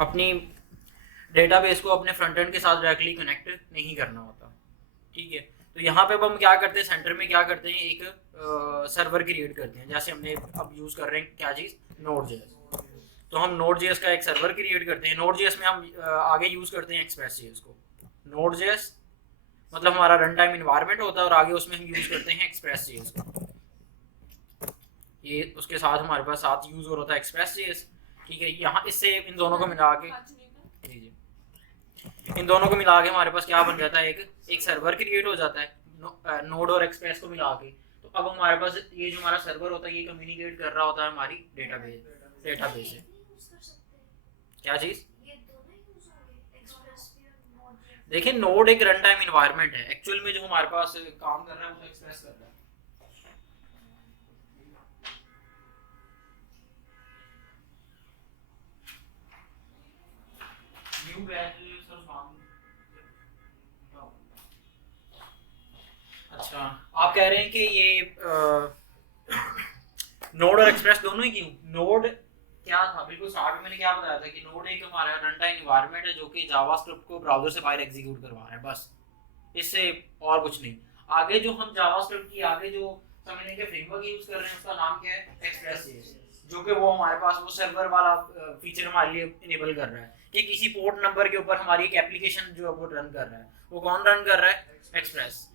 अपनी डेटाबेस को अपने फ्रंट एंड के साथ डायरेक्टली कनेक्ट नहीं करना होता। ठीक है, तो यहाँ पे अब हम क्या करते हैं, सेंटर में क्या करते हैं, एक सर्वर क्रिएट करते हैं। जैसे हमने अब यूज़ कर रहे हैं क्या चीज़, नोड जेएस। तो हम नोड जेएस का एक सर्वर क्रिएट करते हैं। नोड जेएस में हम आगे यूज़ करते हैं एक्सप्रेस जेएस को। नोड जेएस मतलब हमारा रन टाइम इन्वायरमेंट होता है और आगे उसमें हम यूज़ करते हैं एक्सप्रेस जेएस को। ये उसके साथ हमारे पास साथ यूज़ हो रहा था एक्सप्रेस जेएस। ठीक है, यहाँ इससे इन दोनों को मिला के जी जी इन दोनों को मिला के हमारे पास क्या बन जाता है, एक सर्वर क्रिएट हो जाता है नोड और एक्सप्रेस को मिला के। तो अब हमारे पास ये जो हमारा सर्वर होता है ये कम्युनिकेट कर रहा होता है हमारी डेटाबेस से। क्या चीज़, देखिए नोड एक रन टाइम इन्वायरमेंट है, एक्चुअल में जो हमारे पास काम कर रहा है वो तो एक्सप्रेस कर रहा है। न्यू बैच अच्छा, आप कह रहे हैं कि ये नोड और एक्सप्रेस दोनों ही क्यों? नोड क्या था, बिल्कुल स्टार्ट में मैंने क्या बताया था कि नोड एक हमारा रन टाइम इन्वायरमेंट है जो कि जावास्क्रिप्ट को ब्राउजर से बाहर एग्जीक्यूट करवा रहा है, बस इससे और कुछ नहीं। आगे जो हम जावास्क्रिप्ट की आगे जो समझने के फ्रेमवर्क यूज कर रहे हैं उसका नाम क्या है, एक्सप्रेस जेएस, जो कि वो हमारे पास वो सर्वर वाला फीचर हमारे लिए इनेबल कर रहा है कि किसी पोर्ट नंबर के ऊपर हमारी एक एप्लीकेशन जो है वो रन कर रहा है। वो कौन रन कर रहा है, एक्सप्रेस।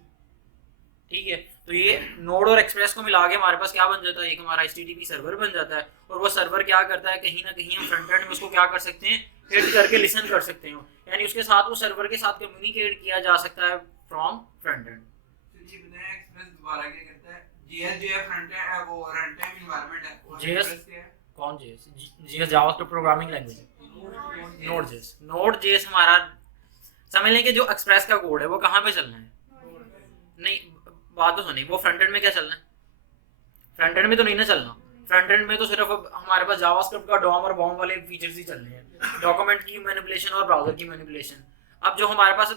ठीक है, तो ये नोड और एक्सप्रेस को मिला के हमारे पास क्या बन जाता है, एक हमारा HTTP सर्वर बन जाता है। और वो सर्वर क्या करता है, कहीं ना कहीं हम फ्रंट एंड में उसको क्या कर सकते हैं, हिट करके लिसन कर सकते हो, यानी उसके साथ वो सर्वर के साथ कम्युनिकेट किया जा सकता है फ्रॉम फ्रंट एंड। चलिए बताएं एक्सप्रेस दोबारा क्या करता है। जीएस जो है फ्रंट एंड वो रन टाइम एनवायरनमेंट है, और JS एक्सप्रेस क्या है, कौन JS? JS JavaScript programming language है। नोड जेएस हमारा समझ लें कि जो एक्सप्रेस का कोड है वो कहाँ पे चलना है, नहीं बात तो सुनी, वो फ्रंट एंड में क्या चलना है, फ्रंट एंड में तो नहीं ना चलना। फ्रंट एंड में तो सिर्फ हमारे पास जावास्क्रिप्ट का डॉम और बॉम वाले फीचर्स ही चलने हैं, डॉक्यूमेंट की मैनिपुलेशन और ब्राउजर की मैनिपुलेशन। अब जो हमारे पास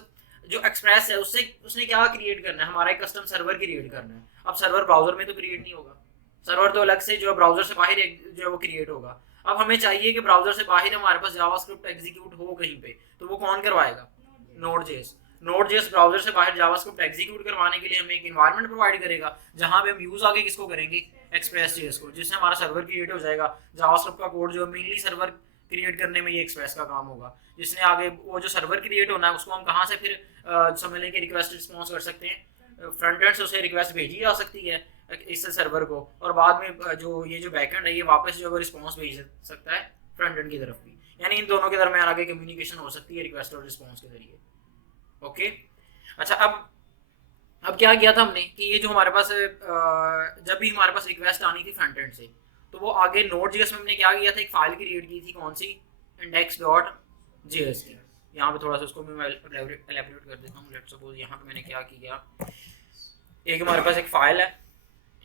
जो एक्सप्रेस है उससे उसने क्या क्रिएट करना है, हमारा एक कस्टम सर्वर क्रिएट करना है। अब सर्वर ब्राउजर में तो क्रिएट नहीं होगा, सर्वर तो अलग से जो है ब्राउजर से बाहर जो है वो क्रिएट होगा। अब हमें चाहिए कि ब्राउजर से बाहर हमारे पास जावास्क्रिप्ट एग्जीक्यूट हो कहीं पे, तो वो कौन करवाएगा, node JS. Node JS browser से बाहर जावास्क्रिप्ट एग्जीक्यूट करवाने के लिए हमें एक एनवायरनमेंट प्रोवाइड करेगा जहां पे हम यूज आगे किसको करेंगे, एक्सप्रेस जेएस को, जिससे हमारा सर्वर क्रिएट हो जाएगा। जावास्क्रिप्ट का कोड जो मेनली सर्वर क्रिएट करने में ये एक्सप्रेस का काम होगा, जिसने आगे वो जो सर्वर क्रिएट होना है उसको हम कहाँ से फिर समझ लें कि रिक्वेस्ट रिस्पॉन्स कर सकते हैं, फ्रंट एंड से उसे रिक्वेस्ट भेजी जा सकती है इस सर्वर को, और बाद में जो ये जो बैकएंड है ये वापस जो है रिस्पॉन्स भेज सकता है फ्रंट एंड की तरफ भी, यानी इन दोनों के दरमियान आगे कम्युनिकेशन हो सकती है रिक्वेस्ट और रिस्पॉन्स के जरिए। ओके, अच्छा अब क्या किया था हमने कि ये जो हमारे पास जब भी हमारे पास रिक्वेस्ट आनी थी फ्रंट एंड से, तो वो आगे नोड जेएस में हमने क्या किया था, एक फाइल क्रिएट की थी, कौन सी, index.js की। यहाँ पे थोड़ा सा उसको मैं एलैबोरेट कर देता हूँ। लेट्स सपोज यहाँ पे मैंने क्या किया, एक हमारे पास एक फाइल है,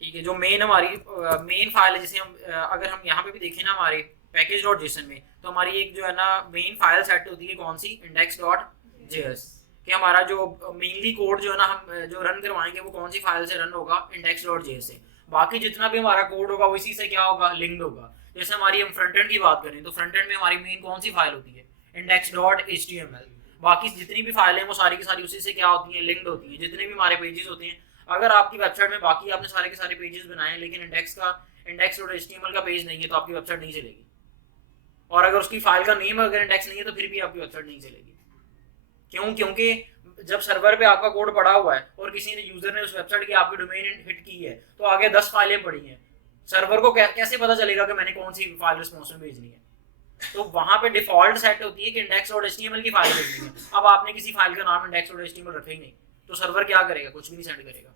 ठीक है, जो मेन हमारी मेन फाइल है, जिसे हम अगर हम यहाँ पे भी देखें ना हमारे पैकेज.json में, तो हमारी एक जो है ना मेन फाइल सेट होती है कौन सी, index.js, कि हमारा जो मेनली कोड जो है ना हम जो रन करवाएंगे वो कौन सी फाइल से रन होगा, index.js से। बाकी जितना भी हमारा कोड होगा वो इसी से क्या होगा, लिंक्ड होगा। जैसे हमारी हम फ्रंट एंड की बात करें तो फ्रंट एंड में हमारी मेन कौन सी फाइल होती है, index.html। बाकी जितनी भी फाइलें वो सारी की सारी उसी से क्या होती हैं, लिंक्ड होती हैं। जितने भी हमारे पेजेस होते हैं, अगर आपकी वेबसाइट में बाकी आपने सारे के सारे पेजेस बनाए हैं लेकिन index.html का पेज नहीं है तो आपकी वेबसाइट नहीं चलेगी, और अगर उसकी फाइल का नेम अगर इंडेक्स नहीं है तो फिर भी आपकी वेबसाइट नहीं चलेगी। क्यों? क्योंकि जब सर्वर पे आपका कोड पड़ा हुआ है और किसी ने यूजर ने उस वेबसाइट की आपकी डोमेन हिट की है, तो आगे 10 फाइलें पड़ी हैं, सर्वर को कैसे पता चलेगा कि मैंने कौन सी फाइल रिस्पॉन्स में भेजनी है? तो वहां पे डिफॉल्ट सेट होती है कि index.html की फाइल भेजनी है। अब आपने किसी फाइल का नाम index.html रखा ही नहीं, तो सर्वर क्या करेगा, कुछ भी नहीं सेंड करेगा।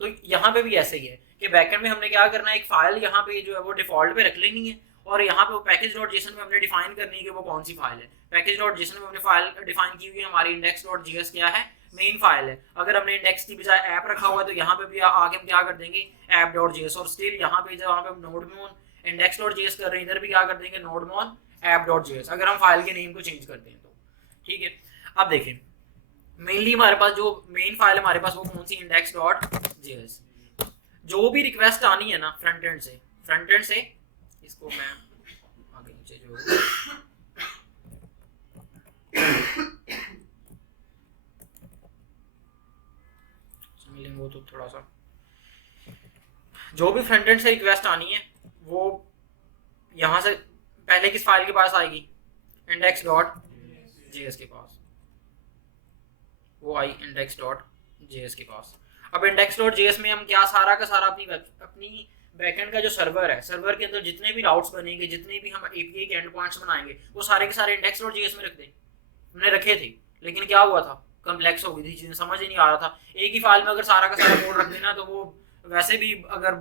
तो यहाँ पे भी ऐसे ही है कि बैकएंड में हमने क्या करना है, एक फाइल यहाँ पे जो है वो डिफॉल्ट पे रख लेनी है, और यहाँ पे पैकेज.json में हमने डिफाइन करनी है कि वो कौन सी फाइल है। पैकेज.json में हमने फाइल डिफाइन की हुई है, हमारी index.js क्या है, मेन फाइल है। अगर हमने इंडेक्स की बजाय ऐप रखा हुआ है तो यहाँ पे भी आगे हम क्या कर देंगे, app.js, और स्टिल यहाँ पे जहाँ पे हम नोड में index.js कर रहे हैं इधर भी क्या कर देंगे, नोड में app.js, अगर हम फाइल के नेम को चेंज करते हैं तो। ठीक है, अब देखें मेनली हमारे पास जो मेन फाइल हमारे पास वो कौन सी, index.js। जो भी रिक्वेस्ट आनी है ना फ्रंट एंड से इसको मैं आगे नीचे जो समझेंगे वो तो थोड़ा सा, जो भी फ्रंट एंड से रिक्वेस्ट आनी है वो यहाँ से पहले किस फाइल के पास आएगी, इंडेक्स डॉट जेएस के पास, वो आई इंडेक्स डॉट जेएस के पास। अब इंडेक्स डॉट जेएस में हम क्या सारा का सारा अपनी बैकएंड का जो सर्वर है, सर्वर के अंदर जितने भी राउट्स बनेंगे, जितने भी हम एपीआई के एंड पॉइंट्स बनाएंगे, वो सारे के सारे इंडेक्स डॉट जेएस में रख दें। हमने रखे थे, लेकिन क्या हुआ था, कम्प्लेक्स हो गई थी चीज़ें, समझ ही नहीं आ रहा था। एक ही फाइल में अगर सारा का सारा कोड रख देना तो वो वैसे भी अगर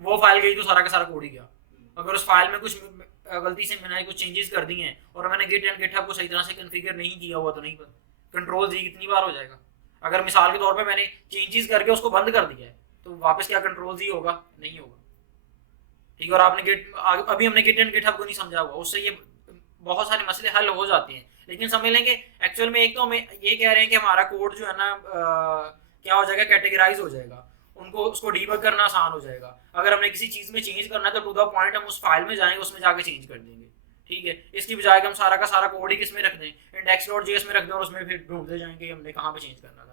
वो फाइल गई तो सारा का सारा कोड ही गया। अगर उस फाइल में कुछ गलती से मैंने कुछ चेंजेस कर दिए हैं और मैंने गिट एंड गिटहब को सही तरह से कॉन्फ़िगर नहीं किया हुआ तो नहीं पता कंट्रोल जी कितनी बार हो जाएगा। अगर मिसाल के तौर पे मैंने चेंजेस करके उसको बंद कर दिया है तो वापस क्या कंट्रोल जी होगा, नहीं होगा। ठीक है, और आपने अभी हमने गिट एंड गिटहब को नहीं समझा हुआ, उससे ये बहुत सारे मसले हल हो जाते हैं। लेकिन समझ लेंगे एक्चुअल में, एक तो हमें ये कह रहे हैं कि हमारा कोड जो है ना क्या हो जाएगा, कैटेगराइज हो जाएगा, उनको उसको डीबग करना आसान हो जाएगा। अगर हमने किसी चीज़ में चेंज करना है तो टू द पॉइंट हम उस फाइल में जाएंगे, उसमें जाके चेंज कर देंगे। ठीक है, इसकी बजाय हम सारा का सारा कोड ही किस में रख दें, इंडेक्स डॉट जेएस में रख दें और उसमें फिर ढूंढते जाएंगे हमने कहाँ पे चेंज करना था।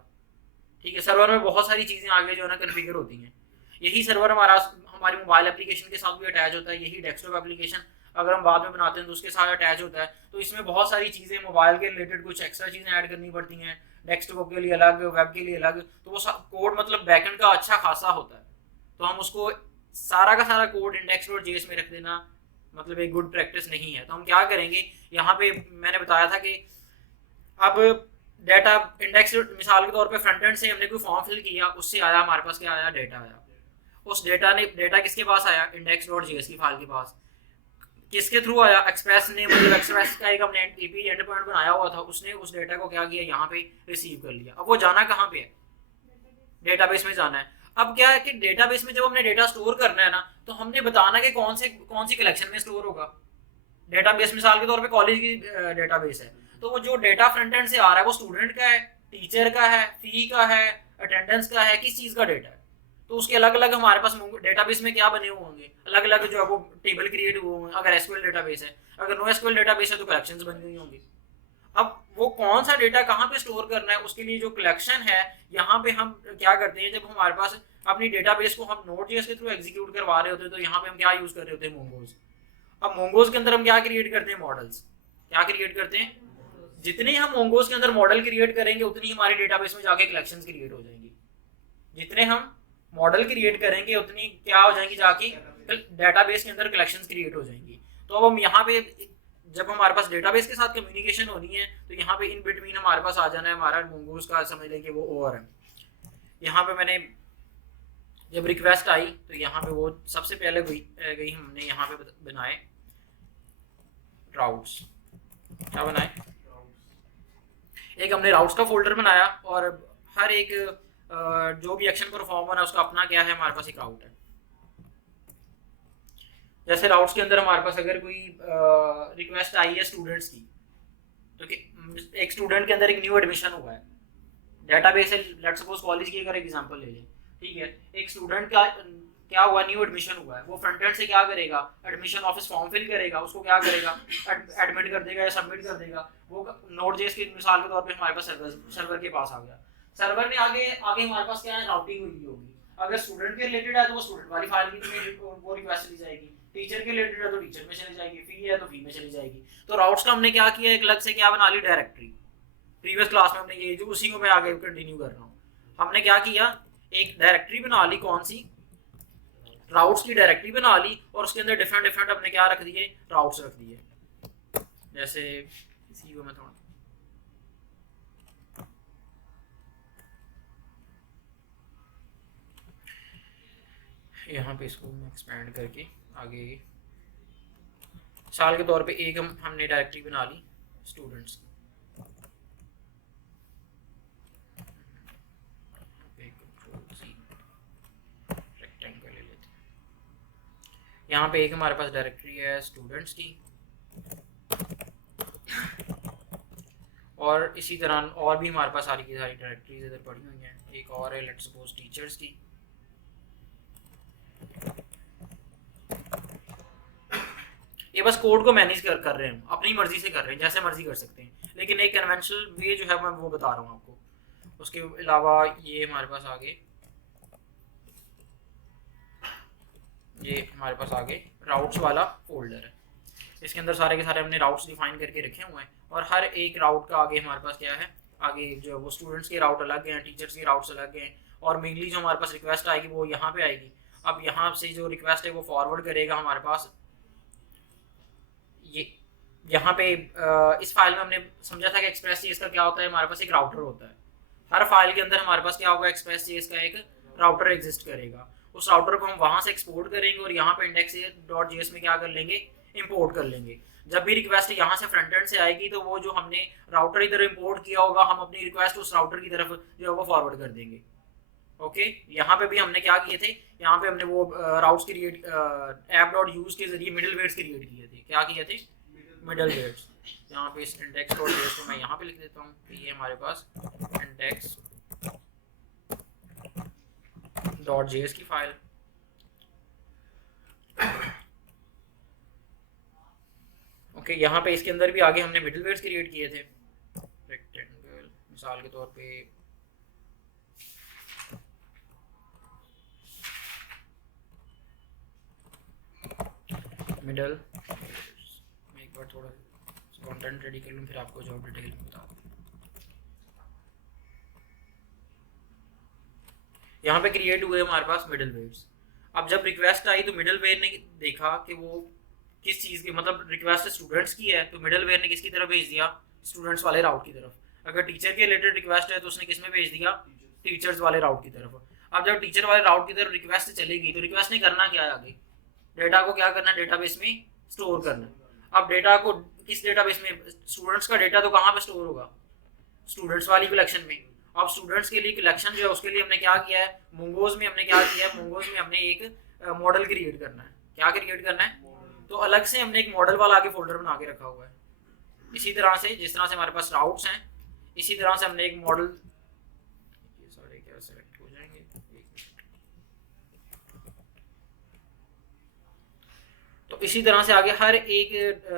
ठीक है, सर्वर में बहुत सारी चीज़ें आगे जो है ना कन्फिगर होती हैं। यही सर्वर हमारी मोबाइल एप्लीकेशन के साथ भी अटैच होता है, यही डेस्कटॉप एप्लीकेशन अगर हम बाद में बनाते हैं तो उसके साथ अटैच होता है। तो इसमें बहुत सारी चीज़ें मोबाइल के रिलेटेड कुछ एक्स्ट्रा चीज़ें ऐड करनी पड़ती हैं, डेस्कटॉप के लिए अलग, वेब के लिए अलग। तो वो कोड मतलब बैकएंड का अच्छा खासा होता है, तो हम उसको सारा का सारा कोड इंडेक्स डॉट जेएस में रख देना मतलब एक गुड प्रैक्टिस नहीं है। तो हम क्या करेंगे, यहाँ पे मैंने बताया था कि अब डाटा इंडेक्स, मिसाल के तौर पे फ्रंट एंड से हमने कोई फॉर्म फिल किया, उससे आया हमारे पास क्या आया, डेटा आया। उस डेटा किसके पास आया, इंडेक्स डॉट जेएस की फाइल के पास। किसके थ्रू आया, एक्सप्रेस ने, मतलब एक्सप्रेस का एक हमने एपीआई एंड पॉइंट बनाया हुआ था, उसने उस डेटा को क्या किया, यहाँ पे रिसीव कर लिया। अब वो जाना कहाँ पे है, डेटाबेस में जाना है। अब क्या है कि डेटाबेस में जब हमने डेटा स्टोर करना है ना, तो हमने बताना कि कौन सी कलेक्शन में स्टोर होगा। डेटाबेस मिसाल के तौर पे कॉलेज की डेटाबेस है, तो वो जो डेटा फ्रंट एंड से आ रहा है वो स्टूडेंट का है, टीचर का है, फी का है, अटेंडेंस का है, किस चीज़ का डेटा है। तो उसके अलग अलग हमारे पास डेटाबेस में क्या बने हुए होंगे, अलग अलग जो है वो टेबल क्रिएट हुए होंगे। अगर एसक्यूएल डेटाबेस है, अगर नो एसक्यूएल डेटाबेस है तो कलेक्शंस बन गई होंगी। अब वो कौन सा डेटा कहाँ पे स्टोर करना है, उसके लिए जो कलेक्शन है, यहाँ पे हम क्या करते हैं, जब हमारे पास अपनी डेटाबेस को हम नोड.जेएस के थ्रू एग्जीक्यूट करवा रहे होते हैं तो यहाँ पे हम क्या यूज कर रहे होते हैं, मोंगोज। अब मोंगोज के अंदर हम क्या क्रिएट करते हैं, मॉडल्स। क्या क्रिएट करते हैं, जितने हम मोंगोज के अंदर मॉडल क्रिएट करेंगे उतनी हमारी डेटाबेस में जाके कलेक्शंस क्रिएट हो जाएंगी। जितने हम मॉडल क्रिएट करेंगे उतनी क्या हो जाएंगी, जाके डेटाबेस के अंदर कलेक्शंस क्रिएट हो जाएंगी। तो अब हम यहाँ पे जब हमारे पास डेटाबेस के साथ कम्युनिकेशन होनी है तो यहाँ पे इन बिटवीन हमारे पास आ जाना है हमारा मोंगोज का, समझ लेंगे वो ओवर है। यहाँ पे मैंने जब रिक्वेस्ट आई तो यहाँ पे वो सबसे पहले गई हमने यहाँ पे बनाए राउट्स। क्या बनाए, एक हमने राउट्स का फोल्डर बनाया और हर एक जो भी एक्शन परफॉर्म होना है उसका अपना क्या है, हमारे पास एक राउट है। जैसे राउट्स के अंदर हमारे पास अगर कोई रिक्वेस्ट आई है स्टूडेंट्स की, तो एक स्टूडेंट के अंदर एक न्यू एडमिशन हुआ है, डेटाबेस है, लेट्स सपोज कॉलेज की अगर एग्जांपल ले लें। ठीक है, एक स्टूडेंट का क्या हुआ, न्यू एडमिशन हुआ है, वो फ्रंट एंड से क्या करेगा, एडमिशन ऑफिस फॉर्म फिल करेगा, उसको क्या करेगा, एडमिट कर देगा या सबमिट कर देगा। वो नोड.जेएस की मिसाल के तौर पे हमारे पास सर्वर के पास आ गया। सर्वर में आगे हमारे पास क्या है, राउटिंग हुई होगी। अगर स्टूडेंट के रिलेटेड है तो वो स्टूडेंट वाली फाइल की वो रिक्वेस्ट चली जाएगी, टीचर के रिलेटेड है तो टीचर में चली जाएगी, फी है तो फी में चली जाएगी। तो राउट्स का हमने क्या किया, एक अलग से क्या बना ली, डायरेक्टरी। प्रीवियस क्लास में हमने ये जो उसी को मैं आगे कंटिन्यू कर रहा हूँ। हमने क्या किया, एक डायरेक्टरी बना ली, कौन सी, राउट्स की डायरेक्टरी बना ली और उसके अंदर डिफरेंट डिफरेंट हमने क्या रख दिए, राउट्स रख दिए। जैसे इसी को मैं थोड़ा यहाँ पे इसको एक्सपेंड करके आगे साल के तौर पे एक हमने डायरेक्टरी बना ली स्टूडेंट्स की। रेक्टेंगल ले लेते हैं, यहाँ पे एक हमारे पास डायरेक्टरी है स्टूडेंट्स की, और इसी तरह और भी हमारे पास सारी की सारी डायरेक्टरीज इधर पड़ी हुई हैं। एक और है लेट्स सपोज टीचर्स की। ये बस कोड को मैनेज कर रहे हैं, हम अपनी मर्जी से कर रहे हैं, जैसे मर्जी कर सकते हैं, लेकिन एक कन्वेंशनल वे जो है मैं वो बता रहा हूँ आपको। उसके अलावा ये हमारे पास आगे, ये हमारे पास आगे राउट्स वाला फोल्डर है। इसके अंदर सारे के सारे हमने राउट्स डिफाइन करके रखे हुए हैं, और हर एक राउट का आगे हमारे पास क्या है, आगे जो वो स्टूडेंट्स के राउट अलग हैं, टीचर्स के राउट्स अलग हैं, और मेनली जो हमारे पास रिक्वेस्ट आएगी वो यहाँ पे आएगी। अब यहाँ से जो रिक्वेस्ट है वो फॉरवर्ड करेगा हमारे पास, ये यहाँ पे इस फाइल में हमने समझा था कि एक्सप्रेस जेएस का क्या होता है, हमारे पास एक राउटर होता है। हर फाइल के अंदर हमारे पास क्या होगा, एक्सप्रेस जेएस का एक राउटर एग्जिस्ट करेगा। उस राउटर को हम वहाँ से एक्सपोर्ट करेंगे और यहाँ पे index.js में क्या कर लेंगे, इंपोर्ट कर लेंगे। जब भी रिक्वेस्ट यहाँ से फ्रंट एंड से आएगी तो वो जो हमने राउटर इधर इंपोर्ट किया होगा, हम अपनी रिक्वेस्ट उस राउटर की तरफ जो है वो फॉरवर्ड कर देंगे। ओके, यहाँ पे भी हमने क्या किए थे, यहाँ पे हमने वो राउट्स क्रिएट app.use के जरिए मिडलवेयर्स क्रिएट किए थे। क्या किए थे, मिडलवेयर्स। यहाँ पे इस index.js को मैं यहाँ पे लिख देता हूँ कि ये हमारे पास index.js की फाइल। ओके, यहाँ पे इसके अंदर भी आगे हमने मिडलवेयर्स क्रिएट किए थे। रेक्टेंगल मिसाल के तौर पे मिडल, मैं एक बार थोड़ा कंटेंट रेडी कर लूँ फिर आपको जॉब डिटेल बता दूँ। यहाँ पे क्रिएट हुए हमारे पास मिडलवेयर्स। अब जब रिक्वेस्ट आई तो मिडलवेयर ने देखा कि वो किस चीज़ की, मतलब रिक्वेस्ट स्टूडेंट्स की है, तो मिडलवेयर ने किसकी तरफ भेज दिया, स्टूडेंट्स वाले राउट की तरफ। अगर टीचर के रिलेटेड रिक्वेस्ट है तो उसने किस में भेज दिया, टीचर्स वाले राउट की तरफ। अब जब टीचर वाले राउट की तरफ रिक्वेस्ट चलेगी तो रिक्वेस्ट ने करना क्या है, आगे डेटा को क्या करना है, डेटाबेस में स्टोर करना है। अब डेटा को किस डेटाबेस में, स्टूडेंट्स का डेटा तो कहाँ पे स्टोर होगा, स्टूडेंट्स वाली कलेक्शन में। अब स्टूडेंट्स के लिए कलेक्शन जो है उसके लिए हमने क्या किया है, मोंगोज में हमने क्या किया है, मोंगोज में हमने एक मॉडल क्रिएट करना है। क्या क्रिएट करना है, तो अलग से हमने एक मॉडल वाला आगे फोल्डर बना के रखा हुआ है। इसी तरह से जिस तरह से हमारे पास राउट्स हैं, इसी तरह से हमने एक मॉडल, ये सारे क्या सेलेक्ट हो जाएंगे, तो इसी तरह से आगे हर एक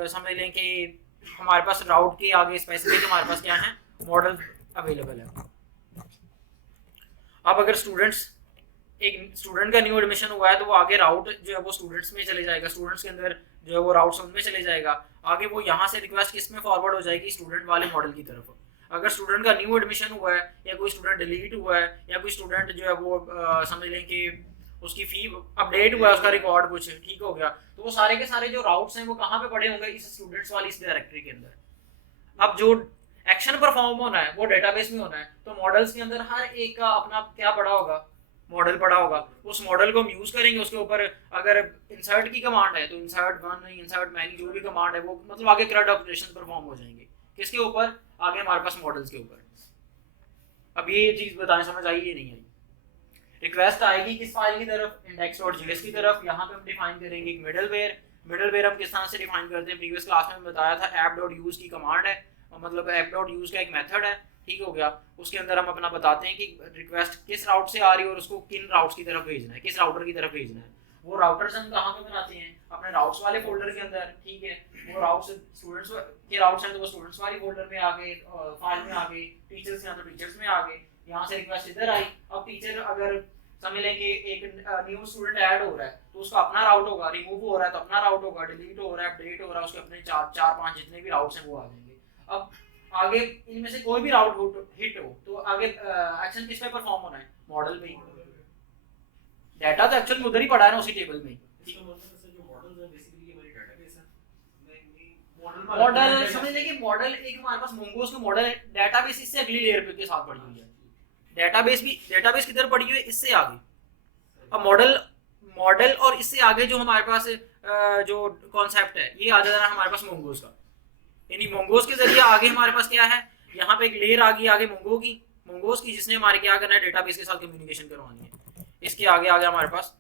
समझ लें कि हमारे पास राउट के आगे स्पेसिफिक हमारे पास क्या है, मॉडल अवेलेबल है। अब अगर एक स्टूडेंट का न्यू एडमिशन हुआ है तो वो आगे राउट जो है वो स्टूडेंट्स में चले जाएगा, स्टूडेंट्स के अंदर जो है वो राउट्स उनमें चले जाएगा। आगे वो यहाँ से रिक्वेस्ट किस में फॉरवर्ड हो जाएगी, स्टूडेंट वाले मॉडल की तरफ। अगर स्टूडेंट का न्यू एडमिशन हुआ है या कोई स्टूडेंट डिलीट हुआ है या कोई स्टूडेंट जो है वो समझ लें कि उसकी फी अपडेट हुआ है, उसका रिकॉर्ड कुछ ठीक हो गया, तो वो सारे के सारे जो राउट्स हैं वो कहाँ पे पड़े होंगे, इस स्टूडेंट्स वाली इस डायरेक्टरी के अंदर। अब जो एक्शन परफॉर्म होना है वो डेटाबेस में होना है, तो मॉडल्स के अंदर हर एक का अपना क्या पड़ा होगा, मॉडल पड़ा होगा। उस मॉडल को हम यूज करेंगे, उसके ऊपर अगर इंसर्ट की कमांड है तो इंसर्ट वन, इंसर्ट मैनी, जो भी कमांड है वो मतलब आगे करंट ऑपरेशंस परफॉर्म हो जाएंगे। किसके ऊपर, आगे हमारे पास मॉडल्स के ऊपर। अब ये चीज बताने समझ आई, ये नहीं आई। रिक्वेस्ट आएगी किस फाइल की तरफ, index.js की तरफ। यहाँ पे हम डिफाइन करेंगे एक मिडलवेयर। मिडलवेयर हम किस तरह से डिफाइन करते हैं, प्रीवियस क्लास में बताया था, app.use की कमांड है, मतलब app.use का एक मेथड है, ठीक हो गया। उसके अंदर हम अपना बताते हैं कि रिक्वेस्ट किस राउट से आ रही है और उसको किन राउट्स की तरफ भेजना है, किस राउटर की तरफ भेजना है। वो राउटर्स हम कहाँ पे बनाते हैं, अपने राउट्स वाले फोल्डर के अंदर, ठीक है। वो राउट्स स्टूडेंट्स के राउट्स हैं तो वो स्टूडेंट्स वाली फोल्डर में आ गए, फाइल में आ गए। टीचर्स के यहाँ तो टीचर्स में आ गए। यहाँ से रिक्वेस्ट इधर आई। अब टीचर अगर समझ लें कि एक न्यू स्टूडेंट ऐड हो रहा है तो उसका अपना राउट होगा, रिमूव हो रहा है तो अपना राउट होगा, डिलीट हो रहा है, अपडेट हो रहा है, उसके अपने चार पांच जितने भी राउट्स हैं वो आ जाएंगे। अब आगे इनमें से कोई भी राउट हिट हो तो आगे एक्शन किस पे परफॉर्म होना है, मॉडल पे ही। डाटा तो एक्चुअली उधर ही पड़ा है ना, उसी टेबल में। मॉडल समझ लें कि मॉडल एक हमारे पास मोंगोस का मॉडल है, डेटाबेस इससे अगली लेयर पे के साथ पड़ी हुई है। डेटाबेस किधर पड़ी हुई है, इससे आगे। अब मॉडल और इससे आगे जो हमारे पास जो कॉन्सेप्ट है ये आ जा रहा है हमारे पास मोंगोस का। यानी मोंगोस के जरिए आगे हमारे पास क्या है, यहाँ पे एक लेयर आ गई आगे मोंगोस की, जिसने हमारे क्या करना है, डेटाबेस के साथ कम्युनिकेशन करवानी है। इसके आगे आ गया हमारे पास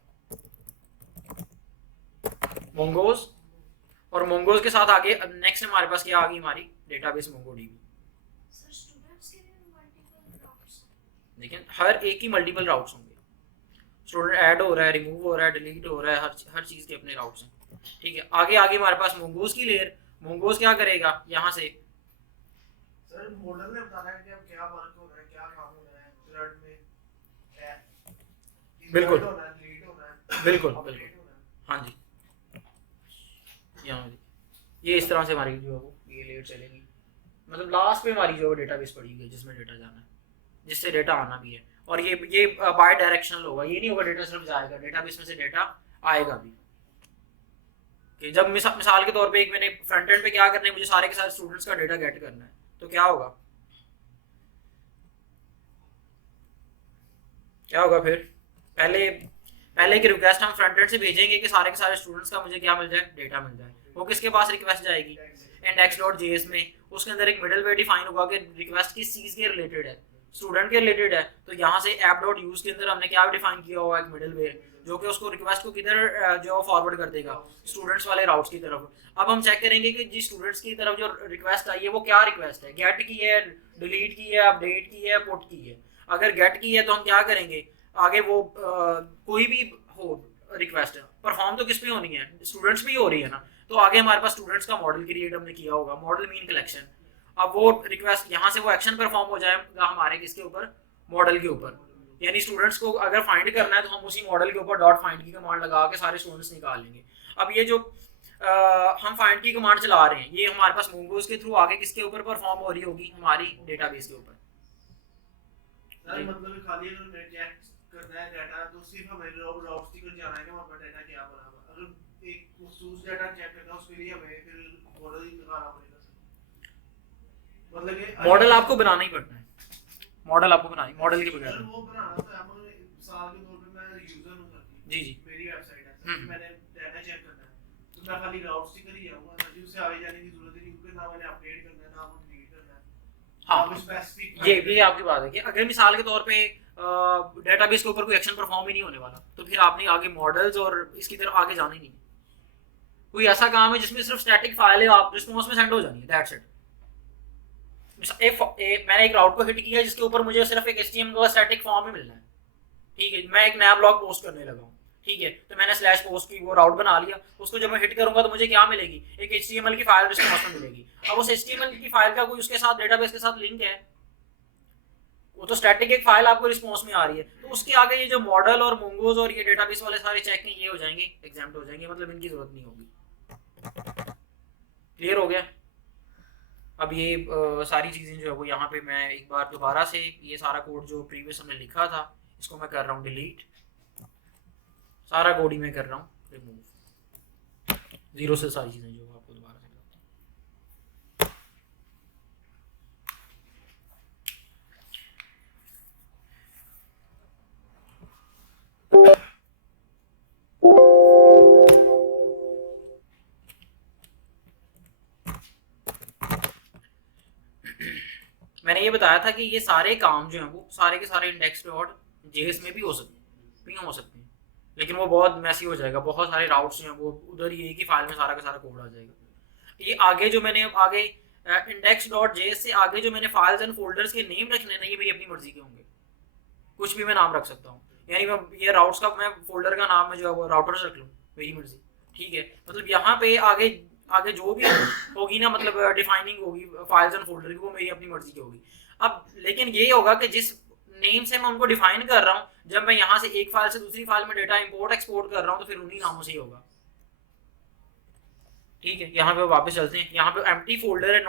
मोंगोस, और मोंगोस के साथ आगे नेक्स्ट हमारे पास क्या आ गई, हमारी डेटाबेस मोंगोडीबी। लेकिन हर एक की मल्टीपल राउट्स होंगे। स्टूडेंट ऐड हो रहा है, रिमूव हो रहा है, डिलीट हो रहा है, हर चीज़ के अपने राउट्स हैं। ठीक है, आगे आगे हमारे पास मोंगोज की लेयर, मोंगोज क्या करेगा यहाँ से। सर मॉडल ने बताना है कि अब क्या वर्क हो रहा है, क्या काम हो रहा है थ्रेड में, बिल्कुल होना है, डिलीट होना है, बिल्कुल अपडेट बिल्कुल, होना है। हाँ जी, यहाँ ये इस तरह से हमारी जो है वो ये लेयर चलेगी। मतलब लास्ट पे हमारी जो डेटाबेस पड़ी हुई है जिसमें डेटा जाना है, जिससे डेटा आना भी है, और ये बाय डायरेक्शनल होगा, ये नहीं होगा डेटा सिर्फ जाएगा, डेटाबेस में से डेटा आएगा भी। कि जब मिसाल के तौर पे एक मैंने फ्रंट एंड पे क्या करना है, मुझे सारे के सारे स्टूडेंट्स का डेटा गेट करना है, तो क्या होगा, क्या होगा फिर, पहले पहले की रिक्वेस्ट हम फ्रंट एंड से भेजेंगे कि सारे के सारे स्टूडेंट्स का मुझे क्या मिल जाए, डेटा मिल जाए। वो किसके पास रिक्वेस्ट जाएगी, index.js में, उसके अंदर एक मिडलवेयर डिफाइन होगा कि रिक्वेस्ट किस चीज के रिलेटेड है, स्टूडेंट के रिलेटेड है, तो यहाँ से app.use के अंदर हमने क्या डिफाइन किया हुआ है, एक मिडलवेयर जो कि उसको रिक्वेस्ट को किधर जो फॉरवर्ड कर देगा, स्टूडेंट्स वाले राउट्स की तरफ। अब हम चेक करेंगे कि जी स्टूडेंट्स की तरफ जो रिक्वेस्ट आई है वो क्या रिक्वेस्ट है, गेट की है, डिलीट की है, अपडेट की है, पुट की है। अगर गेट की है तो हम क्या करेंगे, आगे वो कोई भी हो रिक्वेस्ट परफॉर्म तो किस पे होनी है, स्टूडेंट्स पे ही हो रही है ना, तो आगे हमारे पास स्टूडेंट्स का मॉडल क्रिएट हमने किया होगा, मॉडल मीन कलेक्शन। अब वो रिक्वेस्ट यहाँ से वो एक्शन परफॉर्म हो जाएगा हमारे किसके ऊपर, मॉडल के ऊपर। यानी स्टूडेंट्स को अगर फाइंड करना है तो हम उसी मॉडल के ऊपर डॉट फाइंड की कमांड लगा के सारे स्टूडेंट्स निकाल लेंगे। अब ये जो हम फाइंड की कमांड चला रहे हैं ये हमारे पास मोंगोज के थ्रू आगे किसके ऊपर परफॉर्म हो रही होगी, हमारी डेटाबेस के ऊपर। सर मतलब खाली अगर चेक करना है डाटा तो सिर्फ हमें राउट्स की जाना है कि वहां पर डाटा क्या बना हुआ, अगर एक मखसूस डाटा चेक करना है उसके लिए हमें फिर मॉडल ही लगाना पड़ेगा सर। मतलब कि मॉडल आपको बनाना ही पड़ता है, मॉडल आपको बनाना, मॉडल के बगैर वो बनाना तो हम मिसाल के तौर पे मैं यूजर हूं सर, जी जी मेरी वेबसाइट है सर, मैंने डाटा चेक करना है तो मैं खाली राउट्स ही कर ही जाऊंगा सर, उससे आगे जाने की जरूरत ही नहीं, क्योंकि ना मैंने अपडेट करना है ना वो डिलीट करना है। हाँ स्पेसिफिक ये आपकी बात है कि अगर मिसाल के तौर पे डेटाबेस के ऊपर कोई एक्शन परफॉर्म ही नहीं होने वाला तो फिर आपने आगे मॉडल्स और इसकी तरफ आगे जाना ही नहीं। कोई ऐसा काम है जिसमें सिर्फ स्टैटिक फाइल है, आप रिस्पॉन्स में सेंड हो जानी है, दैट्स इट। मैंने एक राउट को हिट किया जिसके ऊपर मुझे सिर्फ एक HTML का स्टैटिक फॉर्म ही मिलना है, ठीक है, मैं एक नया ब्लॉग पोस्ट करने लगा हूँ, ठीक है, तो मैंने स्लैश पोस्ट की वो राउट बना लिया, उसको जब मैं हिट करूंगा तो मुझे क्या मिलेगी, एक HTML की फाइल रिस्पॉन्स में मिलेगी। अब उस HTML की फाइल का कोई उसके साथ डेटाबेस के साथ लिंक है, वो तो स्टैटिक एक फाइल आपको रिस्पॉन्स में आ रही है, तो उसके आगे ये जो मॉडल और मोंगोज और ये डेटाबेस वाले सारे चेक ये हो जाएंगे, एग्जाम्प्ट हो जाएंगे, मतलब इनकी जरूरत नहीं होगी। क्लियर हो गया। अब ये सारी चीज़ें जो है वो यहाँ पे मैं एक बार दोबारा से ये सारा कोड जो प्रीवियस हमने लिखा था इसको मैं कर रहा हूँ डिलीट, सारा कोड ही मैं कर रहा हूँ रिमूव, जीरो से सारी चीज़ें जो आपको दोबारा से बताता हूँ। मैंने ये बताया था कि ये सारे काम जो हैं वो सारे के सारे index.js में भी हो सकते हैं, लेकिन वो बहुत मैसी हो जाएगा, बहुत सारे राउट्स जो हैं वो उधर ही एक ही फाइल में सारा का सारा कोड आ जाएगा। ये आगे जो मैंने आगे index.js से आगे जो मैंने फाइल्स एंड फोल्डर्स के नेम रखने ना ये मेरी अपनी मर्जी के होंगे, कुछ भी मैं नाम रख सकता हूँ, यानी मैं ये राउट्स का मैं फोल्डर का नाम में जो है वो राउटर्स रख लूँ, मेरी मर्जी, ठीक है। मतलब यहाँ पे आगे जो भी होगी ना, मतलब डिफाइनिंग होगी फाइल्स एंड फोल्डर की, वो मेरी अपनी मर्जी की होगी। अब लेकिन ये होगा कि जिस नेम से मैं उनको डिफाइन कर रहा हूँ, जब मैं यहाँ से एक फाइल से दूसरी फाइल में डेटा इंपोर्ट एक्सपोर्ट कर रहा हूँ तो फिर उन्हीं नामों से ही होगा, ठीक है। यहाँ पे वापस चलते हैं, यहाँ पे एम्प्टी फोल्डर है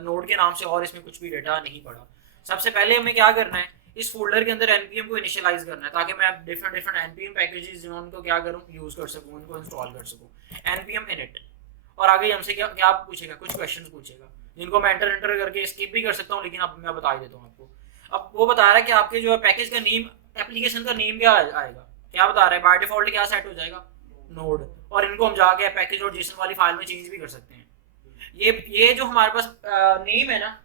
नोड के नाम से और इसमें कुछ भी डेटा नहीं पड़ा। सबसे पहले हमें क्या करना है, इस फोल्डर के अंदर npm को इनिशियलाइज करना है ताकि मैं डिफरेंट npm पैकेजेस जो उनको क्या करूँ यूज कर सकूँ, उनको इंस्टॉल कर सकूँ, npm init। और आगे हमसे क्या पूछेगा, कुछ क्वेश्चंस पूछेगा जिनको मैं एंटर करके स्किप भी कर सकता हूँ, लेकिन अब मैं बता देता हूँ आपको। अब वो बता रहा है कि आपके जो है पैकेज का नेम, एप्लीकेशन का नेम क्या आएगा, क्या बता रहा है, बाय डिफॉल्ट क्या सेट हो जाएगा, नोड। और इनको हम जाके पैकेज और जेसन वाली फाइल में चेंज भी कर सकते हैं। ये जो हमारे पास नेम है ना,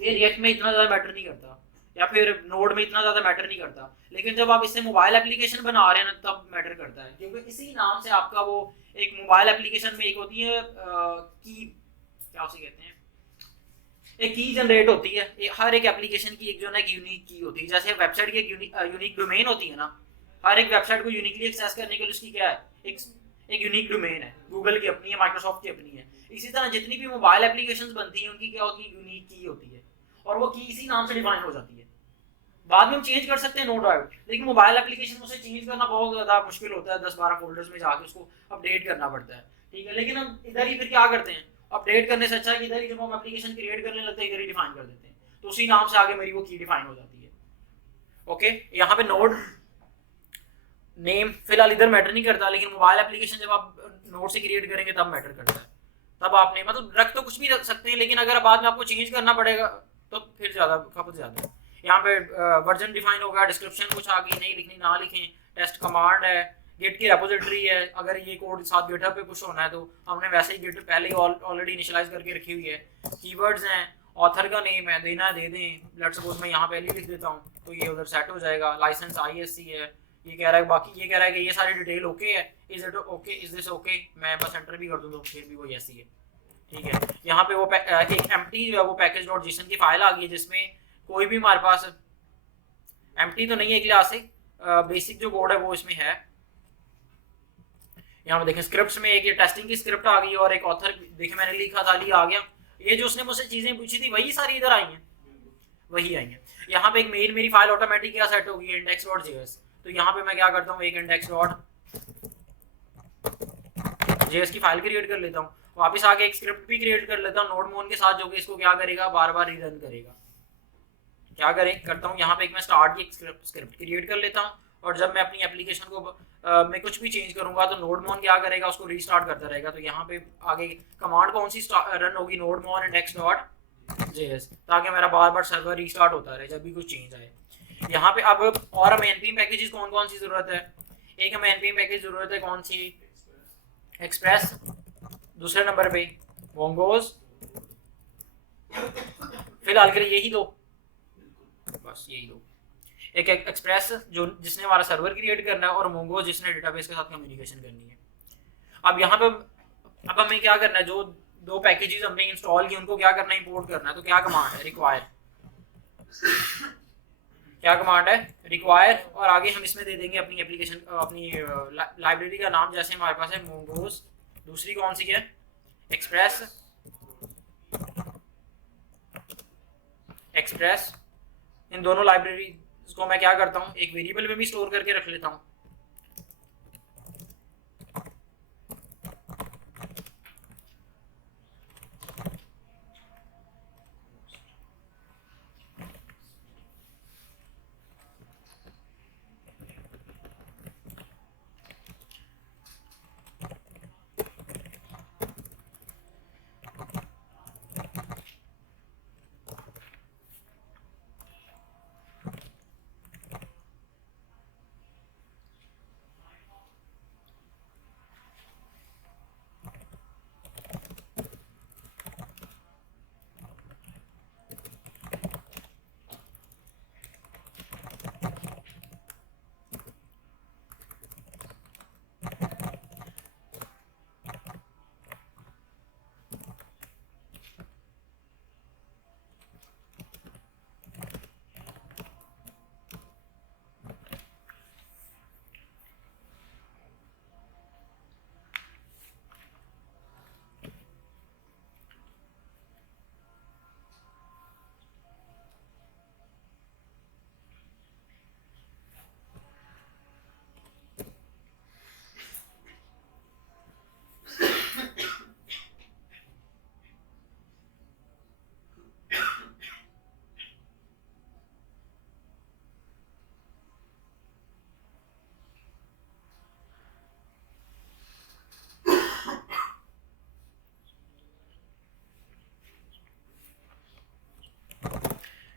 ये रिएक्ट में इतना ज़्यादा मैटर नहीं करता या फिर नोड में इतना ज़्यादा मैटर नहीं करता, लेकिन जब आप इससे मोबाइल एप्लीकेशन बना रहे हैं ना तब मैटर करता है, क्योंकि इसी नाम से आपका वो एक मोबाइल एप्लीकेशन में एक होती है की, क्या उसे कहते हैं, एक की जनरेट होती है, हर एक एप्लीकेशन की एक जो है यूनिक की होती है। जैसे वेबसाइट की एक यूनिक डोमेन होती है ना, हर एक वेबसाइट को यूनिकली एक्सेस करने के लिए उसकी क्या है, एक यूनिक डोमेन है, गूगल की अपनी है, माइक्रोसॉफ्ट की अपनी है। इसी तरह जितनी भी मोबाइल एप्लीकेशंस बनती हैं उनकी क्या होती है, यूनिक की होती है, और वो की इसी नाम से डिफाइन हो जाती है। बाद में हम चेंज कर सकते हैं, नो डाउट, लेकिन मोबाइल एप्लीकेशन उसे चेंज करना बहुत ज़्यादा मुश्किल होता है, 10-12 फोल्डर्स में जाके उसको अपडेट करना पड़ता है, ठीक है। लेकिन हम इधर ही फिर क्या करते हैं, अपडेट करने से अच्छा है कि इधर ही जब हम एप्लीकेशन क्रिएट करने लगते हैं इधर ही डिफाइन कर देते हैं, तो उसी नाम से आगे मेरी वो की डिफाइन हो जाती है। ओके, यहाँ पे नोड नेम फिलहाल इधर मैटर नहीं करता, लेकिन मोबाइल एप्लीकेशन जब आप नोड से क्रिएट करेंगे तब मैटर करता है। तब आपने मतलब रख तो कुछ भी रख सकते हैं, लेकिन अगर बाद में आपको चेंज करना पड़ेगा तो फिर ज़्यादा खपत ज़्यादा है। यहाँ पे वर्जन डिफाइन होगा, डिस्क्रिप्शन कुछ आ गई, नहीं लिखनी ना लिखें, टेस्ट कमांड है, गिट की रेपोजिटरी है, अगर ये कोड साथ गिटहब पे पुश होना है तो हमने वैसे ही गिट पहले ही ऑलरेडी इनिशियलाइज करके रखी हुई है। कीवर्ड्स हैं, ऑथर का नेम है, देना है दे दें, लेट्स सपोज मैं यहाँ पे एली लिख देता हूँ तो ये उधर सेट हो जाएगा। लाइसेंस ISC है, ये कह रहा है, बाकी ये कह रहा है कि ये सारी डिटेल ओके है, is it okay, is this okay, मैं बस एंटर भी कर दूँ तो फिर भी वो ऐसी है, ठीक है। यहाँ पे वो एक एम्प्टी जो है वो package.json की फाइल आ गई है, जिसमें कोई भी हमारे पास एम्प्टी तो नहीं है क्लास से, बेसिक जो कोड है वो इसमें है। यहाँ पे देखें स्क्रिप्ट्स में एक ये टेस्टिंग की स्क्रिप्ट आ गई और एक ऑथर, देखें मैंने लिखा था आ गया, ये जो उसने मुझसे चीजें पूछी थी वही सारी इधर आई हैं, वही आई हैं। यहाँ पे एक मेल मेरी फाइल ऑटोमेटिक क्या सेट होगी, index.js, तो यहाँ पे मैं क्या करता हूँ, एक index.js की फाइल क्रिएट कर लेता हूँ, वापस आके एक स्क्रिप्ट भी क्रिएट कर लेता हूँ नोड मोन के साथ, जो कि इसको क्या करेगा, बार बार रीरन करेगा। क्या करता हूँ, यहाँ पे एक मैं स्टार्ट की स्क्रिप्ट क्रिएट कर लेता हूँ, और जब मैं अपनी एप्लीकेशन को मैं कुछ भी चेंज करूंगा तो नोड मोन क्या करेगा, उसको रीस्टार्ट करता रहेगा। तो यहाँ पे आगे कमांड कौन सी रन होगी, नोड मोन index.js, ताकि मेरा बार बार सर्वर रीस्टार्ट होता रहे जब भी कुछ चेंज आए। यहाँ पे अब और हमें npm पैकेजेस कौन कौन सी जरूरत है, एक हमें npm पैकेज जरूरत है कौन सी, एक्सप्रेस, दूसरे नंबर पे मोंगोज, फिलहाल के लिए यही दो, बस यही दो, एक एक्सप्रेस जो जिसने हमारा सर्वर क्रिएट करना है, और मोंगोज जिसने डेटाबेस के साथ कम्युनिकेशन करनी है। अब यहाँ पे अब हमें क्या करना है, जो दो पैकेजेस हमने इंस्टॉल की उनको क्या करना है, इंपोर्ट करना है। तो क्या कमांड है, रिक्वायर, क्या कमांड है, रिक्वायर, और आगे हम इसमें दे देंगे अपनी एप्लीकेशन, अपनी लाइब्रेरी का नाम, जैसे हमारे पास है मोंगोज, दूसरी कौन सी है, एक्सप्रेस, इन दोनों लाइब्रेरी को मैं क्या करता हूँ, एक वेरिएबल में भी स्टोर करके रख लेता हूँ।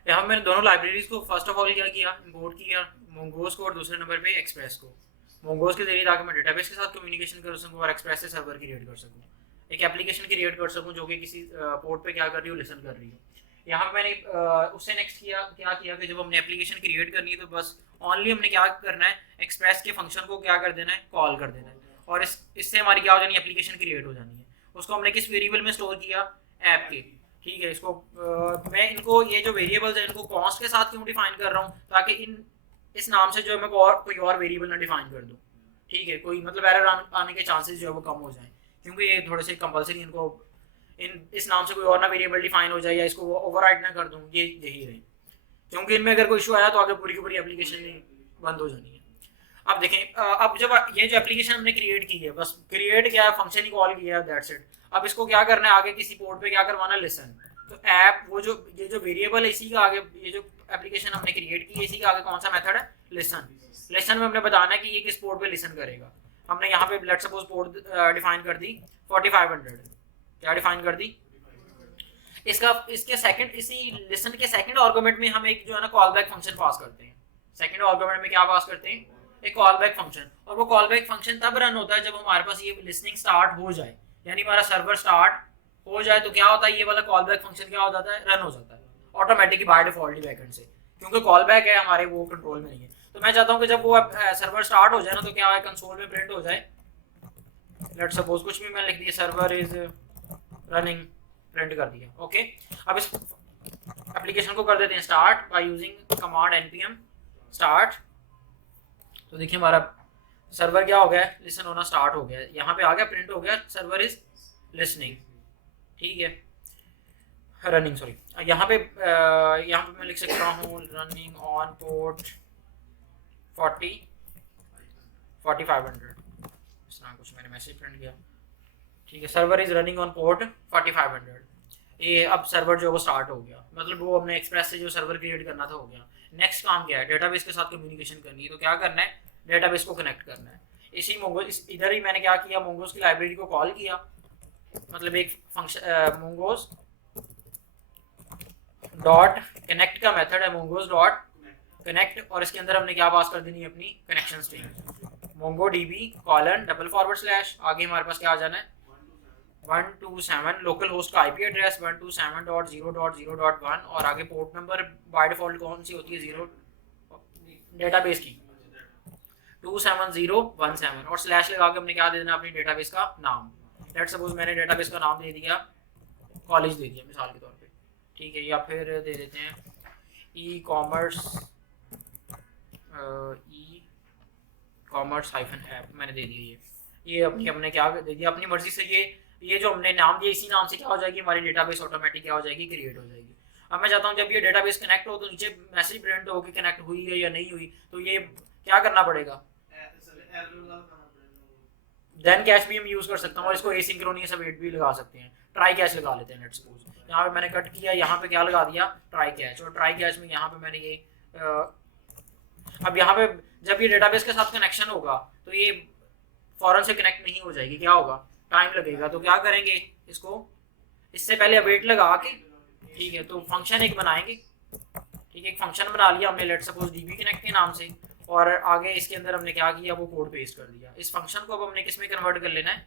यहाँ मैंने दोनों लाइब्रेरीज को फर्स्ट ऑफ ऑल क्या किया, इंपोर्ट किया मोंगोज को, और दूसरे नंबर पे एक्सप्रेस को। मोंगोज के जरिए ताकि मैं डेटाबेस के साथ कम्युनिकेशन कर सकूँ, और एक्सप्रेस से सर्वर क्रिएट कर सकूँ, एक एप्लीकेशन क्रिएट कर सकूँ जो कि किसी पोर्ट पे क्या कर रही हो, लिसन कर रही हो। यहाँ पे मैंने उससे नेक्स्ट क्या किया कि जब हमने एप्लीकेशन क्रिएट करनी है तो बस ओनली हमने क्या करना है, एक्सप्रेस के फंक्शन को क्या कर देना है, कॉल कर देना है, और इससे हमारी क्या हो जानी है, एप्लीकेशन क्रिएट हो जानी है। उसको हमने किस वेरिएबल में स्टोर किया, ऐप के, ठीक है। इसको मैं इनको ये जो वेरिएबल्स हैं इनको कॉन्स्ट के साथ क्यों डिफाइन कर रहा हूँ, ताकि इस नाम से जो मैं कोई और वेरिएबल ना डिफाइन कर दूँ, ठीक है, कोई मतलब एरर आने के चांसेस जो है वो कम हो जाएं, क्योंकि ये थोड़े से कंपलसरी इनको इस नाम से कोई और ना वेरिएबल डिफाइन हो जाए या इसको ओवरराइड ना कर दूं, ये यही रहे, क्योंकि इनमें अगर कोई इशू आया तो आगे पूरी की पूरी एप्लीकेशन बंद हो जानी है। अब देखें, अब जब ये जो एप्लीकेशन हमने क्रिएट की है, बस क्रिएट किया है, फंक्शन ही कॉल किया है, दैट्स इट। अब इसको क्या करना है, आगे किसी पोर्ट पे क्या करवाना है, लिसन। तो ऐप वो जो ये जो वेरिएबल है इसी का आगे, ये जो एप्लीकेशन हमने क्रिएट की है इसी का आगे कौन सा मेथड है, लिसन। लिसन में हमने बताना है कि ये किस पोर्ट पे लिसन करेगा। हमने यहाँ पे लेट्स सपोज पोर्ट डिफाइन कर दी 4500, क्या डिफाइन कर दी, इसके सेकंड, इसी लिसन के सेकंड आर्गुमेंट में हम एक जो है ना कॉल बैक फंक्शन पास करते हैं। सेकंड आर्गुमेंट में क्या पास करते हैं, एक कॉल बैक फंक्शन। और वो कॉल बैक फंक्शन तब रन होता है जब हमारे पास ये लिसनिंग स्टार्ट हो जाए, यानी हमारा सर्वर स्टार्ट हो जाए, तो क्या होता है, ये वाला कॉल बैक फंक्शन क्या हो जाता है, रन हो जाता है automatically by default he backend से, क्योंकि कॉल बैक है हमारे, वो कंट्रोल में नहीं है। तो मैं चाहता हूँ कि जब वो सर्वर स्टार्ट हो जाए ना, तो क्या है, कंसोल में प्रिंट हो जाए, लेट्स सपोज कुछ भी मैं लिख दिया, सर्वर इज रनिंग, प्रिंट कर दिया, ओके। अब इस एप्लीकेशन को कर देते हैं start by using command npm start. तो देखिए हमारा सर्वर क्या हो गया, लिसन होना स्टार्ट हो गया, यहाँ पे आ गया, प्रिंट हो गया, सर्वर इज लिसनिंग, ठीक है, रनिंग, सॉरी। यहाँ पे मैं लिख सकता हूँ रनिंग ऑन पोर्ट 4500, इस तरह कुछ मैंने मैसेज प्रिंट किया, ठीक है, server is running on port 4500। ये अब सर्वर जो है वो स्टार्ट हो गया, मतलब वो हमने एक्सप्रेस से जो सर्वर क्रिएट करना था हो गया। नेक्स्ट काम क्या है, डेटाबेस के साथ कम्युनिकेशन करनी है, तो क्या करना है, डेटाबेस को कनेक्ट करना है। इसी मोंगोज, इधर ही मैंने क्या किया, मोंगोज की लाइब्रेरी को कॉल किया, मतलब एक फंक्शन मोंगोज डॉट कनेक्ट का मेथड है मोंगोज डॉट कनेक्ट, और इसके अंदर हमने क्या पास कर देनी है, अपनी connection string Mongo dB colon // आगे हमारे पास क्या आ जाना है, 127 लोकल होस्ट का आईपी एड्रेस 127.0.0.1, और आगे पोर्ट नंबर बाय डिफॉल्ट कौन सी होती है, 0 डेटाबेस की 27017, और स्लैश लगा के हमने क्या दे देना, अपनी डेटाबेस का नाम। लेट्स सपोज मैंने डेटाबेस का नाम दे दिया कॉलेज दे दिया मिसाल के तौर पे, ठीक है, या फिर दे देते हैं ई कॉमर्स -ऐप, मैंने दे दिया ये अपनी, हमने क्या दे दिया अपनी मर्जी से, ये जो हमने नाम दिया इसी नाम से क्या हो जाएगी, हमारी डेटाबेस ऑटोमेटिक क्या हो जाएगी, क्रिएट हो जाएगी। अब मैं चाहता हूँ जब ये डेटाबेस कनेक्ट हो तो नीचे मैसेज प्रिंट हो कि कनेक्ट हुई है या नहीं हुई, तो ये क्या करना पड़ेगा, देन कैश भी हम यूज कर सकता हूँ, और इसको एसिंक्रोनियस अवेट भी लगा सकते हैं, ट्राई कैश लगा लेते हैं। लेट्स सपोज यहाँ पे मैंने कट किया, यहाँ पे क्या लगा दिया, ट्राई कैश, और ट्राई कैश में यहाँ पे मैंने ये अब यहाँ पे जब ये डेटाबेस के साथ कनेक्शन होगा तो ये फौरन से कनेक्ट नहीं हो जाएगी, क्या होगा, टाइम लगेगा। तो क्या करेंगे, इसको इससे पहले अवेट लगा के, ठीक है, तो फंक्शन एक बनाएंगे, ठीक है, एक फंक्शन बना लिया हमने, लेट्स सपोज डीबी कनेक्ट के नाम से, और आगे इसके अंदर हमने क्या किया, वो कोड पेस्ट कर दिया। इस फंक्शन को अब हमने किस में कन्वर्ट कर लेना है,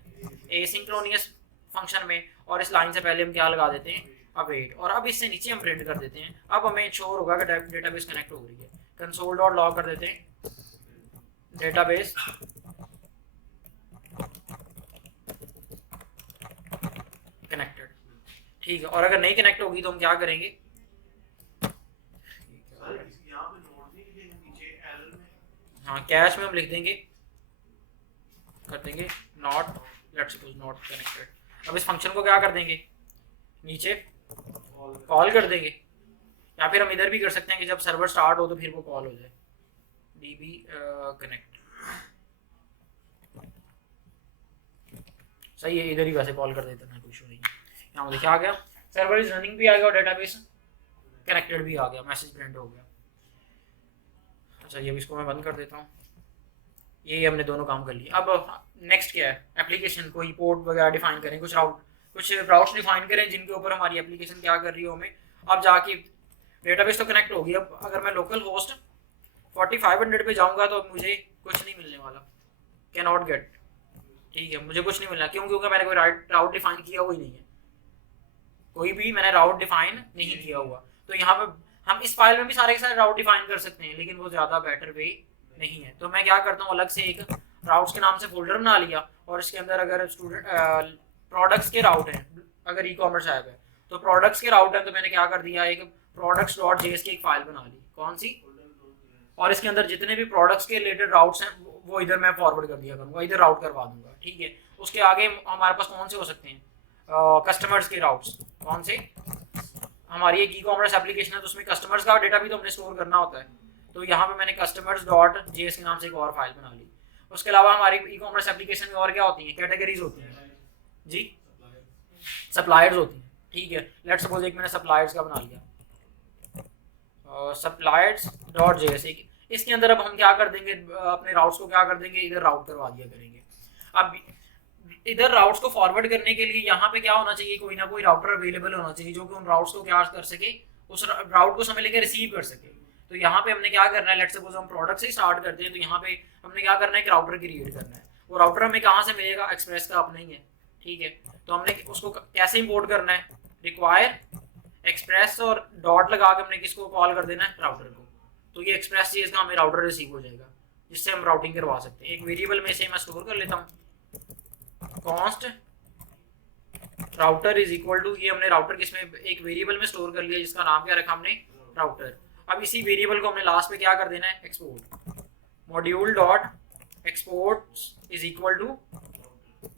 एसिंक्रोनियस फंक्शन में, और इस लाइन से पहले हम क्या लगा देते हैं, अवेट, और अब इससे नीचे हम प्रिंट कर देते हैं। अब हमें श्योर होगा कि डेटाबेस कनेक्ट हो रही है, कंसोल डॉट लॉग कर देते हैं डेटाबेस कनेक्टेड, ठीक है, और अगर नहीं कनेक्ट होगी तो हम क्या करेंगे, हाँ कैश में हम लिख देंगे, कर देंगे not, let's suppose not connected. अब इस फंक्शन को क्या कर देंगे, नीचे कॉल कर देंगे, या फिर हम इधर भी कर सकते हैं कि जब सर्वर स्टार्ट हो तो फिर वो कॉल हो जाए, db कनेक्ट, सही है, इधर ही वैसे कॉल कर देते हैं, कोई इशू नहीं है। यहाँ देखिए आ गया, सर्वर इज रनिंग भी आ गया और डेटाबेस कनेक्टेड भी आ गया, मैसेज प्रिंट हो गया। अच्छा ये इसको मैं बंद कर देता हूँ, ये हमने दोनों काम कर लिए। अब नेक्स्ट क्या है, एप्लीकेशन कोई पोर्ट वगैरह डिफाइन करें, कुछ राउट्स डिफाइन करें जिनके ऊपर हमारी एप्लीकेशन क्या कर रही हो हमें। अब जाके डेटाबेस तो कनेक्ट होगी, अब अगर मैं लोकल होस्ट 4500 पे जाऊंगा तो मुझे कुछ नहीं मिलने वाला, कैन नॉट गेट, ठीक है, मुझे कुछ नहीं मिलना, क्यों, क्योंकि मैंने कोई राउट डिफाइन किया हुआ ही नहीं है, कोई भी मैंने राउट डिफाइन नहीं किया हुआ। तो यहाँ पे हम इस फाइल में भी सारे के सारे राउट डिफाइन कर सकते हैं, लेकिन वो ज़्यादा बेटर वे नहीं है। तो मैं क्या करता हूँ, अलग से एक राउट्स के नाम से फोल्डर बना लिया, और इसके अंदर अगर स्टूडेंट प्रोडक्ट्स के राउट हैं, अगर ई कॉमर्स ऐप है तो प्रोडक्ट्स के राउट हैं, तो मैंने क्या कर दिया, एक products.js की एक फाइल बना ली, कौन सी, और इसके अंदर जितने भी प्रोडक्ट्स के रिलेटेड राउट्स हैं वो इधर मैं फॉरवर्ड कर दिया करूँगा, इधर राउट करवा दूंगा, ठीक है। उसके आगे हमारे पास कौन से हो सकते हैं, कस्टमर्स के राउट्स, कौन से, हमारी एक ई कॉमर्स एप्लीकेशन है तो उसमें कस्टमर्स का डेटा भी तो हमने स्टोर करना होता है, तो यहाँ पे मैंने कस्टमर्स डॉट जेएस के नाम से एक और फाइल बना ली। उसके अलावा हमारी ई कॉमर्स एप्लीकेशन में और क्या होती हैं, कैटेगरीज होती हैं जी, सप्लायर्स होती हैं, ठीक है। लेट्स सपोज एक मैंने सप्लायर्स का बना लिया, सप्लायर्स डॉट जेएस, इसके अंदर अब हम क्या कर देंगे, अपने राउट्स को क्या कर देंगे, इधर राउट करवा दिया करेंगे। अब इधर राउट्स को फॉरवर्ड करने के लिए यहाँ पे क्या होना चाहिए, कोई ना कोई राउटर अवेलेबल होना चाहिए जो कि उन राउट्स को क्या कर सके, उस राउट को समझ लेके रिसीव कर सके। तो यहाँ पे हमने क्या करना है, लेट्स सपोज हम प्रोडक्ट से स्टार्ट करते हैं, तो यहाँ पे हमने क्या करना है, एक राउटर क्रिएट करना है। वो राउटर हमें कहाँ से मिलेगा, एक्सप्रेस का अपना ही है, ठीक है। तो हमने उसको कैसे इंपोर्ट करना है, रिक्वायर एक्सप्रेस और डॉट लगा के हमने किसको कॉल कर देना है, राउटर को। तो ये एक्सप्रेस चीज का हमें राउटर रिसीव हो जाएगा, जिससे हम राउटिंग करवा सकते हैं। एक वेरिएबल में से मैं स्टोर कर लेता हूँ, const router is equal to, ये हमने राउटर किसमें, एक वेरिएबल में स्टोर कर लिया जिसका नाम क्या रखा हमने, राउटर। अब इसी वेरिएबल को हमने लास्ट पे क्या कर देना है, export, module dot export is equal to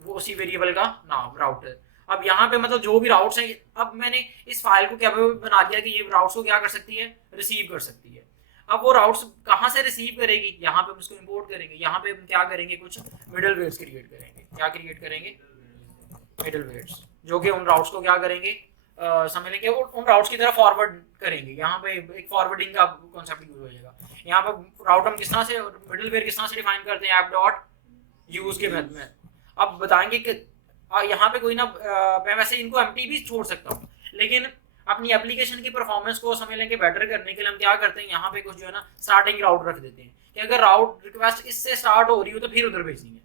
वो उसी वेरिएबल का नाम, राउटर। अब यहाँ पे मतलब जो भी राउट्स हैं, अब मैंने इस फाइल को क्या बना दिया कि ये राउट्स को क्या कर सकती है, रिसीव कर सकती है। अब वो राउट्स कहाँ से रिसीव करेगी, यहाँ पे हम इसको इंपोर्ट करेंगे, यहाँ पे हम क्या करेंगे, कुछ मिडलवेयर्स क्रिएट करेंगे। क्या क्रिएट करेंगे, मिडलवेयर्स, जो कि उन राउट्स को क्या करेंगे, समझ लेंगे, उन राउट्स की तरह फॉरवर्ड करेंगे। यहाँ पे एक फॉरवर्डिंग का कॉन्सेप्ट यूज हो जाएगा। यहाँ पे राउट हम किस तरह से, मिडलवेयर किस तरह से डिफाइन करते हैं, ऐप डॉट यूज के मेथड में। अब बताएंगे कि यहाँ पे कोई ना, मैं वैसे इनको एम्प्टी भी छोड़ सकता हूँ, लेकिन अपनी एप्लीकेशन की परफॉर्मेंस को समझ लेंगे बेटर करने के लिए हम क्या करते हैं, यहाँ पे कुछ जो है ना स्टार्टिंग राउट रख देते हैं कि अगर राउट रिक्वेस्ट इससे स्टार्ट हो रही हो तो फिर उधर भेजेंगे।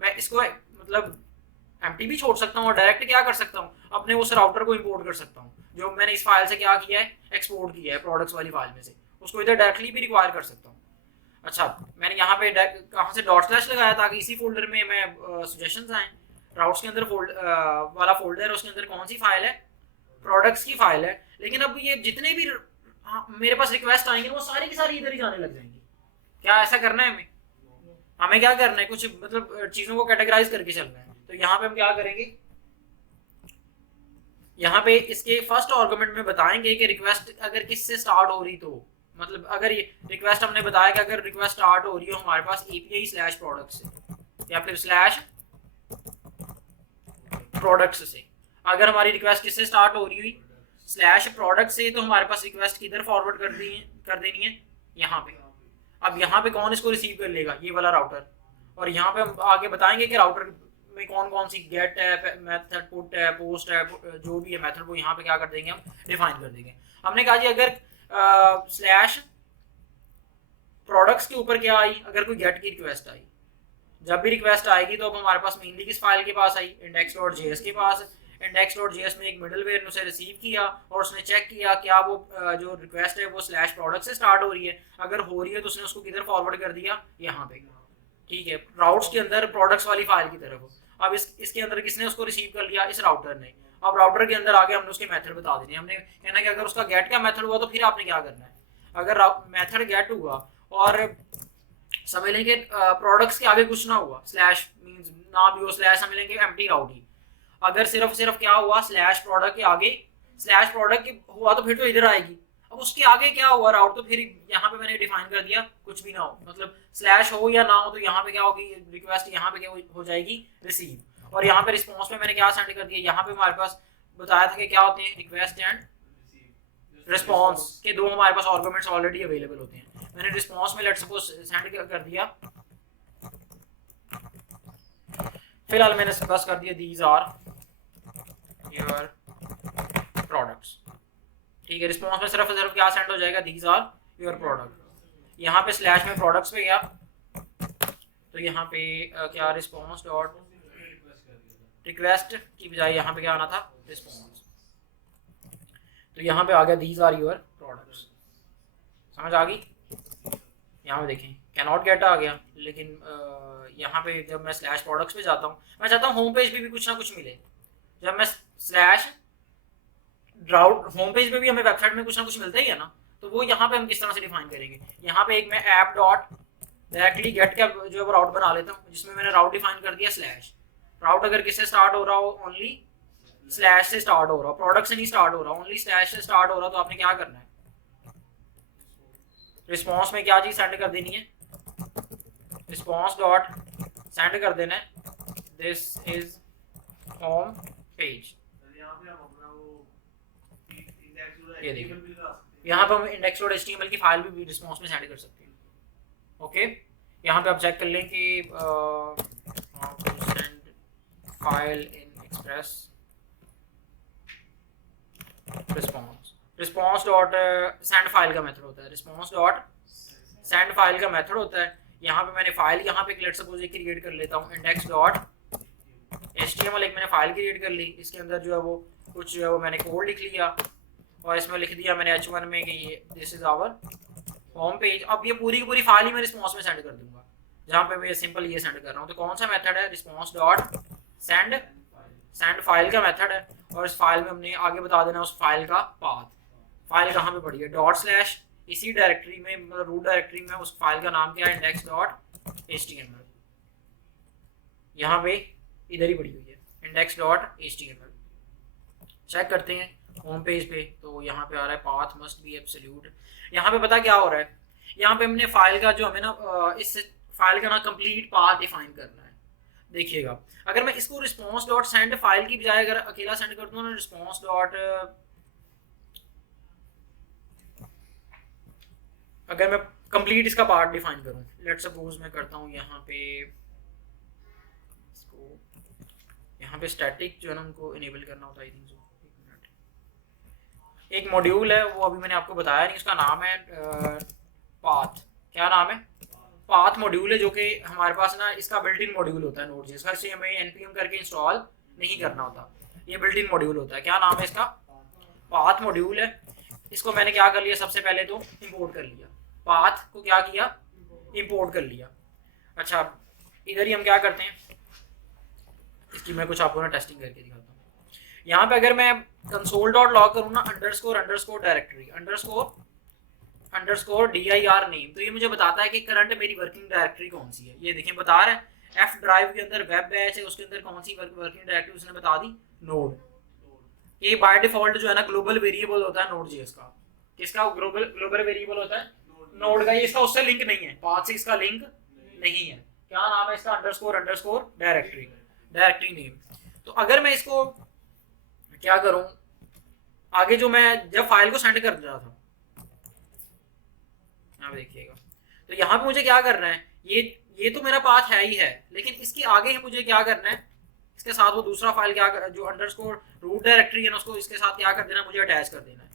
मैं इसको मतलब एम्प्टी भी छोड़ सकता हूँ और डायरेक्ट क्या कर सकता हूँ, अपने उस राउटर को इंपोर्ट कर सकता हूँ जो मैंने इस फाइल से क्या किया है, एक्सपोर्ट किया है प्रोडक्ट्स वाली फाइल में से, उसको इधर डायरेक्टली भी रिक्वायर कर सकता हूँ। अच्छा, मैंने यहाँ पे कहाँ से डॉट स्लैश लगाया ताकि इसी फोल्डर में मैं सजेशंस आए। राउट्स के अंदर वाला फोल्डर है, उसके अंदर कौन सी फाइल है, प्रोडक्ट्स की फाइल है। लेकिन अब ये जितने भी मेरे पास रिक्वेस्ट आएंगे वो सारी की सारी इधर ही जाने लग जाएंगी। क्या ऐसा करना है हमें क्या करना है, कुछ मतलब चीजों को कैटेगराइज करके चलना है। तो यहाँ पे हम क्या करेंगे, यहाँ पे इसके फर्स्ट आर्गुमेंट में बताएंगे कि रिक्वेस्ट अगर किससे स्टार्ट हो रही, तो मतलब अगर ये रिक्वेस्ट हमने बताया कि अगर रिक्वेस्ट स्टार्ट हो रही हो हमारे पास API/प्रोडक्ट से या फिर /प्रोडक्ट्स से, अगर हमारी रिक्वेस्ट किससे स्टार्ट हो रही हुई, /प्रोडक्ट से, तो हमारे पास रिक्वेस्ट किधर फॉरवर्ड कर देनी है, यहाँ पे। अब यहाँ पे कौन इसको रिसीव कर लेगा, ये वाला राउटर। और यहाँ पे हम आगे बताएंगे कि राउटर में कौन कौन सी गेट है, मेथड, पुट है, पोस्ट है, जो भी है मेथड वो यहाँ पे क्या कर देंगे, हम डिफाइन कर देंगे। हमने कहा जी अगर /प्रोडक्ट्स के ऊपर क्या आई, अगर कोई गेट की रिक्वेस्ट आई, जब भी रिक्वेस्ट आएगी तो अब हमारे पास मेनली किस फाइल के पास आई, index.js के पास। index.js में एक मिडलवेयर ने उसे रिसीव किया और उसने चेक किया क्या वो जो रिक्वेस्ट है वो /प्रोडक्ट से स्टार्ट हो रही है। अगर हो रही है तो उसने उसको किधर फॉरवर्ड कर दिया, यहाँ पे, ठीक है, राउट्स के अंदर प्रोडक्ट्स वाली फाइल की तरफ। अब इसके अंदर किसने उसको रिसीव कर लिया, इस राउटर ने। अब राउटर के अंदर आगे हमने उसके मेथड बता देने, हमने कहना कि अगर उसका गेट का मेथड हुआ तो फिर आपने क्या करना है, अगर मेथड गेट हुआ और समझ लेंगे प्रोडक्ट्स के आगे कुछ ना हुआ, स्लैश मींस ना भी हो, स्लैश समझ लेंगे एम्प्टी राउट ही। अगर सिर्फ क्या हुआ, /प्रोडक्ट के आगे /प्रोडक्ट हुआ तो फिर तो इधर आएगी। अब उसके आगे क्या हुआ राउट, तो फिर यहाँ पे मैंने डिफाइन कर दिया कुछ भी ना हो, मतलब स्लैश हो या ना हो तो यहाँ पे क्या होगी, रिक्वेस्ट यहाँ पे क्या हो जाएगी, रिसीव। और यहाँ पे रिस्पॉन्स में मैंने क्या सेंड कर दिया, यहाँ पे हमारे पास बताया था कि क्या होते हैं, रिक्वेस्ट एंड रिस्पॉन्स के दो हमारे पास आर्गुमेंट्स ऑलरेडी अवेलेबल होते हैं। मैंने रिस्पॉन्स में लेट्स सपोज सेंड कर दिया, फिलहाल मैंने बस कर दिया दीज आर योर प्रोडक्ट्स, ठीक है। रिस्पॉन्स में सिर्फ क्या सेंड हो जाएगा, दीज आर योर प्रोडक्ट। यहाँ पे स्लैश में प्रोडक्ट्स पे गया तो यहाँ पे क्या रिस्पॉन्स डॉट रिक्वेस्ट की बजाय यहाँ पे क्या आना था, रिस्पॉन्स। तो यहाँ पे आ गया दीज आर योर प्रोडक्ट्स, समझ आ गई। यहाँ पे देखें कैनॉट गेट आ गया, लेकिन यहाँ पे जब मैं /प्रोडक्ट्स पे जाता हूँ, मैं चाहता हूँ होम पेज पे भी कुछ ना कुछ मिले। जब मैं होम पेज पे भी हमें वेबसाइट में कुछ ना कुछ मिलता ही है ना, तो वो यहाँ पे हम किस तरह से डिफाइन करेंगे। यहाँ पे एक मैं ऐप डॉट डायरेक्टली गेट का जो है राउट बना लेता हूँ, जिसमें मैंने राउट डिफाइन कर दिया स्लैश। राउट अगर किससे स्टार्ट हो रहा हो, ओनली स्लैश से स्टार्ट हो रहा हो, प्रोडक्ट से नहीं स्टार्ट हो रहा, ओनली स्लैश से स्टार्ट हो रहा, तो आपने क्या करना है, रिस्पॉन्स में क्या चीज सेंड कर देनी है, रिस्पॉन्स डॉट सेंड कर देना है दिस इज होम पेज। ये देखिए यहाँ पे हम इंडेक्स डॉट एचटीएमएल की फाइल भी रिस्पॉन्स में सेंड कर सकते हैं। ओके, यहाँ पे आप चेक कर लें कि send file Inn Express response, response dot send file का मेथड होता है, रिस्पॉन्स डॉट सेंड फाइल का मेथड होता है। यहाँ पे मैंने फाइल यहाँ पे लेट्स सपोज एक क्रिएट कर लेता हूँ, इंडेक्स डॉट एचटीएमएल, एक मैंने फाइल क्रिएट कर ली, इसके अंदर जो है वो कुछ जो है वो मैंने कोड लिख लिया और इसमें लिख दिया मैंने h1 में कि ये this is our home page. अब ये पूरी की पूरी फाइल ही मैं रिस्पॉन्स में सेंड कर दूंगा, जहाँ पे मैं सिंपल ये सेंड कर रहा हूँ। तो कौन सा मेथड है, response dot send, send file का मेथड है, और इस फाइल में हमने आगे बता देना उस फाइल का पाथ, फाइल कहाँ पे पड़ी है, डॉट स्लैश इसी डायरेक्टरी में, मतलब रूट डायरेक्टरी में उस फाइल का नाम क्या है, इंडेक्स डॉट एचटीएमएल, यहाँ पे इधर ही पड़ी हुई है इंडेक्स डॉट एचटीएमएल। चेक करते हैं होम पेज पे, तो यहाँ पे आ रहा है पाथ मस्ट बी एब्सोल्यूट। यहाँ पे पता क्या हो रहा है, यहाँ पे हमने फाइल का जो हमें ना इस फाइल का ना कंप्लीट पाथ डिफाइन करना है। देखिएगा अगर मैं इसको रिस्पॉन्स डॉट सेंड फाइल की बजाय अगर अकेला सेंड कर दूँ ना, रिस्पॉन्स डॉट अगर मैं कंप्लीट इसका पार्ट डिफाइन करूँ, लेट्स सपोज मैं करता हूँ यहाँ पे इसको, यहाँ पे स्टैटिक जो है ना उनको इनेबल करना होता है, आई थिंक सो। एक मॉड्यूल है वो अभी मैंने आपको बताया नहीं, उसका नाम है पाथ, क्या नाम है, पाथ मॉड्यूल है, जो कि हमारे पास ना इसका बिल्ट इन मॉड्यूल होता है नोड.जेएस का, इसे हमें npm करके इंस्टॉल नहीं करना होता, ये बिल्ट इन मॉड्यूल होता है। क्या नाम है इसका, पाथ मॉड्यूल है। इसको मैंने क्या कर लिया, सबसे पहले तो इंपोर्ट कर लिया, पाथ को क्या किया, इंपोर्ट कर लिया। अच्छा इधर ही हम क्या करते हैं, इसकी मैं कुछ आपको ना टेस्टिंग करके दिखाता हूँ। यहाँ पे अगर मैं कंसोल डॉट लॉग करूँ ना, underscore underscore directory underscore underscore dir name, तो ये मुझे बताता है कि करंट मेरी वर्किंग डायरेक्टरी कौन सी है। ये देखिए बता रहा है एफ ड्राइव के अंदर वेब बैच है, उसके अंदर कौन सी वर्किंग डायरेक्टरी उसने बता दी, नोड। ये बाय डिफॉल्ट जो है ना ग्लोबल वेरिएबल होता है नोड.जेएस का, किसका ग्लोबल वेरिएबल होता है, नोड का। ये इसका उससे लिंक नहीं है, पाथ से इसका लिंक नहीं है। क्या नाम है इसका, अंडरस्कोर अंडरस्कोर डायरेक्टरी नेम। तो अगर मैं इसको क्या करूं, आगे जो मैं जब फाइल को सेंड कर रहा था, यहाँ देखिएगा, तो यहाँ पे मुझे क्या करना है, ये तो मेरा पाथ है ही है, लेकिन इसके आगे ही मुझे क्या करना है, इसके साथ वो दूसरा फाइल क्या जो अंडरस्कोर रूट डायरेक्टरी है ना, उसको इसके साथ क्या कर देना, मुझे अटैच कर देना है।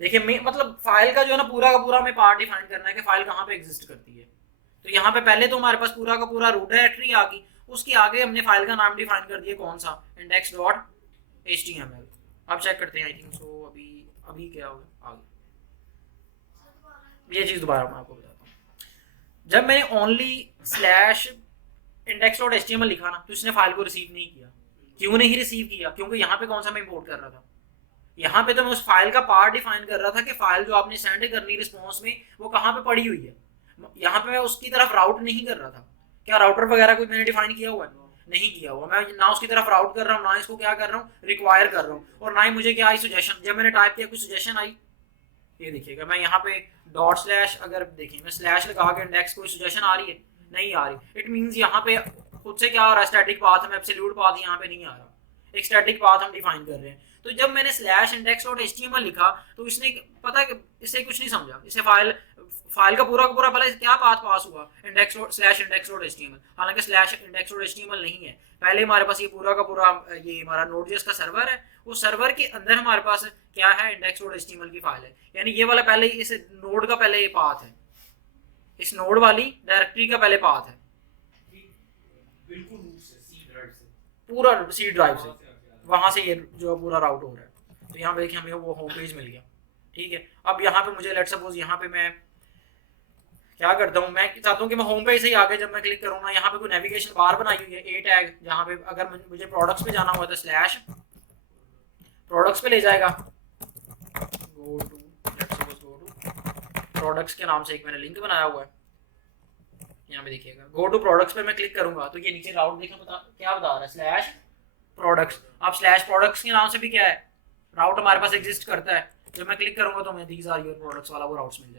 देखिए मतलब फाइल का जो है ना पूरा का पूरा हमें पार्ट डिफाइन करना है कि फाइल कहाँ पे एग्जिस्ट करती है। तो यहाँ पे पहले तो हमारे पास पूरा का पूरा रूट डायरेक्टरी आ गई, उसके आगे हमने फाइल का नाम डिफाइन कर दिया, कौन सा, इंडेक्स डॉट एचटीएमएल। अब चेक करते हैं, आई थिंक सो अभी क्या होगा आगे, ये चीज़ दोबारा मैं आपको बताता हूँ। जब मैंने only slash index dot HTML लिखा ना, तो इसने फाइल को रिसीव नहीं किया। क्यों नहीं रिसीव किया, क्योंकि यहाँ पे कौन सा मैं इंपोर्ट कर रहा था, यहाँ पे तो मैं उस फाइल का पार्ट डिफाइन कर रहा था कि फाइल जो आपने सेंड करनी रिस्पॉन्स में वो कहाँ पे पड़ी हुई है। यहाँ पे मैं उसकी तरफ राउट नहीं कर रहा था। क्या राउटर वगैरह कोई मैंने डिफाइन किया हुआ है, नहीं किया हुआ। मैं ना उसकी तरफ राउट कर रहा हूँ, ना इसको क्या कर रहा हूँ, रिक्वायर कर रहा हूँ, और ना ही मुझे क्या आई सजेशन। जब मैंने टाइप किया कुछ सजेशन आई, ये देखिएगा मैं यहाँ पे डॉट स्लैश, अगर देखिए मैं स्लैश लगा के इंडेक्स, कोई सजेशन आ रही है, नहीं आ रही। इट मीन्स यहाँ पे खुद से क्या आ रहा है, स्टैटिक पाथ में एब्सोल्यूट पाथ यहाँ पे नहीं आ रहा, एक स्टैटिक पाथ हम डिफाइन कर रहे हैं। तो जब मैंने स्लैश इंडेक्स डॉट एचटीएमएल लिखा, तो इसने पता है इससे कुछ नहीं समझा, इसे फाइल का पूरा पहले क्या पाथ पास हुआ, index slash index dot HTML, हालांकि स्लैश इंडेक्स डॉट एचटीएमएल नहीं है। पहले हमारे पास ये पूरा का पूरा ये हमारा नोड.जेएस का सर्वर है, उस सर्वर के अंदर हमारे पास क्या है, इंडेक्स डॉट एचटीएमएल की फाइल है। यानी ये वाला पहले इस नोड का पहले ये पाथ है, इस नोड वाली डायरेक्टरी का पहले पाथ है, बिल्कुल पूरा सी ड्राइव से, वहां से ये जो पूरा राउट हो रहा है। तो यहाँ पे देखिए हमें वो होम पेज मिल गया, ठीक है। अब यहाँ पे मुझे लेट सपोज यहाँ पे मैं क्या करता हूँ, मैं चाहता हूँ कि मैं होम पेज से ही आगे जब मैं क्लिक करूँगा, यहाँ पे कोई नेविगेशन बार बनाई हुई है, ए टैग, जहाँ पे अगर मुझे प्रोडक्ट्स पे जाना हुआ तो स्लैश प्रोडक्ट्स पे ले जाएगा, गो टू प्रोडक्ट्स के नाम से एक मैंने लिंक बनाया हुआ है, यहाँ पे देखिएगा गो टू प्रोडक्ट्स पे मैं क्लिक करूंगा तो ये नीचे राउट देखना क्या बता रहा है, स्लैश प्रोडक्ट्स। अब स्लैश प्रोडक्ट्स के नाम से भी क्या है, राउट हमारे पास एग्जिस्ट करता है। जब मैं क्लिक करूंगा तो मैं दीज आर योर प्रोडक्ट्स वाला वो राउट मिल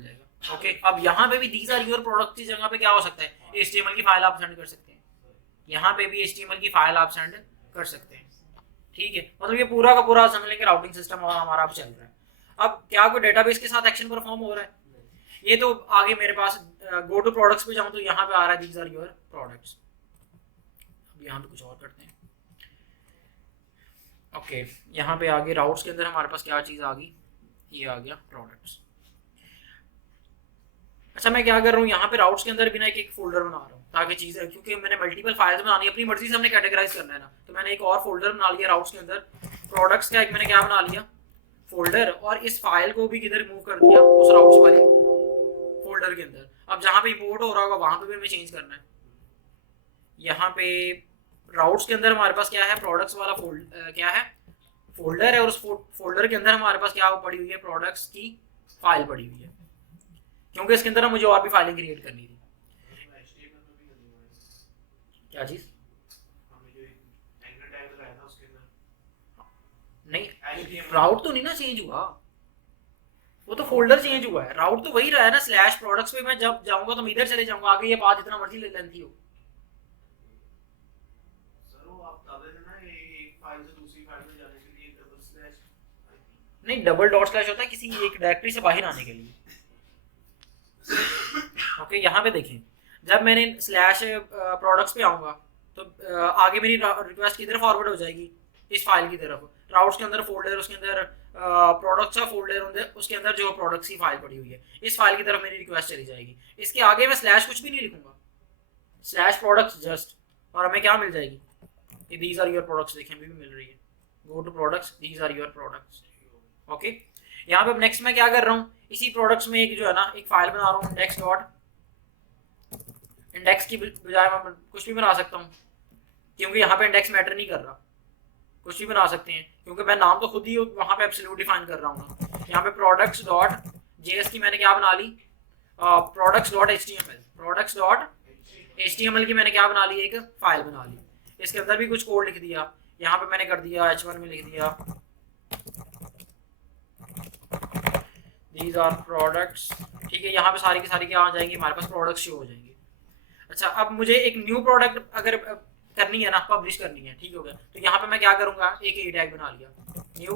जाएगा। ओके, अब यहाँ पे भी दीज आर योर प्रोडक्ट्स की जगह पे क्या हो सकता है, HTML की फाइल आप सेंड कर सकते हैं। यहाँ पे भी HTML की फाइल आप सेंड कर सकते हैं। ठीक है, मतलब ये पूरा का पूरा समझ लेंगे राउटिंग सिस्टम हमारा अब चल रहा है। अब क्या कोई डेटाबेस के साथ एक्शन परफॉर्म हो रहा है, ये तो आगे मेरे पास गो टू प्रोडक्ट्स पे जाऊं तो यहाँ पे आ रहा है दीज आर योर प्रोडक्ट्स। अब यहाँ पे कुछ और करते हैं। ओके, यहाँ पे आगे राउट्स के अंदर हमारे पास क्या चीज़ आ गई, ये आ गया प्रोडक्ट्स। अच्छा, मैं क्या कर रहा हूँ, यहाँ पे राउट्स के अंदर भी ना एक फोल्डर बना रहा हूँ ताकि चीज़ें, क्योंकि मैंने मल्टीपल फाइल्स बनानी है, अपनी मर्जी से हमने कैटेगराइज करना है ना, तो मैंने एक और फोल्डर बना लिया राउट्स के अंदर। प्रोडक्ट्स का एक मैंने क्या बना लिया फोल्डर, और इस फाइल को भी किधर मूव कर दिया, उस राउट्स वाली फोल्डर के अंदर। अब जहाँ पे इंपोर्ट हो रहा होगा वहाँ पे भी हमें चेंज करना है। यहाँ पे राउट्स के अंदर हमारे पास क्या है, प्रोडक्ट्स वाला क्या है फोल्डर है, और उस फोल्डर के अंदर हमारे पास क्या पड़ी हुई है, प्रोडक्ट्स की फाइल पड़ी हुई है, क्योंकि इसके अंदर मुझे और भी फाइलें क्रिएट करनी थी। क्या चीज, नहीं राउट तो नहीं ना चेंज हुआ, वो तो फोल्डर चेंज हुआ है, राउट तो वही रहा है ना। स्लैश प्रोडक्ट्स पे मैं जब जाऊंगा तो मैं इधर चले जाऊंगा, आगे ये पाथ जितना मर्जी लेंथी हो। सर वो आप बता देते ना, एक फाइल से दूसरी फाइल में जाने के लिए डबल स्लैश, नहीं डबल डॉट स्लैश होता है किसी एक डायरेक्टरी से बाहर आने के लिए। ओके, यहाँ पे देखें, जब मैंने स्लैश प्रोडक्ट्स पे आऊँगा तो आगे मेरी रिक्वेस्ट किधर फॉरवर्ड हो जाएगी, इस फाइल की तरफ। राउट्स के अंदर फोल्डर, उसके अंदर प्रोडक्ट्स का फोल्डर, उसके अंदर जो प्रोडक्ट्स की फाइल पड़ी हुई है, इस फाइल की तरफ मेरी रिक्वेस्ट चली जाएगी। इसके आगे मैं स्लैश कुछ भी नहीं लिखूंगा, स्लैश प्रोडक्ट्स जस्ट, और हमें क्या मिल जाएगी, ये दीज आर योर प्रोडक्ट्स, देखें अभी भी मिल रही है, go to products, these are your products. Okay, यहाँ पे नेक्स्ट मैं क्या कर रहा हूँ, इसी प्रोडक्ट्स में एक जो है ना एक फाइल बना रहा हूँ, इंडेक्स डॉट, इंडेक्स की बजाय मैं कुछ भी बना सकता हूँ, क्योंकि यहाँ पे इंडेक्स मैटर नहीं कर रहा, कुछ भी बना सकते हैं, क्योंकि मैं नाम तो खुद ही वहाँ पे एब्सोल्यूट डिफाइन कर रहा हूँ। यहाँ पे प्रोडक्ट्स डॉट जेएस की मैंने क्या बना ली, products dot HTML, products dot HTML की मैंने क्या बना ली, एक फाइल बना ली। इसके अंदर भी कुछ कोड लिख दिया, यहाँ पे मैंने कर दिया h1 में लिख दिया these are products। ठीक है, यहाँ पे सारी की सारी क्या आ जाएंगी, हमारे पास प्रोडक्ट्स शो हो जाएंगे। अच्छा, अब मुझे एक न्यू प्रोडक्ट अगर करनी है ना, पब्लिश करनी है, ठीक हो गया, तो यहाँ पे मैं क्या करूँगा, एक ए टैग बना लिया, न्यू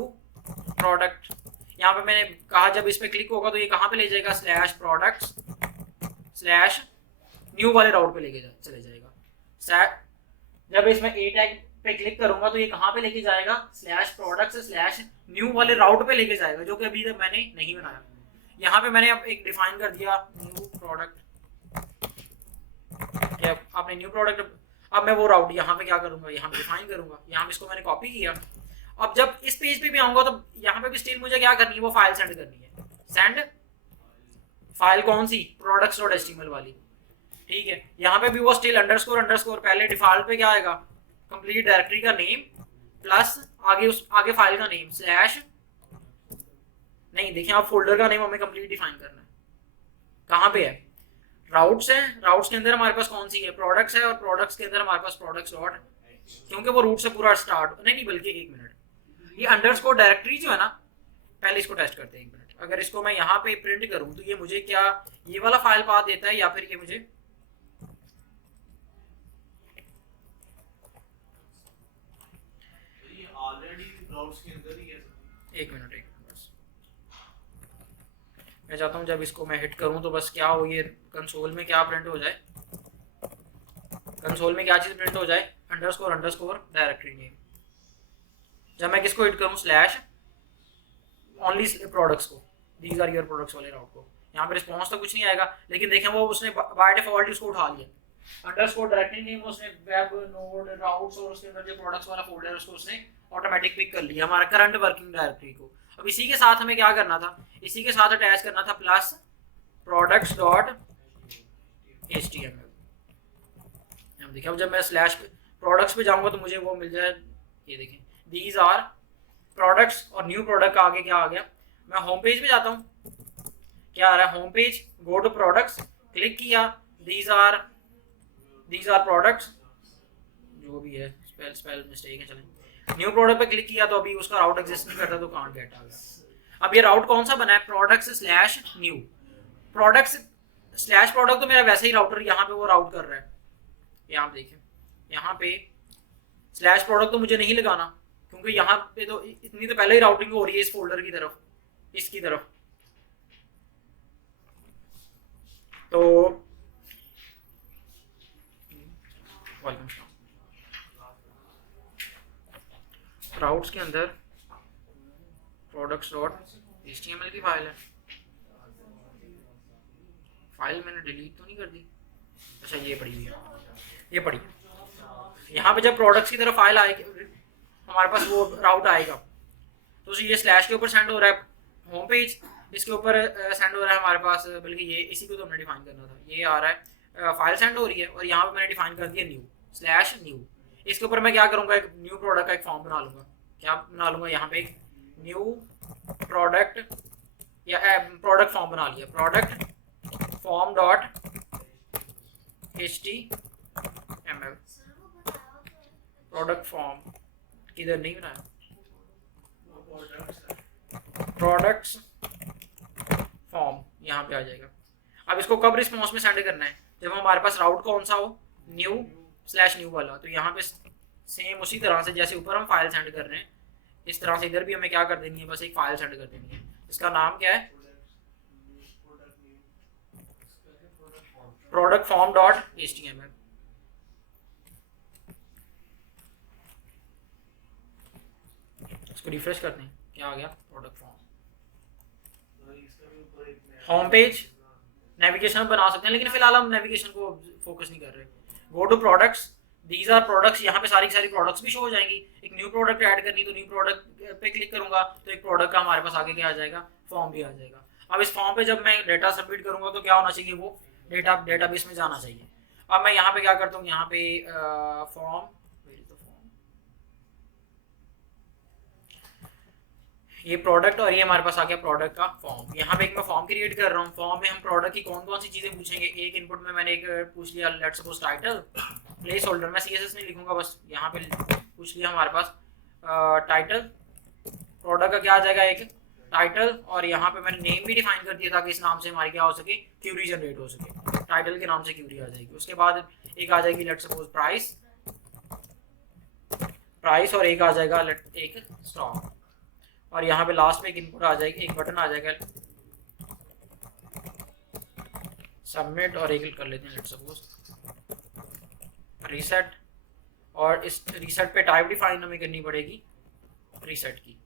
प्रोडक्ट। यहाँ पे मैंने कहा जब इस पे क्लिक होगा तो ये कहाँ पे ले जाएगा, स्लैश प्रोडक्ट्स स्लैश न्यू वाले राउट पे लेके चले जाएगा। जब इसमें ए टैग पे क्लिक करूंगा तो ये कहाँ पे लेके जाएगा, स्लैश प्रोडक्ट्स स्लैश न्यू वाले राउट पे लेके जाएगा, जो कि अभी तक मैंने नहीं बनाया। यहाँ पे मैंने अब एक डिफाइन कर दिया न्यू प्रोडक्ट, क्या आपने न्यू प्रोडक्ट। अब मैं वो राउट यहाँ पे क्या करूंगा, यहाँ पे डिफाइन करूंगा, यहाँ पे इसको मैंने कॉपी किया। अब जब इस पेज पे भी आऊंगा तो यहाँ पे भी स्टिल मुझे क्या करनी है, वो फाइल सेंड करनी है। सेंड फाइल कौन सी, products.html वाली, ठीक है। यहाँ पे भी वो स्टिल अंडरस्कोर अंडरस्कोर, पहले डिफॉल्ट पे क्या आएगा, कंप्लीट डायरेक्टरी का नेम प्लस आगे फाइल का नेम स्लैश, नहीं देखिए आप फोल्डर का नेम हमें कंप्लीट डिफाइन करना है। कहाँ पे है, राउट्स है, राउट्स के अंदर हमारे पास कौन सी है, प्रोडक्ट्स है, और प्रोडक्ट्स के अंदर हमारे पास प्रोडक्ट्स डॉट, क्योंकि वो रूट से पूरा स्टार्ट नहीं बल्कि एक मिनट, ये अंडरस्कोर डायरेक्टरी जो है ना, पहले इसको टेस्ट करते हैं एक मिनट। अगर इसको मैं यहाँ पे प्रिंट करूँ तो ये मुझे क्या ये वाला फाइल पाथ देता है, या फिर ये मुझे ये ऑलरेडी राउट्स के अंदर ही है। एक मिनट बस, मैं चाहता हूँ जब इसको मैं हिट करूँ तो बस क्या हो, ये कंसोल में क्या प्रिंट हो जाए, कंसोल में क्या चीज़ प्रिंट हो जाए, अंडरस्कोर अंडरस्कोर डायरेक्टरी नेम। जब मैं किसको हिट करूँ, स्लैश ओनली प्रोडक्ट्स को, दीज आर योर प्रोडक्ट्स वाले राउट को, यहाँ पे रिस्पॉन्स तो कुछ नहीं आएगा, लेकिन देखें वो उसने बाय डिफॉल्ट उसको उठा लिया, अंडरस्कोर डायरेक्टरी नेम उसने वेब नोड राउट्स और उसके अंदर जो प्रोडक्ट्स वाला फोल्डर है उसको उसने ऑटोमेटिक पिक कर लिया हमारा करंट वर्किंग डायरेक्टरी को। अब इसी के साथ हमें क्या करना था, इसी के साथ अटैच करना था प्लस प्रोडक्ट्स डॉट एचटीएमएल। अब देखिए, अब जब मैं स्लैश प्रोडक्ट्स पे जाऊंगा तो मुझे वो मिल जाए, ये देखें दीज आर प्रोडक्ट्स, और न्यू प्रोडक्ट का आगे क्या आ गया। मैं होम पेज पे जाता हूँ, क्या आ रहा है home page, go to products, click किया, दीज आर प्रोडक्ट्स, जो भी है स्पेल मिस्टेक है, चलें। न्यू प्रोडक्ट पे क्लिक किया तो अभी उसका राउट एग्जिस्ट नहीं करता, तो कांट गेट आ गया। अब ये राउट कौन सा बना है, products slash new. Products slash product तो मेरा वैसे ही राउटर यहाँ पे वो राउट कर रहा है, यहाँ देखें, यहाँ पे स्लैश प्रोडक्ट तो मुझे नहीं लगाना, क्योंकि यहाँ पे तो इतनी तो पहले ही राउटिंग हो रही है इस फोल्डर की तरफ, इसकी तरफ। तो राउट्स के अंदर products.html की फाइल है, फाइल मैंने डिलीट तो नहीं कर दी, अच्छा ये पड़ी हुई है, ये पड़ी। यहाँ पे जब प्रोडक्ट्स की तरफ फाइल आएगी हमारे पास वो राउट आएगा, तो ये स्लैश के ऊपर सेंड हो रहा है होम पेज, इसके ऊपर सेंड हो रहा है हमारे पास, बल्कि ये इसी को तो हमने डिफाइन करना था, ये आ रहा है फाइल सेंड हो रही है, और यहाँ पे मैंने डिफाइन कर दिया न्यू स्लैश न्यू। इसके ऊपर मैं क्या करूँगा, एक न्यू प्रोडक्ट का एक फॉर्म बना लूँगा, क्या बना लूँगा, यहाँ पे एक न्यू प्रोडक्ट या प्रोडक्ट फॉर्म बना लिया, product form dot HTML, product form किधर नहीं बनाया, प्रोडक्ट्स फॉर्म यहाँ पे आ जाएगा। अब इसको कब रिस्पॉन्स में सेंड करना है, जब हमारे पास राउट कौन सा हो, न्यू स्लैश न्यू वाला। तो यहाँ पे सेम उसी तरह से जैसे ऊपर हम फाइल सेंड कर रहे हैं, इस तरह से इधर भी हमें क्या कर देनी है, बस एक फाइल सेंड कर देनी है, इसका नाम क्या है, प्रोडक्ट फॉर्म डॉट HTML। इसको रिफ्रेश करते हैं, क्या आ गया, product form. Home page navigation बना सकते हैं, लेकिन फिलहाल हम नेविगेशन को फोकस नहीं कर रहे। Go to products, these are products, यहाँ पे सारी सारी प्रोडक्ट्स भी शो हो जाएंगी। एक न्यू प्रोडक्ट ऐड करनी, तो न्यू प्रोडक्ट पे क्लिक करूंगा तो एक प्रोडक्ट का हमारे पास आगे क्या आ जाएगा, फॉर्म भी आ जाएगा। अब इस फॉर्म पे जब मैं डेटा सबमिट करूंगा तो क्या होना चाहिए, वो डेटाबेस में जाना चाहिए। अब मैं यहाँ पे क्या करता हूँ, यहाँ पे फॉर्म, ये प्रोडक्ट और ये हमारे पास आ गया प्रोडक्ट का फॉर्म। यहाँ पे एक मैं फॉर्म क्रिएट कर रहा हूँ, फॉर्म में हम प्रोडक्ट की कौन कौन सी चीजें पूछेंगे। एक इनपुट में मैंने एक पूछ लिया, let's suppose title, place holder, मैं CSS नहीं लिखूंगा, बस यहाँ पे पूछ लिया हमारे पास टाइटल, प्रोडक्ट का क्या आ जाएगा, एक टाइटल, और यहाँ पे मैंने नेम भी डिफाइन कर दिया ताकि इस नाम से हमारी क्या हो सके, क्यूरी जनरेट हो सके, टाइटल के नाम से क्यूरी आ जाएगी। उसके बाद एक आ जाएगी लेट्स सपोज प्राइस, और एक आ जाएगा एक स्टॉक, और यहाँ पे लास्ट में एक इनपुट आ जाएगी, एक बटन आ जाएगा सबमिट, और एक कर लेते हैं लेट्स सपोज रीसेट, और इस रीसेट पे टाइप डिफाइन हमें करनी पड़ेगी रीसेट की,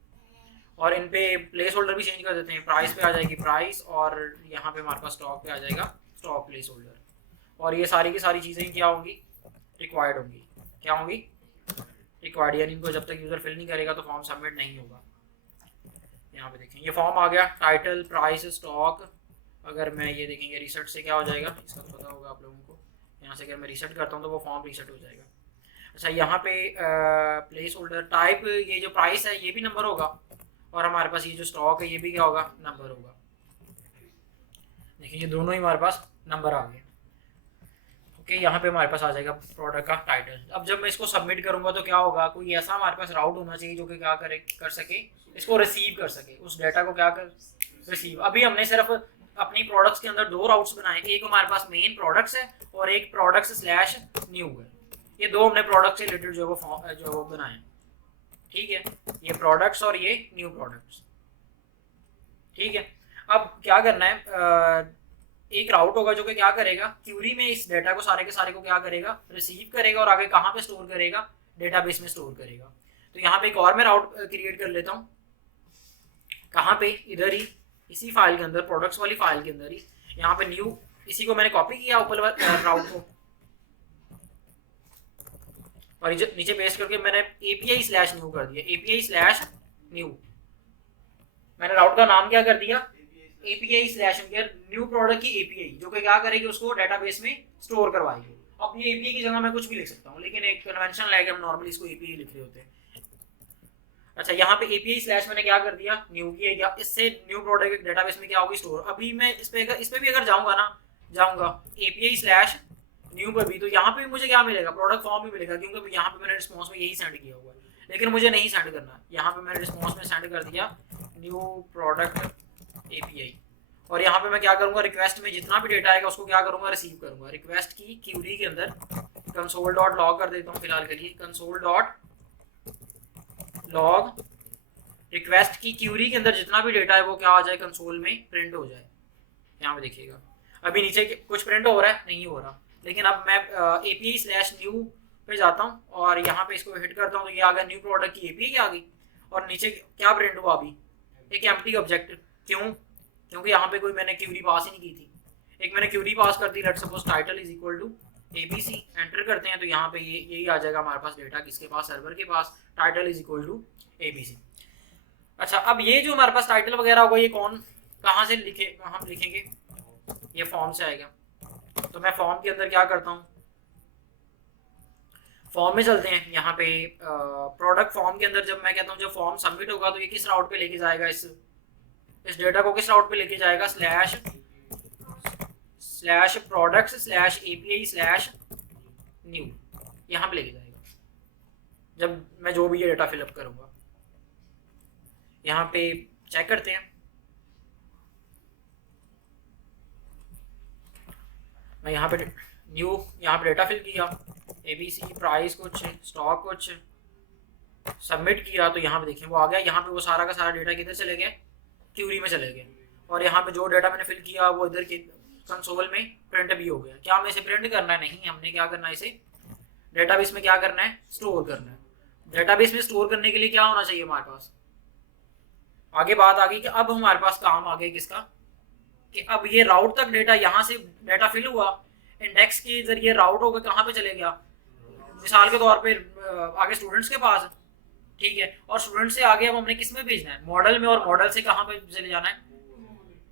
और इन पे प्लेस होल्डर भी चेंज कर देते हैं। प्राइस पे आ जाएगी प्राइस, और यहाँ पे हमारे पास स्टॉक पे आ जाएगा स्टॉक प्लेस होल्डर, और ये सारी की सारी चीज़ें क्या होंगी, रिक्वायर्ड होंगी। क्या होंगी, रिक्वायर्ड, यानी इनको जब तक यूज़र फिल नहीं करेगा तो फॉर्म सबमिट नहीं होगा। यहाँ पे देखें ये फॉर्म आ गया, टाइटल, प्राइस, स्टॉक। अगर मैं ये देखेंगे रीसेट से क्या हो जाएगा, इसका तो पता होगा आप लोगों को, यहाँ से अगर मैं रीसेट करता हूँ तो वो फॉर्म रीसेट हो जाएगा। अच्छा, यहाँ पे प्लेस होल्डर टाइप, ये जो प्राइस है ये भी नंबर होगा, और हमारे पास ये जो स्टॉक है ये भी क्या होगा, नंबर होगा। देखिए ये दोनों ही हमारे पास नंबर आ गए। ओके, यहाँ पे हमारे पास आ जाएगा प्रोडक्ट का टाइटल। अब जब मैं इसको सबमिट करूँगा तो क्या होगा, कोई ऐसा हमारे पास राउट होना चाहिए जो कि क्या कर सके, इसको रिसीव कर सके, उस डेटा को क्या कर रिसीव। अभी हमने सिर्फ अपनी प्रोडक्ट्स के अंदर दो राउट्स बनाए, एक हमारे पास मेन प्रोडक्ट्स है और एक प्रोडक्ट्स स्लैश न्यू है। ये दो हमने प्रोडक्ट से रिलेटेड जो वो बनाए, ठीक है, ये प्रोडक्ट्स और ये न्यू प्रोडक्ट्स, ठीक है। अब क्या करना है, एक राउट होगा जो कि क्या करेगा, क्यूरी में इस डेटा को सारे के सारे को क्या करेगा, रिसीव करेगा, और आगे कहाँ पे स्टोर करेगा, डेटाबेस में स्टोर करेगा। तो यहाँ पे एक और मैं राउट क्रिएट कर लेता हूँ, कहाँ पे, इधर ही इसी फाइल के अंदर, प्रोडक्ट्स वाली फाइल के अंदर ही, यहाँ पे न्यू, इसी को मैंने कॉपी किया ऊपर राउट को, और नीचे पेस्ट करके मैंने API स्लैश न्यू कर दिया, API स्लैश न्यू। मैंने राउट का नाम क्या कर दिया, API स्लैश न्यू प्रोडक्ट की API, जो कि क्या करेगी, उसको डेटाबेस में स्टोर करवाएगी। अब ये API की जगह मैं कुछ भी लिख सकता हूँ, लेकिन एक कन्वेंशन है कि हम नॉर्मली इसको API लिख रहे होते हैं। अच्छा, यहाँ पे API स्लैश मैंने क्या कर दिया, न्यू किया गया, इससे न्यू प्रोडक्ट डेटाबेस में क्या होगी, स्टोर। अभी मैं इस पे भी अगर जाऊँगा ना, जाऊंगा API स्लैश न्यू पर भी, तो यहाँ पे भी मुझे क्या मिलेगा, प्रोडक्ट फॉर्म भी मिलेगा, क्योंकि यहाँ पे मैंने रिस्पॉन्स में यही सेंड किया हुआ है। लेकिन मुझे नहीं सेंड करना, यहाँ पे मैंने रिस्पॉन्स में सेंड कर दिया न्यू प्रोडक्ट API, और यहाँ पे मैं क्या करूँगा, रिक्वेस्ट में जितना भी डेटा आएगा उसको क्या करूँगा, रिसीव करूँगा। रिक्वेस्ट की क्यूरी के अंदर कंसोल डॉट लॉग कर देता हूँ फिलहाल के लिए, कंसोल डॉट लॉग रिक्वेस्ट की क्यूरी के अंदर जितना भी डेटा है वो क्या आ जाए, कंसोल में प्रिंट हो जाए। यहाँ पे देखिएगा अभी नीचे कुछ प्रिंट हो रहा है, नहीं हो रहा, लेकिन अब मैं API स्लैश न्यू पे जाता हूँ और यहाँ पे इसको हिट करता हूँ तो ये आ गया न्यू प्रोडक्ट की API आ गई। और नीचे क्या प्रिंट हुआ अभी, एक एम्प्टी ऑब्जेक्ट। क्यों, क्योंकि यहाँ पे कोई मैंने क्यूरी पास ही नहीं की थी। एक मैंने क्यूरी पास कर दी, let's suppose title is equal to ABC, enter करते हैं तो यहाँ पे यही आ जाएगा हमारे पास डेटा, किसके पास, सर्वर के पास, title is equal to ABC। अच्छा, अब ये जो हमारे पास टाइटल वगैरह होगा ये कौन कहाँ से हम लिखेंगे, ये फॉर्म से आएगा। तो मैं फॉर्म के अंदर क्या करता हूँ, फॉर्म में चलते हैं। यहाँ पे प्रोडक्ट फॉर्म के अंदर जब मैं कहता हूँ जब फॉर्म सबमिट होगा तो ये किस राउट पे लेके जाएगा, इस डेटा को किस राउट पे लेके जाएगा, slash products slash API slash new, यहाँ पे लेके जाएगा जब मैं जो भी ये डेटा फिलअप करूँगा। यहाँ पे चेक करते हैं, मैं यहाँ पे न्यू, यहाँ पे डेटा फिल किया, ABC प्राइस कुछ, स्टॉक कुछ, सबमिट किया तो यहाँ पे देखिए वो आ गया। यहाँ पे वो सारा का सारा डेटा किधर चले गया, क्यूरी में चले गए, और यहाँ पे जो डेटा मैंने फिल किया वो इधर के कंसोल में प्रिंट भी हो गया। क्या हमें इसे प्रिंट करना है, नहीं, हमने क्या करना है, इसे डेटाबेस में क्या करना है, स्टोर करना है। डेटाबेस में स्टोर करने के लिए क्या होना चाहिए हमारे पास, आगे बात आ गई कि अब हमारे पास काम आ गया किसका, कि अब ये राउट तक डेटा, यहाँ से डेटा फिल हुआ, इंडेक्स के जरिए राउट होकर कहाँ पे चले गया, मिसाल के तौर पे आगे स्टूडेंट्स के पास, ठीक है, और स्टूडेंट से आगे अब हमने किस में भेजना है, मॉडल में, और मॉडल से कहाँ पे चले जाना है।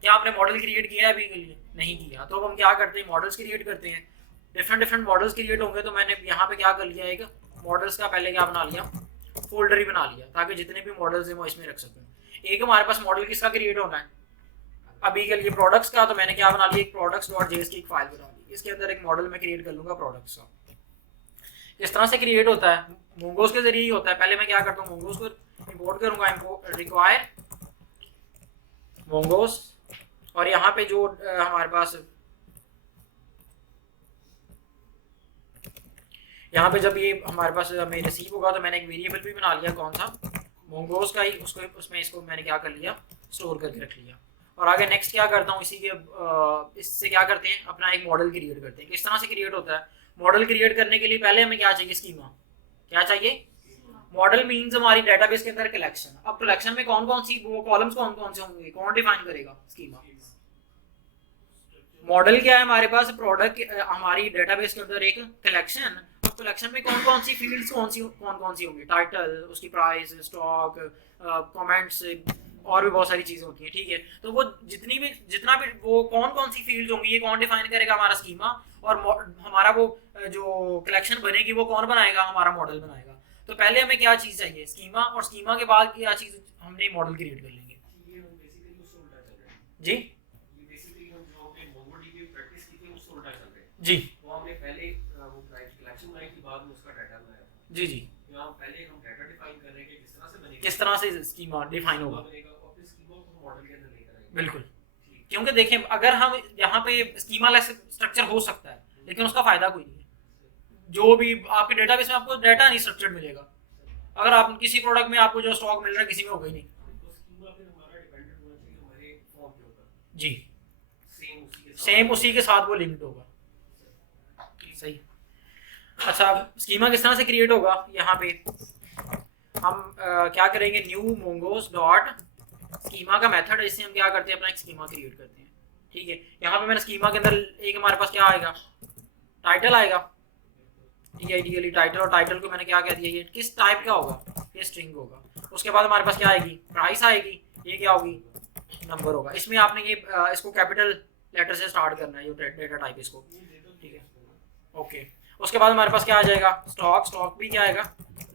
क्या आपने मॉडल क्रिएट किया है अभी के लिए, नहीं किया, तो अब हम क्या करते हैं, मॉडल्स क्रिएट करते हैं। डिफरेंट मॉडल्स क्रिएट होंगे तो मैंने यहाँ पे क्या कर लिया, एक मॉडल्स का पहले क्या बना लिया, फोल्डर ही बना लिया, ताकि जितने भी मॉडल्स हैं वो इसमें रख सकूँ। एक हमारे पास मॉडल किसका क्रिएट होना है अभी के लिए, प्रोडक्ट्स का, तो मैंने क्या बना लिया, एक products.js की एक फाइल बना ली, इसके अंदर एक मॉडल में क्रिएट कर लूंगा प्रोडक्ट्स का। किस तरह से क्रिएट होता है, मोंगोस के जरिए ही होता है। पहले मैं क्या करता हूँ, मोंगोस को इंपोर्ट करूंगा, रिक्वायर मोंगोस, और यहाँ पे जो हमारे पास यहाँ पे जब ये हमारे पास में रिसीव होगा तो मैंने एक वेरिएबल भी बना लिया, कौन सा, मोंगोस का ही, उसको उसमें इसको मैंने क्या कर लिया, स्टोर करके रख लिया। और आगे नेक्स्ट क्या करता हूँ, इसी के इससे क्या करते हैं, अपना एक मॉडल क्रिएट करते हैं। किस तरह से क्रिएट होता है, मॉडल क्रिएट करने के लिए पहले हमें क्या चाहिए, स्कीमा, क्या चाहिए, मॉडल मीन्स हमारी डेटाबेस के अंदर कलेक्शन। अब कलेक्शन में कौन कौन सी वो कॉलम्स कौन कौन से होंगे, कौन डिफाइन करेगा, स्कीमा। मॉडल क्या है हमारे पास, प्रोडक्ट हमारी डेटाबेस के अंदर एक कलेक्शन, कलेक्शन में कौन कौन सी फील्ड्स कौन कौन सी होंगी, टाइटल, उसकी प्राइस, स्टॉक, कमेंट्स, और भी बहुत सारी चीजें होती हैं, ठीक है। तो वो जितना भी वो कौन कौन सी फील्ड्स होंगी ये कौन डिफाइन करेगा, हमारा स्कीमा। और हमारा वो जो कलेक्शन बनेगी वो कौन बनाएगा, हमारा मॉडल बनाएगा। तो पहले हमें क्या चीज चाहिए, स्कीमा, और स्कीमा के बाद क्या चीज, हमने मॉडल क्रिएट कर लेंगे। जी जी वो हमने पहले वो कलेक्शन बनाई थी, बाद में उसका डाटा बनाया। जी जी, यहाँ पहले हम डाटा डिफाइन कर रहे हैं कि किस तरह से बनेगा, किस तरह से स्कीमा डिफाइन होगा, बनेगा, और फिर स्कीमा को मॉडल के अंदर लेकर आएंगे। बिल्कुल। क्योंकि देखें, अगर हम यहाँ पे स्कीमा लेस स्ट्रक्चर हो सकता है, लेकिन उसका फायदा कोई नहीं है। जो भी आपके डेटाबेस में आपको डाटा नहीं स्ट्रक्चर्ड मिलेगा। अगर आप किसी प्रोडक्ट में आपको जो स्टॉक मिल रहा है किसी में होगा ही नहीं। तो स्कीमा फिर हमारा डिपेंडेंट होना चाहिए हमारे फॉर्म के ऊपर। जी, सेम उसी के साथ वो लिंक्ड होगा। सही। अच्छा, स्कीमा किस तरह से क्रिएट होगा, यहाँ पे हम क्या करेंगे, न्यू मोंगोस डॉट स्कीमा का मेथड है, इससे हम क्या करते हैं, अपना एक स्कीमा क्रिएट करते हैं, ठीक है। यहाँ पे मैंने स्कीमा के अंदर एक हमारे पास क्या आएगा, टाइटल आएगा, TITLE टाइटल, और टाइटल को मैंने क्या कह दिया, ये किस टाइप का होगा, ये स्ट्रिंग होगा। उसके बाद हमारे पास क्या आएगी, प्राइस आएगी, ये क्या होगी, नंबर होगा। इसमें आपने ये इसको कैपिटल लेटर से स्टार्ट करना है, ये डेटा टाइप इसको, ठीक है, ओके। उसके बाद हमारे पास क्या आ जाएगा, स्टॉक भी क्या आएगा,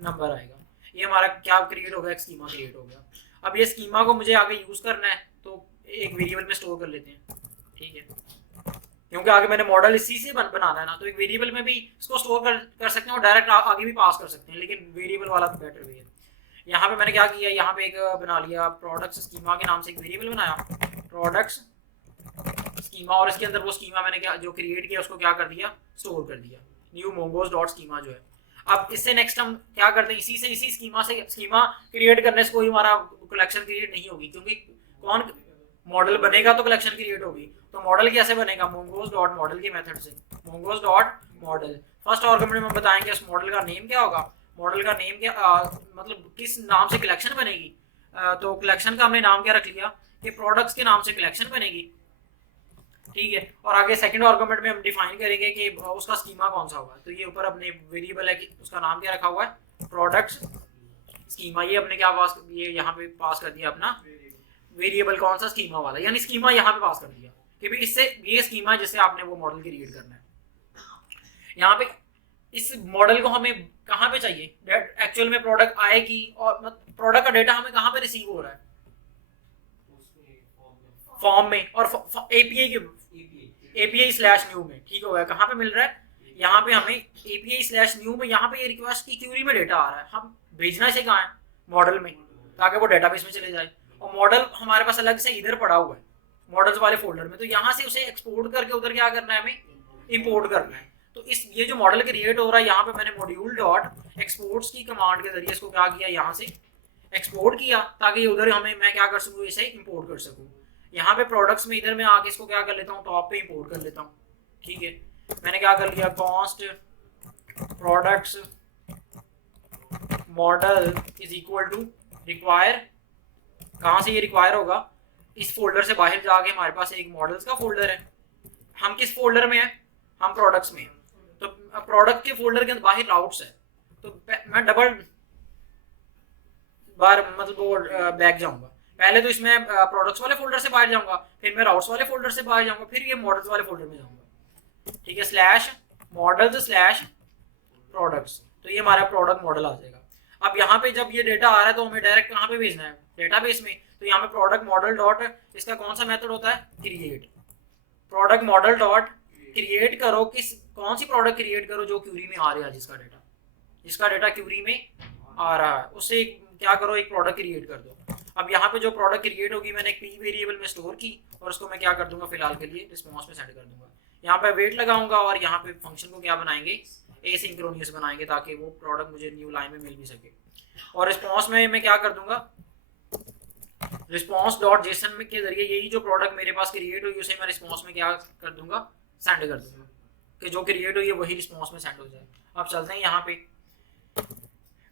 नंबर आएगा। ये हमारा क्या क्रिएट होगा, एक स्कीमा क्रिएट हो गया। अब ये स्कीमा को मुझे आगे यूज करना है तो एक वेरिएबल में स्टोर कर लेते हैं, ठीक है। क्योंकि आगे मैंने मॉडल इसी से बनाना है ना, तो एक वेरिएबल में भी इसको स्टोर कर सकते हैं और डायरेक्ट आगे भी पास कर सकते हैं, लेकिन वेरिएबल वाला तो बेटर वे है। यहाँ पे मैंने क्या किया, यहाँ पे एक बना लिया प्रोडक्ट्स स्कीमा के नाम से एक वेरिएबल बनाया, प्रोडक्ट्स स्कीमा, और इसके अंदर वो स्कीमा मैंने क्या जो क्रिएट किया उसको क्या कर दिया, स्टोर कर दिया, न्यू मोंगोज डॉट स्कीमा जो है। अब इससे नेक्स्ट हम क्या करते हैं, इसी स्कीमा से स्कीमा क्रिएट करने से कोई हमारा कलेक्शन क्रिएट नहीं होगी, क्योंकि कौन मॉडल बनेगा तो कलेक्शन क्रिएट होगी। तो मॉडल कैसे बनेगा, मोंगोज डॉट मॉडल के मेथड से, mongoose dot model. First argument में हम बताएंगे उस मॉडल का नेम क्या होगा, मॉडल का नेम क्या मतलब किस नाम से कलेक्शन बनेगी। तो कलेक्शन का हमने नाम क्या रख लिया कि प्रोडक्ट्स के नाम से कलेक्शन बनेगी, ठीक है। और आगे सेकंड आर्गुमेंट में हम डिफाइन करेंगे कि उसका स्कीमा कौन सा होगा। तो ये ऊपर अपने वेरिएबल है कि उसका नाम क्या रखा हुआ है, प्रोडक्ट्स स्कीमा, ये अपने क्या पास, ये यहाँ पे पास कर दिया अपना वेरिएबल कौन सा, स्कीमा वाला, यानी स्कीमा यहाँ पे पास कर दिया कि भाई इससे ये स्कीमा जिससे आपने वो मॉडल क्रिएट करना है। यहाँ पे इस मॉडल को हमें कहाँ पे चाहिए, एक्चुअल में प्रोडक्ट आएगी और प्रोडक्ट का डेटा हमें कहाँ पे रिसीव हो रहा है, फॉर्म में और एपीआई के API/new में, ठीक हो गया। कहाँ पे मिल रहा है, यहाँ पे हमें API/new में, यहाँ पे ये रिक्वेस्ट की क्यूरी में डेटा आ रहा है, हम भेजना इसे कहाँ है, मॉडल में, ताकि वो डेटाबेस में चले जाए। और मॉडल हमारे पास अलग से इधर पड़ा हुआ है मॉडल्स वाले फोल्डर में, तो यहाँ से उसे एक्सपोर्ट करके उधर क्या करना है, हमें इंपोर्ट करना है। तो इस ये जो मॉडल क्रिएट हो रहा है, यहाँ पे मैंने मॉड्यूल डॉट एक्सपोर्ट्स की कमांड के जरिए इसको क्या किया, यहाँ से एक्सपोर्ट किया, ताकि उधर हमें मैं क्या कर सकूँ, इसे इंपोर्ट कर सकूँ। यहाँ पे प्रोडक्ट्स में इधर मैं आके इसको क्या कर लेता हूँ, टॉप पे इंपोर्ट कर लेता हूँ, ठीक है। मैंने क्या कर लिया, const products model is equal to require, कहाँ से ये रिक्वायर होगा, इस फोल्डर से बाहर जाके हमारे पास एक मॉडल्स का फोल्डर है, हम किस फोल्डर में है, हम प्रोडक्ट्स में हैं। तो प्रोडक्ट के फोल्डर के बाहर राउट्स है, तो मैं डबल बार मतलब वो बैक जाऊंगा, पहले तो इसमें प्रोडक्ट्स वाले फोल्डर से बाहर जाऊंगा, फिर मैं राउट्स वाले फोल्डर से बाहर जाऊंगा, फिर ये मॉडल्स वाले फोल्डर में जाऊंगा, ठीक है, स्लैश मॉडल्स स्लैश प्रोडक्ट्स, तो ये हमारा प्रोडक्ट मॉडल आ जाएगा। अब यहाँ पे जब ये डेटा आ रहा है तो हमें डायरेक्ट कहाँ पे भेजना है, डेटाबेस में। तो यहाँ पे प्रोडक्ट मॉडल डॉट, इसका कौन सा मेथड होता है, create, product model dot create करो, कौन सी प्रोडक्ट क्रिएट करो जो क्यूरी में आ रहा है, जिसका डेटा क्यूरी में आ रहा है, उससे क्या करो, एक प्रोडक्ट क्रिएट कर दो। अब यहाँ पे जो प्रोडक्ट क्रिएट होगी मैंने एक पी वेरिएबल में स्टोर की, और उसको मैं क्या कर दूंगा, फिलहाल के लिए रिस्पॉन्स में सेंड कर दूंगा। यहाँ पे वेट लगाऊंगा और यहाँ पे फंक्शन को क्या बनाएंगे, एसिंक्रोनियस बनाएंगे, ताकि वो प्रोडक्ट मुझे न्यू लाइन में मिल भी सके। और रिस्पॉन्स में मैं क्या कर दूंगा, रिस्पॉन्स डॉट जेसन के जरिए यही जो प्रोडक्ट मेरे पास क्रिएट हुई उसे मैं रिस्पॉन्स में क्या कर दूंगा, सेंड कर दूंगा, कि जो क्रिएट हुई है वही रिस्पॉन्स में सेंड हो जाए। अब चलते हैं यहाँ पे,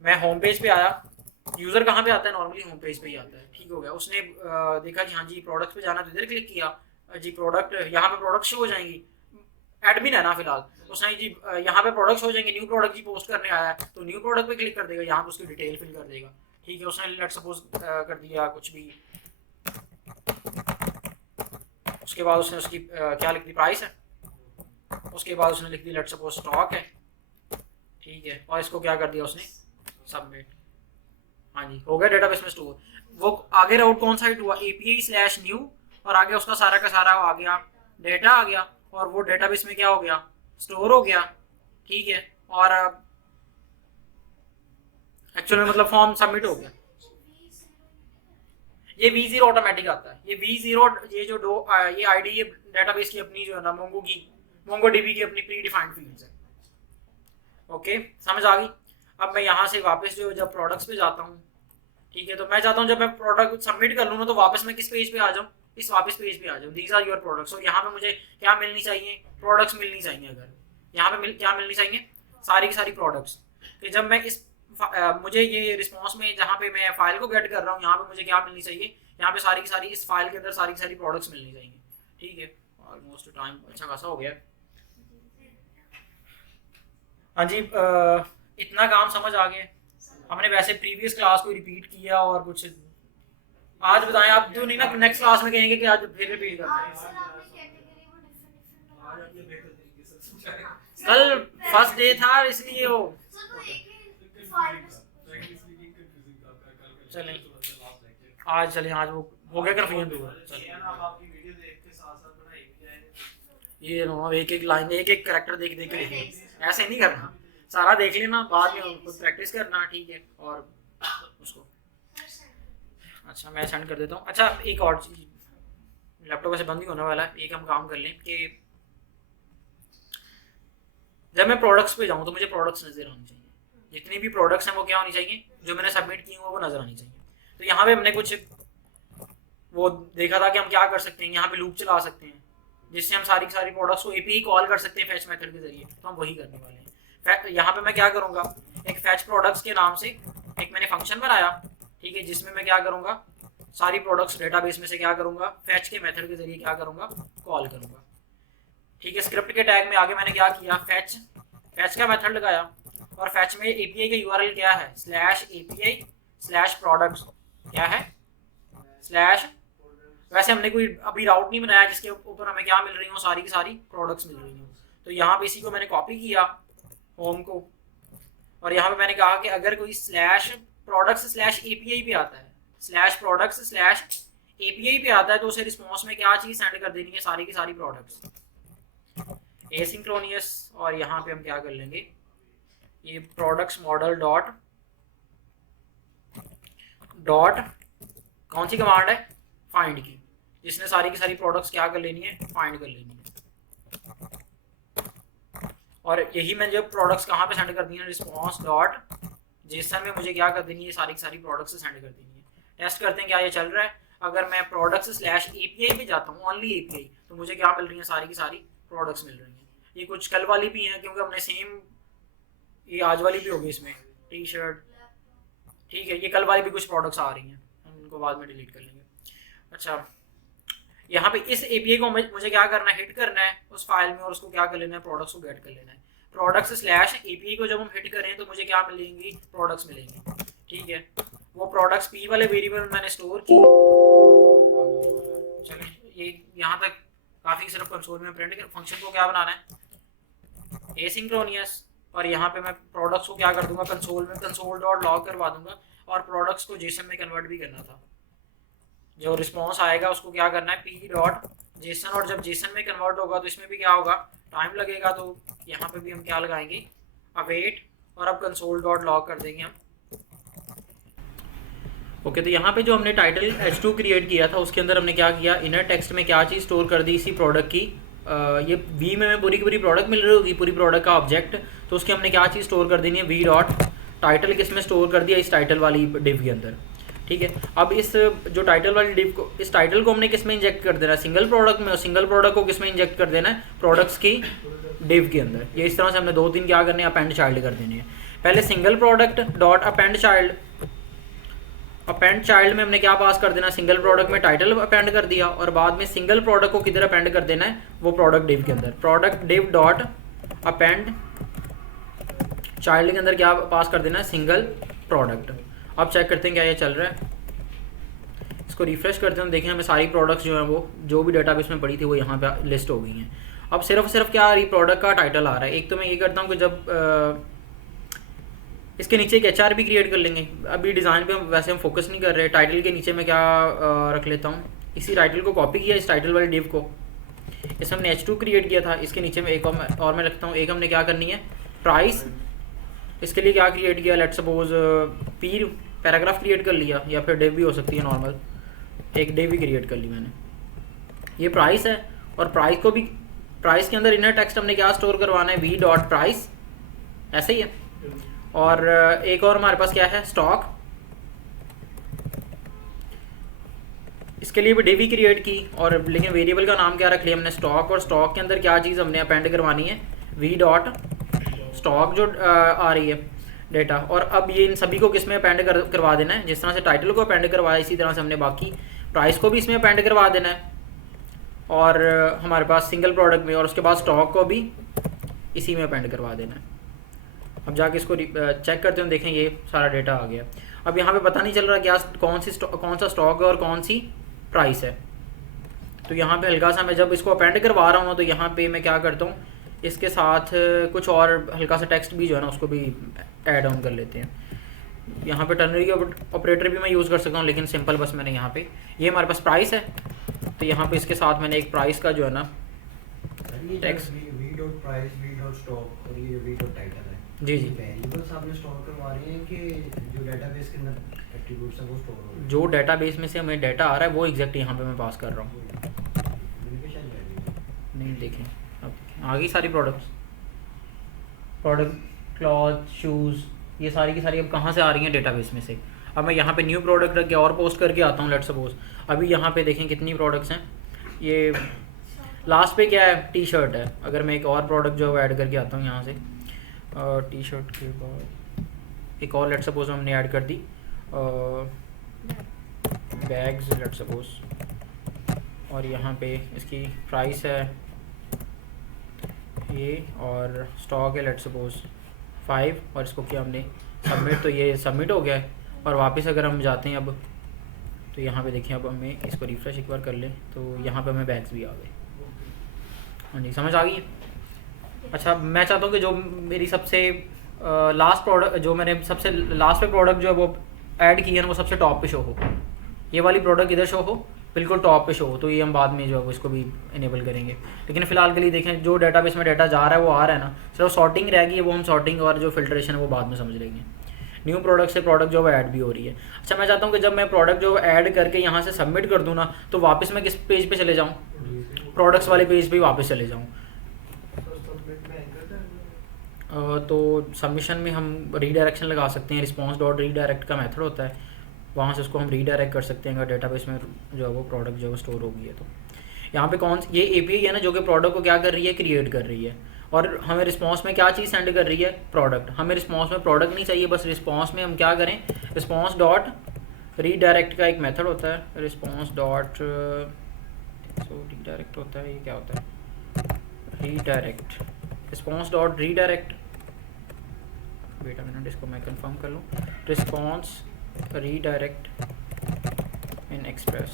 मैं होम पेज पे आया, यूजर कहाँ पे आता है, नॉर्मली होम पेज पे ही आता है, ठीक हो गया। उसने देखा कि हाँ जी प्रोडक्ट पे जाना, तो इधर क्लिक किया जी, प्रोडक्ट यहाँ पे प्रोडक्ट शो हो जाएंगी, एडमिन है ना फिलहाल, उसने जी यहाँ पे प्रोडक्ट्स हो जाएंगे, न्यू प्रोडक्ट जी पोस्ट करने आया है तो न्यू प्रोडक्ट पे क्लिक कर देगा, यहाँ पे उसकी डिटेल फिल कर देगा, ठीक है। उसने लेट सपोज कर दिया कुछ भी, उसके बाद उसने उसकी क्या लिख दी, प्राइस है, उसके बाद उसने लिख दी लेट सपोज स्टॉक है, ठीक है, और इसको क्या कर दिया उसने, सबमिट, हाँ जी हो गया डेटाबेस में स्टोर। वो आगे राउट कौन सा हिट हुआ, API/new, और आगे उसका सारा का सारा आ गया, डेटा आ गया, और वो डेटाबेस में क्या हो गया, स्टोर हो गया, ठीक है। और एक्चुअली मतलब फॉर्म सबमिट हो गया। ये V0 ऑटोमेटिक आता है, ये V0 ये जो ये आईडी ये डेटाबेस की अपनी जो है ना MongoDB की अपनी प्री डिफाइंड फील्ड्स है, ओके समझ आ गई। अब मैं यहाँ से वापस जो जब प्रोडक्ट्स पे जाता हूँ, ठीक है, तो मैं चाहता हूँ जब मैं प्रोडक्ट सबमिट कर लूँ ना तो वापस मैं किस पेज पे आ जाऊँ, इस वापस पेज पे आ जाऊँ, दीज आर योर प्रोडक्ट्स। और यहाँ पे मुझे क्या मिलनी चाहिए, प्रोडक्ट्स मिलनी चाहिए। अगर यहाँ पे क्या मिलनी चाहिए, सारी की सारी प्रोडक्ट्स। कि जब मैं इस मुझे ये रिस्पॉन्स में जहाँ पे मैं फाइल को गेट कर रहा हूँ, यहाँ पे मुझे क्या मिलनी चाहिए, यहाँ पे सारी की सारी इस फाइल के अंदर सारी की सारी प्रोडक्ट्स मिलनी चाहिए, ठीक है। ऑलमोस्ट टाइम अच्छा खासा हो गया, हाँ जी। इतना काम समझ आ गया। हमने वैसे प्रीवियस क्लास को रिपीट किया और कुछ आज बताएं आप, जो नहीं ना नेक्स्ट क्लास में कहेंगे कि आज फिर रिपीट करते हैं। कल फर्स्ट डे था इसलिए वो चलें आज, चलें आज वो हो गया कन्फ्यूजन दूर। चलें ये नो एक एक लाइन एक एक करेक्टर देख देख के लिखना, ऐसे नहीं करना, सारा देख लेना, बाद में उनको प्रैक्टिस करना, ठीक है। और उसको अच्छा मैं सेंड कर देता हूँ। अच्छा एक और चीज, लैपटॉप ऐसे बंद ही होने वाला है, एक हम काम कर लें कि जब मैं प्रोडक्ट्स पे जाऊँ तो मुझे प्रोडक्ट्स नज़र आनी चाहिए, जितनी भी प्रोडक्ट्स हैं वो क्या होनी चाहिए, जो मैंने सबमिट की हुआ वो नज़र आनी चाहिए। तो यहाँ पे हमने कुछ वो देखा था कि हम क्या कर सकते हैं, यहाँ पे लूप चला सकते हैं जिससे हम सारी की सारी प्रोडक्ट्स को एपीआई कॉल कर सकते हैं फैच मेथड के जरिए, तो हम वही करने वाले हैं। यहाँ पे मैं क्या करूँगा, एक फैच प्रोडक्ट्स के नाम से एक मैंने फंक्शन बनाया, ठीक है, जिसमें मैं क्या करूँगा, सारी प्रोडक्ट्स डेटाबेस में से क्या करूँगा, फैच के मेथड के जरिए क्या करूँगा, कॉल करूँगा, ठीक है। स्क्रिप्ट के टैग में आगे मैंने क्या किया, फैच का मेथड लगाया, और फैच में एपीआई का यूआरएल क्या है, /API/products, क्या है स्लैश, वैसे हमने कोई अभी राउट नहीं बनाया जिसके ऊपर हमें क्या मिल रही हो, सारी की सारी प्रोडक्ट्स मिल रही हो। तो यहाँ पे इसी को मैंने कॉपी किया होम को, और यहाँ पे मैंने कहा कि अगर कोई /products/API पे आता है, /products/API पे आता है, तो उसे रिस्पॉन्स में क्या चीज़ सेंड कर देनी है, सारी की सारी प्रोडक्ट्स एसिंक्रोनियस। और यहाँ पे हम क्या कर लेंगे, ये प्रोडक्ट्स मॉडल डॉट कौन सी कमांड है, फाइंड की, जिसने सारी की सारी प्रोडक्ट्स क्या कर लेनी है, फाइंड कर लेनी है। और यही मैं जब प्रोडक्ट्स कहाँ पे सेंड कर दी है, रिस्पॉन्स डॉट जेसन में मुझे क्या कर देनी है, सारी की सारी प्रोडक्ट्स सेंड कर देनी है। टेस्ट करते हैं क्या ये चल रहा है। अगर मैं प्रोडक्ट्स/API पे जाता हूँ, ओनली API, तो मुझे क्या मिल रही है, सारी की सारी प्रोडक्ट्स मिल रही हैं। ये कुछ कल वाली भी हैं क्योंकि हमने सेम, ये आज वाली भी होगी इसमें, टी शर्ट, ठीक है, ये कल वाली भी कुछ प्रोडक्ट्स आ रही हैं, हम इनको बाद में डिलीट कर लेंगे। अच्छा यहाँ पे इस API को मुझे क्या करना है, हिट करना है उस फाइल में, और उसको क्या कर लेना है, प्रोडक्ट्स को गेट कर लेना है। प्रोडक्ट्स/API को जब हम हिट करें तो मुझे क्या मिलेंगी, प्रोडक्ट्स मिलेंगी, ठीक है। वो प्रोडक्ट्स P वाले वेरिएबल मैंने स्टोर की, चलिए ये यहाँ तक काफ़ी, सिर्फ कंसोल में प्रिंट कर, फंक्शन को क्या बनाना है, एसिंक्रोनियस, और यहाँ पे मैं प्रोडक्ट्स को क्या कर दूंगा, कंसोल में console.log करवा दूंगा, और प्रोडक्ट्स को जेसन में कन्वर्ट भी करना था। जो रिस्पॉन्स आएगा उसको क्या करना है, p.json, और जब जेसन में कन्वर्ट होगा तो इसमें भी क्या होगा, टाइम लगेगा, तो यहाँ पे भी हम क्या लगाएंगे, अवेट, और अब console.log कर देंगे हम। ओके, तो यहाँ पे जो हमने टाइटल h2 क्रिएट किया था उसके अंदर हमने क्या किया, इनर टेक्स्ट में क्या चीज़ स्टोर कर दी, इसी प्रोडक्ट की, ये v में पूरी की पूरी प्रोडक्ट मिल रही होगी, पूरी प्रोडक्ट का ऑब्जेक्ट, तो उसकी हमने क्या चीज़ स्टोर कर देनी है, v.टाइटल किस में स्टोर कर दिया, इस टाइटल वाली डिव के अंदर, ठीक है। अब इस जो टाइटल वाली डिव को, इस टाइटल को हमने किस में इंजेक्ट कर देना है, सिंगल प्रोडक्ट में, और सिंगल प्रोडक्ट को किस में इंजेक्ट कर देना है, प्रोडक्ट्स की डिव के अंदर। ये इस तरह से हमने 2-3 क्या करने हैं, अपेंड चाइल्ड कर देने हैं। पहले single product dot append child में हमने क्या पास कर देना, सिंगल प्रोडक्ट में टाइटल अपेंड कर दिया, और बाद में सिंगल प्रोडक्ट को किधर अपेंड कर देना है, वो प्रोडक्ट डिव के अंदर, product div dot append child के अंदर क्या पास कर देना है, सिंगल प्रोडक्ट। अब चेक करते हैं क्या ये चल रहा है, इसको रिफ्रेश करते हैं, देखें हमें सारी प्रोडक्ट्स जो हैं वो जो भी डेटाबेस में पड़ी थी वो यहाँ पे लिस्ट हो गई हैं। अब सिर्फ क्या प्रोडक्ट का टाइटल आ रहा है। एक तो मैं ये करता हूँ कि जब इसके नीचे एक HR भी क्रिएट कर लेंगे, अभी डिज़ाइन पे वैसे हम फोकस नहीं कर रहे। टाइटल के नीचे मैं क्या रख लेता हूँ, इसी टाइटल को कॉपी किया, इस टाइटल वाली डिव को, इस हमने H2 क्रिएट किया था, इसके नीचे में एक और मैं रखता हूँ, एक हमने क्या करनी है, प्राइस, इसके लिए क्या क्रिएट किया, let's suppose P paragraph create कर लिया, या फिर डिव भी हो सकती है नॉर्मल, एक डिव भी क्रिएट कर ली मैंने। ये प्राइस है, और प्राइस को भी, प्राइस के अंदर इनर टेक्स्ट हमने क्या स्टोर करवाना है, v.price, ऐसे ही है। और एक और हमारे पास क्या है, स्टॉक, इसके लिए भी डिव क्रिएट की, और लेकिन वेरिएबल का नाम क्या रख लिया हमने, स्टॉक, और स्टॉक के अंदर क्या चीज़ हमने अपेंड करवानी है, v.stock जो आ रही है डेटा। और अब ये इन सभी को किस में अपेंड करवा देना है, जिस तरह से टाइटल को अपेंड करवाया इसी तरह से हमने बाकी प्राइस को भी इसमें अपेंड करवा देना है, और हमारे पास सिंगल प्रोडक्ट में, और उसके बाद स्टॉक को भी इसी में अपेंड करवा देना है। अब जाके इसको चेक करते हैं, देखें ये सारा डेटा आ गया। अब यहाँ पे पता नहीं चल रहा क्या कौन सा स्टॉक है और कौन सी प्राइस है, तो यहाँ पे हल्का सा मैं जब इसको अपेंड करवा रहा हूँ तो यहाँ पे मैं क्या करता हूँ, इसके साथ कुछ और हल्का सा टेक्स्ट भी जो है ना उसको भी ऐड ऑन कर लेते हैं। यहाँ पे टर्नरी ऑपरेटर भी मैं यूज़ कर सकता हूँ, लेकिन सिंपल बस मैंने यहाँ पे, ये हमारे पास प्राइस है, तो यहाँ पे इसके साथ मैंने एक प्राइस का जो है ना ये text V dot price, V dot stock और ये वी डॉट टाइटल है, जी जी। वेरिएबल्स आपने स्टोर करवा रहे हैं कि जो डेटाबेस के अंदर एट्रीब्यूट्स हैं वो स्टोर हो रहे हैं? जो डेटाबेस में से हमें डाटा आ रहा है वो एग्जैक्ट यहाँ पे मैं पास कर रहा हूँ। मैंने कहा शायद वेरिएबल। नहीं देखें, अब देखें आ गई सारी प्रोडक्ट क्लॉथ शूज़, ये सारी की सारी अब कहाँ से आ रही हैं डेटाबेस में से। अब मैं यहाँ पे न्यू प्रोडक्ट रख के और पोस्ट करके आता हूँ, लेट्स सपोज अभी यहाँ पे देखें कितनी प्रोडक्ट्स हैं। ये लास्ट पे क्या है, टी शर्ट है। अगर मैं एक और प्रोडक्ट जो है ऐड करके आता हूँ यहाँ से, टी शर्ट के बाद एक और लेट्स सपोज हमने ऐड कर दी बैग्स लेट्स सपोज, और यहाँ पे इसकी प्राइस है ये और स्टॉक है लेट्स सपोज 5, और इसको किया हमने सबमिट, तो ये सबमिट हो गया है। और वापस अगर हम जाते हैं अब तो यहाँ पे देखिए, अब हमें इसको रिफ़्रेश एक बार कर लें तो यहाँ पे हमें बैग्स भी आ गए। हाँ जी, समझ आ गई है। अच्छा, मैं चाहता हूँ कि जो मेरी सबसे लास्ट प्रोडक्ट, जो मैंने सबसे लास्ट पे प्रोडक्ट जो है वो ऐड की है ना, वो सबसे टॉप पे शो हो। ये वाली प्रोडक्ट इधर शो हो, बिल्कुल टॉप पे शो हो। तो ये हम बाद में जो है वो इसको भी इनेबल करेंगे। लेकिन फ़िलहाल के लिए देखें, जो डाटाबेस में डाटा जा रहा है वो आ रहा है ना, सिर्फ सॉर्टिंग रह गई है, वो हम सॉर्टिंग और जो फिल्ट्रेशन है वो बाद में समझ लेंगे। न्यू प्रोडक्ट से प्रोडक्ट जो है ऐड भी हो रही है। अच्छा, मैं चाहता हूँ कि जब मैं प्रोडक्ट जो ऐड करके यहाँ से सबमिट कर दूँ ना, तो वापस मैं किस पेज पे चले जाऊँ, प्रोडक्ट्स वाले पेज पे वापस चले जाऊँ। तो सबमिशन में हम रीडायरेक्शन लगा सकते हैं, रिस्पॉन्स डॉट रीडायरेक्ट का मेथड होता है, वहाँ से उसको हम रीडायरेक्ट कर सकते हैं अगर डेटाबेस में जो है वो प्रोडक्ट जो है स्टोर होगी है। तो यहाँ पे ये एपीआई है ना, जो कि प्रोडक्ट को क्या कर रही है, क्रिएट कर रही है। और हमें रिस्पॉन्स में क्या चीज़ सेंड कर रही है, प्रोडक्ट। हमें रिस्पॉन्स में प्रोडक्ट नहीं चाहिए, बस रिस्पॉन्स में हम क्या करें, रिस्पॉन्स डॉट रीडायरेक्ट का एक मेथड होता है, रिस्पॉन्स डॉट रीडायरेक्ट होता है, ये क्या होता है, redirect, response dot redirect. Wait a minute, इसको मैं कंफर्म कर लूँ, रिस्पॉन्स रीडायरेक्ट इन एक्सप्रेस।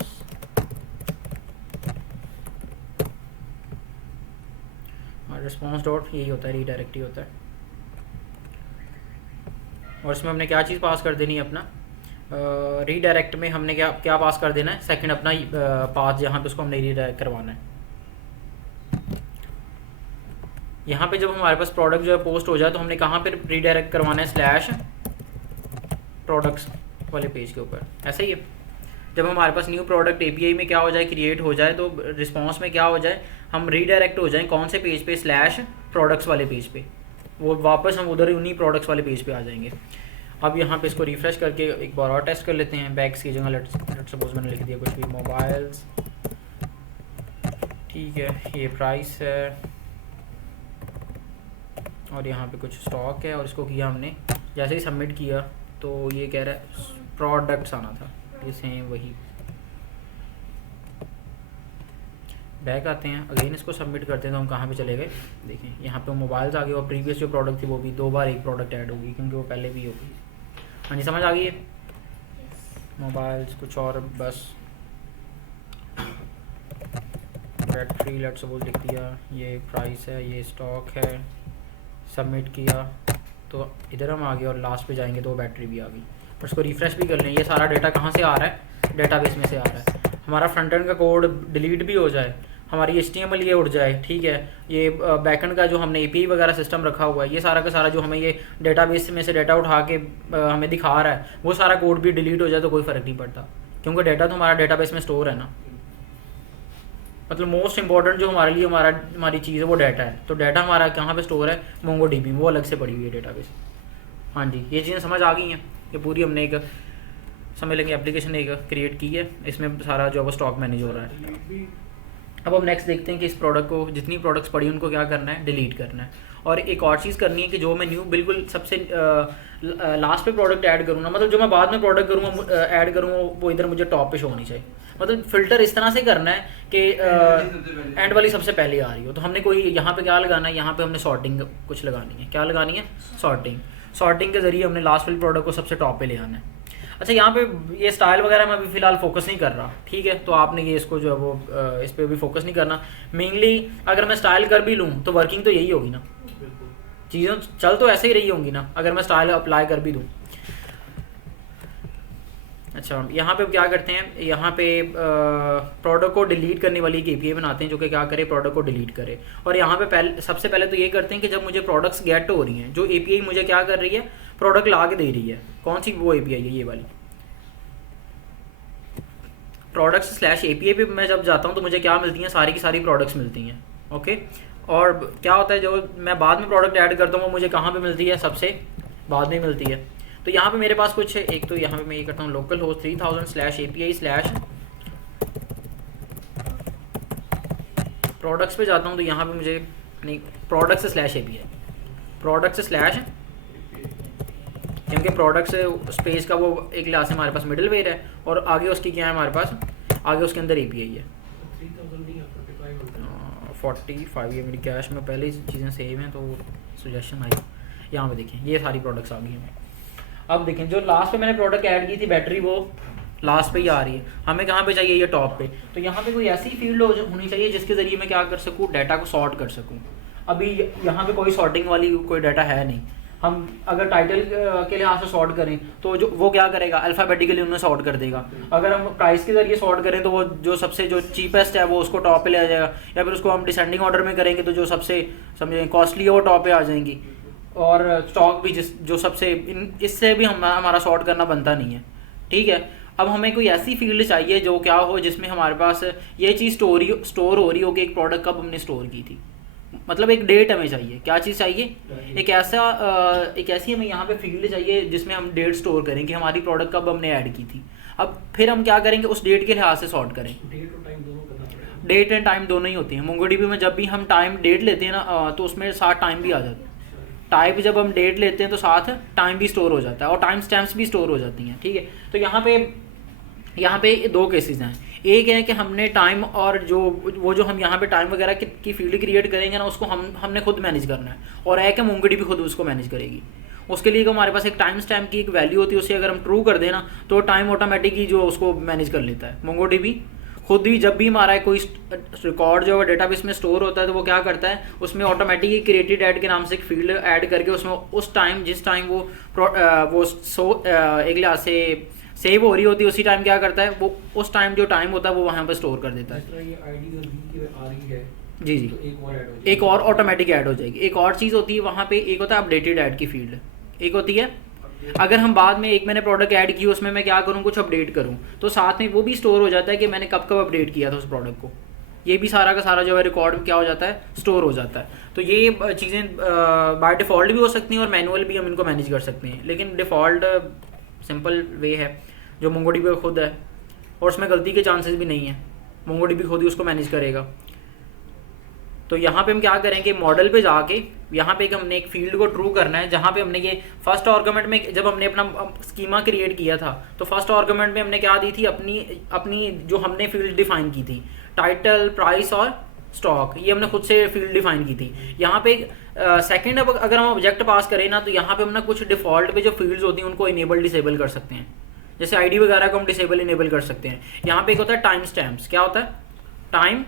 और रिस्पॉन्स डॉट यही होता है, रीडायरेक्ट ही होता है। और इसमें हमने क्या चीज़ पास कर देनी है, अपना रीडायरेक्ट में हमने क्या पास कर देना है, सेकंड अपना पाथ जहाँ पे उसको हमने रीडायरेक्ट करवाना है। यहाँ पे जब हमारे पास प्रोडक्ट जो है पोस्ट हो जाए तो हमने कहाँ पे रीडायरेक्ट करवाना है, स्लैश प्रोडक्ट्स वाले पेज के ऊपर। ऐसा ही है, जब हमारे पास न्यू प्रोडक्ट एपीआई में क्या हो जाए, क्रिएट हो जाए, तो रिस्पॉन्स में क्या हो जाए, हम रीडायरेक्ट हो जाएं कौन से पेज पे, स्लैश प्रोडक्ट्स वाले पेज पे, वो वापस हम उधर उन्हीं प्रोडक्ट्स वाले पेज पे आ जाएंगे। अब यहाँ पे इसको रिफ्रेश करके एक बार और टेस्ट कर लेते हैं। बैग्स की जगह लेट्स सपोज मैंने लिख दिया कुछ भी, मोबाइल्स, ठीक है, ये प्राइस है, और यहाँ पे कुछ स्टॉक है, और इसको किया हमने, जैसे ही सबमिट किया तो ये कह रहा है प्रोडक्ट्स आना था, ये सेम वही। बैक आते हैं, अगेन इसको सबमिट करते हैं तो हम कहाँ पे चले गए, देखें यहाँ पे मोबाइल्स आ गए, और प्रीवियस जो प्रोडक्ट थी वो भी 2 बार एक प्रोडक्ट ऐड होगी, क्योंकि वो पहले भी होगी। हाँ जी, समझ आ गई है। मोबाइल्स कुछ और, बस बैटरी लेट्स सपोज लिख दिया, ये प्राइस है, ये स्टॉक है, सबमिट किया तो इधर हम आ गए, और लास्ट पे जाएंगे तो बैटरी भी आ गई। और इसको रिफ़्रेश भी कर लें, ये सारा डाटा कहाँ से आ रहा है, डेटाबेस में से आ रहा है। हमारा फ्रंट एंड का कोड डिलीट भी हो जाए, हमारी HTML ये उड़ जाए, ठीक है, ये बैकएंड का जो हमने API वगैरह सिस्टम रखा हुआ है, ये सारा का सारा जो हमें ये डेटाबेस में से डाटा उठा के हमें दिखा रहा है, वो सारा कोड भी डिलीट हो जाए तो कोई फ़र्क नहीं पड़ता, क्योंकि डाटा तो हमारा डेटाबेस में स्टोर है ना। मतलब मोस्ट इंपॉर्टेंट जो हमारे लिए हमारी चीज़ है वो डाटा है। तो डाटा हमारा कहाँ पे स्टोर है, MongoDB में, वो अलग से पड़ी हुई है डेटाबेस। हाँ जी, ये चीज़ें समझ आ गई हैं। ये पूरी हमने एक समझ लेंगे एप्लीकेशन एक क्रिएट की है, इसमें सारा जो है वो स्टॉक मैनेज हो रहा है। अब हम नेक्स्ट देखते हैं कि इस प्रोडक्ट को, जितनी प्रोडक्ट्स पड़ी उनको क्या करना है, डिलीट करना है। और एक और चीज़ करनी है कि जो मैं न्यू बिल्कुल सबसे लास्ट पे प्रोडक्ट ऐड करूँ ना, मतलब जो मैं बाद में प्रोडक्ट करूँगा ऐड करूँगा वो इधर मुझे टॉप पे शो होनी चाहिए। मतलब फ़िल्टर इस तरह से करना है कि एंड वाली सबसे पहले आ रही हो। तो हमने कोई यहाँ पे क्या लगाना है, यहाँ पे हमने सॉर्टिंग कुछ लगानी है। क्या लगानी है, सॉर्टिंग के ज़रिए हमने लास्ट वाली प्रोडक्ट को सबसे टॉप पे ले आना है। अच्छा, यहाँ पे ये स्टाइल वगैरह मैं अभी फ़िलहाल फोकस नहीं कर रहा, ठीक है, तो आपने ये इसको जो है वो इस पर भी फोकस नहीं करना। मेनली अगर मैं स्टाइल कर भी लूँ तो वर्किंग तो यही होगी ना, चीज़ें चल तो ऐसे ही रही होंगी ना, अगर मैं स्टाइल अप्लाई कर भी दूँ। अच्छा, यहाँ पे क्या करते हैं, यहाँ पे प्रोडक्ट को डिलीट करने वाली एक एपीआई बनाते हैं जो कि क्या करे, प्रोडक्ट को डिलीट करे। और यहाँ पे सबसे पहले तो ये करते हैं कि जब मुझे प्रोडक्ट्स गेट हो रही हैं, जो एपीआई मुझे क्या कर रही है, प्रोडक्ट ला के दे रही है, कौन सी वो एपीआई है, ये वाली प्रोडक्ट्स स्लैश एपीआई पे मैं जब जाता हूँ तो मुझे क्या मिलती हैं, सारी की सारी प्रोडक्ट्स मिलती हैं। ओके, और क्या होता है, जो मैं बाद में प्रोडक्ट ऐड करता हूँ वो मुझे कहाँ पे मिलती है, सबसे बाद में मिलती है। तो यहाँ पे मेरे पास कुछ है, एक तो यहाँ पे मैं ये करता हूँ local host 3000 slash API slash products पे जाता हूँ, तो यहाँ पे मुझे नहीं, products slash API, products slash, क्योंकि प्रोडक्ट्स स्पेस का वो एक लिहाज से हमारे पास मिडिल वेयर है, और आगे उसकी क्या है हमारे पास, आगे उसके अंदर API है 45। ये मेरी कैश में पहले ही चीज़ें सेव हैं तो सजेशन आई। यहाँ पे देखें ये सारी प्रोडक्ट्स आ गई हैं। अब देखें जो लास्ट पे मैंने प्रोडक्ट ऐड की थी बैटरी, वो लास्ट पे ही आ रही है। हमें कहाँ पे चाहिए, ये टॉप पे। तो यहाँ पे कोई ऐसी फील्ड होनी चाहिए जिसके ज़रिए मैं क्या कर सकूँ, डाटा को सॉर्ट कर सकूँ। अभी यहाँ पे कोई सॉर्टिंग वाली कोई डाटा है नहीं। हम अगर टाइटल के लिहाज से सॉर्ट करें तो जो वो क्या करेगा, अल्फ़ाबेटिकली उन्हें सॉर्ट कर देगा। अगर हम प्राइस के ज़रिए सॉर्ट करें तो वो जो सबसे जो चीपेस्ट है वो उसको टॉप पे ले आ जाएगा, या फिर उसको हम डिसेंडिंग ऑर्डर में करेंगे तो जो सबसे समझें कॉस्टली है वो टॉप पे आ जाएंगी। और स्टॉक भी जो सबसे इससे भी हमारा सॉर्ट करना बनता नहीं है। ठीक है, अब हमें कोई ऐसी फील्ड चाहिए जो क्या हो, जिसमें हमारे पास ये चीज़ स्टोर हो रही हो कि एक प्रोडक्ट कब हमने स्टोर की थी, मतलब एक डेट हमें चाहिए। क्या चीज़ चाहिए, एक ऐसी हमें यहाँ पे फील्ड चाहिए जिसमें हम डेट स्टोर करें कि हमारी प्रोडक्ट कब हमने ऐड की थी। अब फिर हम क्या करेंगे, उस डेट के लिहाज से सॉर्ट करें। डेट एंड टाइम दोनों ही होती हैं मोंगोडीबी में। जब भी हम टाइम डेट लेते हैं ना तो उसमें साथ टाइम भी आ जाता है। टाइप जब हम डेट लेते हैं तो साथ टाइम भी स्टोर हो जाता है और टाइम स्टैम्प्स भी स्टोर हो जाती हैं। ठीक है, तो यहाँ पे दो केसेस हैं। एक है कि हमने टाइम और जो हम यहाँ पे टाइम वगैरह की फील्ड क्रिएट करेंगे ना, उसको हमने खुद मैनेज करना है, और है कि मोंगोडीबी खुद उसको मैनेज करेगी। उसके लिए हमारे पास एक टाइम स्टैम्प की एक वैल्यू होती है, उसे अगर हम ट्रू कर देना तो टाइम ऑटोमेटिकली जो उसको मैनेज कर लेता है मोंगोडीबी खुद ही। जब भी हमारा कोई रिकॉर्ड जो है डेटाबेस में स्टोर होता है तो वो क्या करता है, उसमें ऑटोमेटिकली क्रिएटेड ऐड के नाम से एक फील्ड ऐड करके उसमें उस टाइम जिस टाइम वो एक लिहाज से सेव हो रही होती है उसी टाइम क्या करता है, वो उस टाइम जो टाइम होता है वो वहाँ पर स्टोर कर देता है। ये आईडी जो दी आ रही है जी जी, तो एक और ऑटोमेटिक ऐड हो जाएगी। एक और चीज़ होती है वहाँ पे, एक होता है अपडेटेड ऐड की फील्ड, एक होती है अगर हम बाद में एक मैंने प्रोडक्ट ऐड की उसमें मैं क्या करूँ, कुछ अपडेट करूँ, तो साथ में वो भी स्टोर हो जाता है कि मैंने कब कब अपडेट किया था उस प्रोडक्ट को। ये भी सारा का सारा जो है रिकॉर्ड में क्या हो जाता है, स्टोर हो जाता है। तो ये चीज़ें बाय डिफ़ॉल्ट भी हो सकती हैं और मैनुअल भी हम इनको मैनेज कर सकते हैं, लेकिन डिफ़ॉल्ट सिंपल वे है जो मोंगोडीबी खुद है, और उसमें गलती के चांसेस भी नहीं है, मोंगोडीबी खुद ही उसको मैनेज करेगा। तो यहाँ पे हम क्या करेंगे, मॉडल पे जाके यहाँ पे हमने एक फील्ड को ट्रू करना है, जहाँ पे हमने ये फर्स्ट आर्गुमेंट में जब हमने अपना स्कीमा क्रिएट किया था तो फर्स्ट आर्गुमेंट में हमने क्या दी थी, अपनी जो हमने फील्ड डिफाइन की थी, टाइटल, प्राइस और स्टॉक, ये हमने खुद से फील्ड डिफाइन की थी। यहाँ पे सेकंड अब अगर हम ऑब्जेक्ट पास करें ना, तो यहाँ पे हम ना कुछ डिफ़ॉल्ट पे जो फील्ड्स होती हैं उनको इनेबल डिसेबल कर सकते हैं। जैसे आईडी वगैरह को हम डिसेबल इनेबल कर सकते हैं। यहाँ पे एक होता है टाइम स्टैम्प्स। क्या होता है, टाइम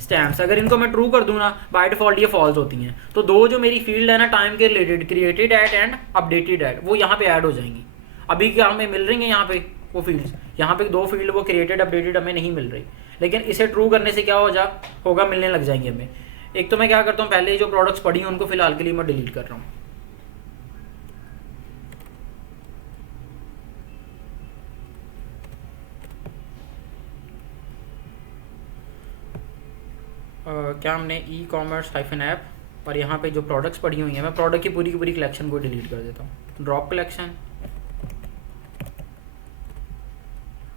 स्टैम्प्स। अगर इनको मैं ट्रू कर दूँ ना, बाय डिफ़ॉल्ट ये फॉल्स होती हैं। तो दो जो मेरी फील्ड है ना टाइम के related, created add and updated add, वो यहाँ पे ऐड हो जाएंगी। अभी क्या हमें मिल रही हैं यहाँ पे वो फील्ड्स, यहाँ पे दो फील्ड वो क्रिएटेड अपडेटेड हमें नहीं मिल रही, लेकिन इसे ट्रू करने से क्या होगा, मिलने लग जाएंगे हमें। एक तो मैं क्या करता हूँ, पहले जो प्रोडक्ट्स पढ़ी हैं उनको फिलहाल के लिए मैं डिलीट कर रहा हूँ। क्या हमने ई-कॉमर्स -ऐप और यहाँ पे जो प्रोडक्ट्स पड़ी हुई हैं, मैं प्रोडक्ट की पूरी कलेक्शन को डिलीट कर देता हूँ। ड्रॉप कलेक्शन,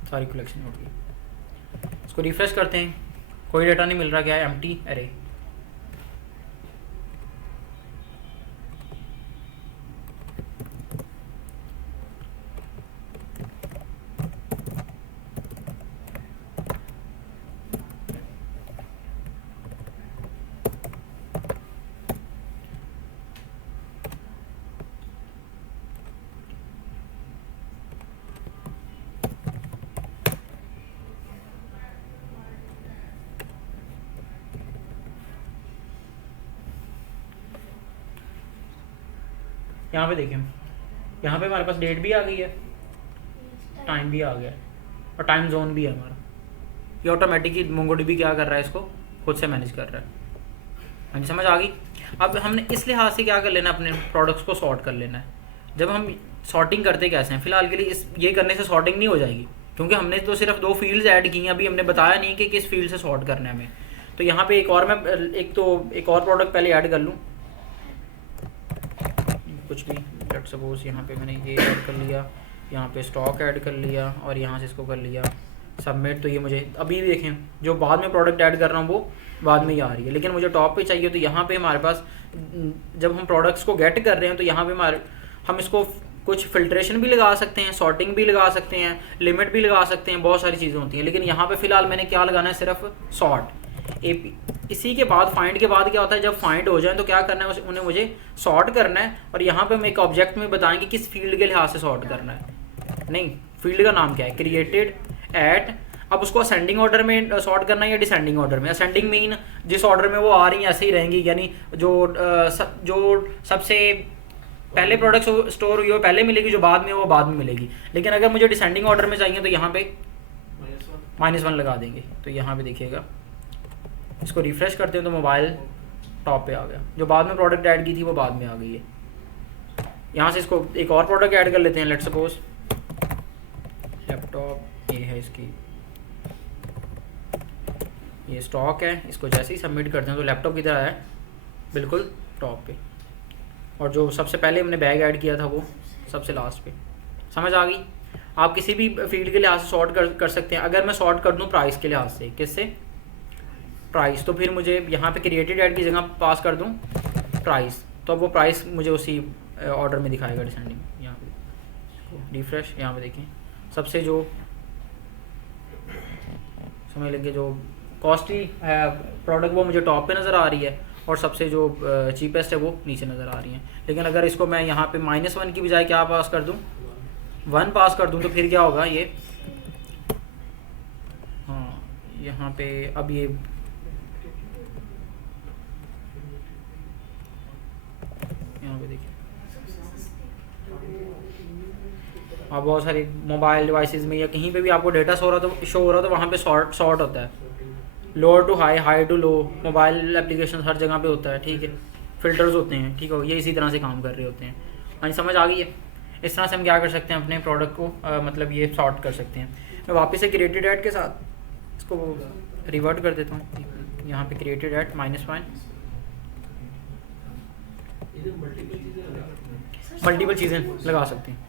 सारी कलेक्शन हो गई। इसको रिफ्रेश करते हैं, कोई डाटा नहीं मिल रहा, क्या है, एम्प्टी अरे। यहाँ पे देखिए, यहाँ पे हमारे पास डेट भी आ गई है, टाइम भी आ गया है और टाइम जोन भी है हमारा। ये ऑटोमेटिकली मोंगोडीबी क्या कर रहा है, इसको खुद से मैनेज कर रहा है। हाँ जी, समझ आ गई। अब हमने इस लिहाज से क्या कर लेना, अपने प्रोडक्ट्स को सॉर्ट कर लेना है। जब हम सॉर्टिंग करते कैसे हैं, फ़िलहाल के लिए ये करने से सॉर्टिंग नहीं हो जाएगी, क्योंकि हमने तो सिर्फ 2 फील्ड्स ऐड की हैं, अभी हमने बताया नहीं कि किस फील्ड से सॉर्ट करना है हमें। तो यहाँ पे एक और मैं एक और प्रोडक्ट पहले ऐड कर लूँ, कुछ भी, लेट सपोज यहाँ पे मैंने ये ऐड कर लिया, यहाँ पे स्टॉक ऐड कर लिया और यहाँ से इसको कर लिया सबमिट। तो ये मुझे अभी देखें जो बाद में प्रोडक्ट ऐड कर रहा हूँ वो बाद में ही आ रही है, लेकिन मुझे टॉप पे चाहिए। तो यहाँ पे हमारे पास जब हम प्रोडक्ट्स को गेट कर रहे हैं तो यहाँ पे हम इसको कुछ फिल्ट्रेशन भी लगा सकते हैं, सॉर्टिंग भी लगा सकते हैं, लिमिट भी लगा सकते हैं, बहुत सारी चीज़ें होती हैं। लेकिन यहाँ पे फ़िलहाल मैंने क्या लगाना है, सिर्फ सॉर्ट। इसी के बाद फाइंड के बाद क्या होता है, जब फाइंड हो जाए तो क्या करना है, उन्हें मुझे सॉर्ट करना है। और यहाँ पे हम एक ऑब्जेक्ट में बताएंगे किस फील्ड के लिहाज से सॉर्ट करना है। नहीं, फील्ड का नाम क्या है, क्रिएटेड एट। अब उसको असेंडिंग ऑर्डर में सॉर्ट करना है या डिसेंडिंग ऑर्डर में। असेंडिंग मीन जिस ऑर्डर में वो आ रही हैं ऐसे ही रहेंगी, यानी जो सबसे पहले प्रोडक्ट स्टोर हुई हो पहले मिलेगी, जो बाद में वो बाद में मिलेगी। लेकिन अगर मुझे डिसेंडिंग ऑर्डर में चाहिए तो यहाँ पे -1 लगा देंगे। तो यहाँ पे देखिएगा, इसको रिफ्रेश करते हैं तो मोबाइल टॉप पे आ गया, जो बाद में प्रोडक्ट ऐड की थी वो बाद में आ गई है। यहाँ से इसको एक और प्रोडक्ट ऐड कर लेते हैं, लेट्स सपोज लैपटॉप, ये है इसकी, ये स्टॉक है। इसको जैसे ही सबमिट करते हैं तो लैपटॉप की तरह है बिल्कुल टॉप पे, और जो सबसे पहले हमने बैग ऐड किया था वो सबसे लास्ट पे। समझ आ गई। आप किसी भी फील्ड के लिहाज से सॉर्ट कर सकते हैं। अगर मैं सॉर्ट कर दूं प्राइस के लिहाज से, किससे, प्राइस, तो फिर मुझे यहाँ पे क्रिएटेड ऐड की जगह पास कर दूं प्राइस, तो अब वो प्राइस मुझे उसी ऑर्डर में दिखाएगा डिसेंडिंग। यहाँ पे रिफ्रेश, यहाँ पे देखें सबसे जो समझ लेंगे जो कॉस्टली है प्रोडक्ट वो मुझे टॉप पे नज़र आ रही है, और सबसे जो चीपेस्ट है वो नीचे नज़र आ रही है। लेकिन अगर इसको मैं यहाँ पे -1 की बजाय क्या पास कर दूँ, 1 पास कर दूँ, तो फिर क्या होगा ये, हाँ यहाँ पे अब ये यहाँ पे देखिए आप बहुत सारी मोबाइल डिवाइसेस में या कहीं पे भी आपको डेटा शो हो रहा तो वहाँ पे सॉर्ट होता है, lower to high, high to low. Mobile application हर जगह पे होता है, ठीक है, फिल्टर्स होते हैं, ठीक है, ये इसी तरह से काम कर रहे होते हैं। हाँ, समझ आ गई है। इस तरह से हम क्या कर सकते हैं, अपने प्रोडक्ट को मतलब ये सॉर्ट कर सकते हैं। मैं वापस से क्रिएटेड ऐड के साथ इसको रिवर्ट कर देता हूँ। यहाँ पे क्रिएटेड ऐड -1, मल्टीपल चीज़ें लगा सकते हैं।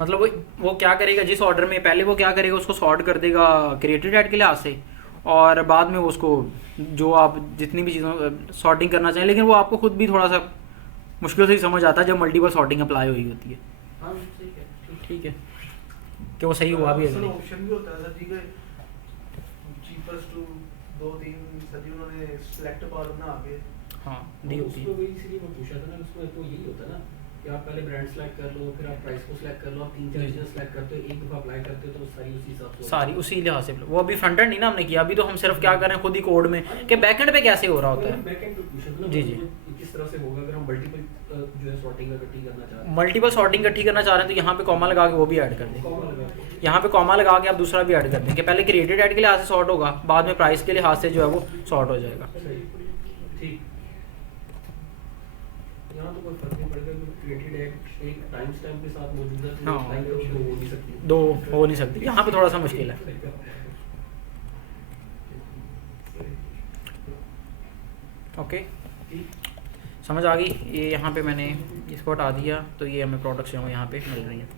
मतलब वो क्या करेगा, जिस ऑर्डर में पहले वो क्या करेगा, उसको सॉर्ट कर देगा क्रिएटेड ऐड के लिहाज से, और बाद में उसको जो आप जितनी भी चीज़ों सॉर्टिंग करना चाहें। लेकिन वो आपको खुद भी थोड़ा सा मुश्किल से ही समझ आता है जब मल्टीपल सॉर्टिंग अप्लाई हुई होती है। ठीक है, कि वो सही हुआ भी है। ऑप्शन भी होता है सर, ठीक है, चीपेस्ट टू 2-3 सदी उन्होंने सेलेक्ट बार बना के हाँ दी होती है। उसको वही इसीलिए मैं पूछा था ना, उसमें तो यही होता है ना कि आप पहले ब्रांड सेलेक्ट कर लो, फिर आप प्राइस को सेलेक्ट कर लो, आप 3-4 चीज़ें सेलेक्ट करते हो, एक दफ़ा अप्लाई करते हो तो सारी उसी हिसाब से सारी उसी लिहाज से। वो अभी फ्रंट एंड नहीं ना हमने किया, अभी तो हम सिर्फ क्या कर रहे हैं खुद ही कोड में कि बैक एंड पे कैसे हो रहा होता है। बैक एंड पे पूछा था ना, जी जी, किस तरह से होगा अगर हम मल्टीपल जो है सॉर्टिंग इकट्ठी करना चाह रहे हैं। मल्टीपल सॉर्टिंग इकट्ठी करना चाह रहे हैं तो यहाँ पे कॉमा लगा के वो भी ऐड कर दें। कॉमा लगा के यहाँ पे कॉमा लगा के आप दूसरा भी ऐड कर दें कि पहले क्रिएटेड ऐड के लिहाज से सॉर्ट होगा, बाद में प्राइस के लिहाज से जो है वो सॉर्ट हो जाएगा। ठीक, यहाँ तो कोई फर्क नहीं पड़ेगा क्योंकि क्रिएटेड एक टाइम स्टैम्प के साथ मौजूद है, तो हाँ। टाइम तो हो नहीं सकती, दो हो नहीं सकती, यहाँ पे थोड़ा सा मुश्किल है। ओके, समझ आ गई। ये यहाँ पे मैंने इसको हटा दिया तो ये हमें प्रोडक्ट्स जो यहाँ पे मिल रही हैं।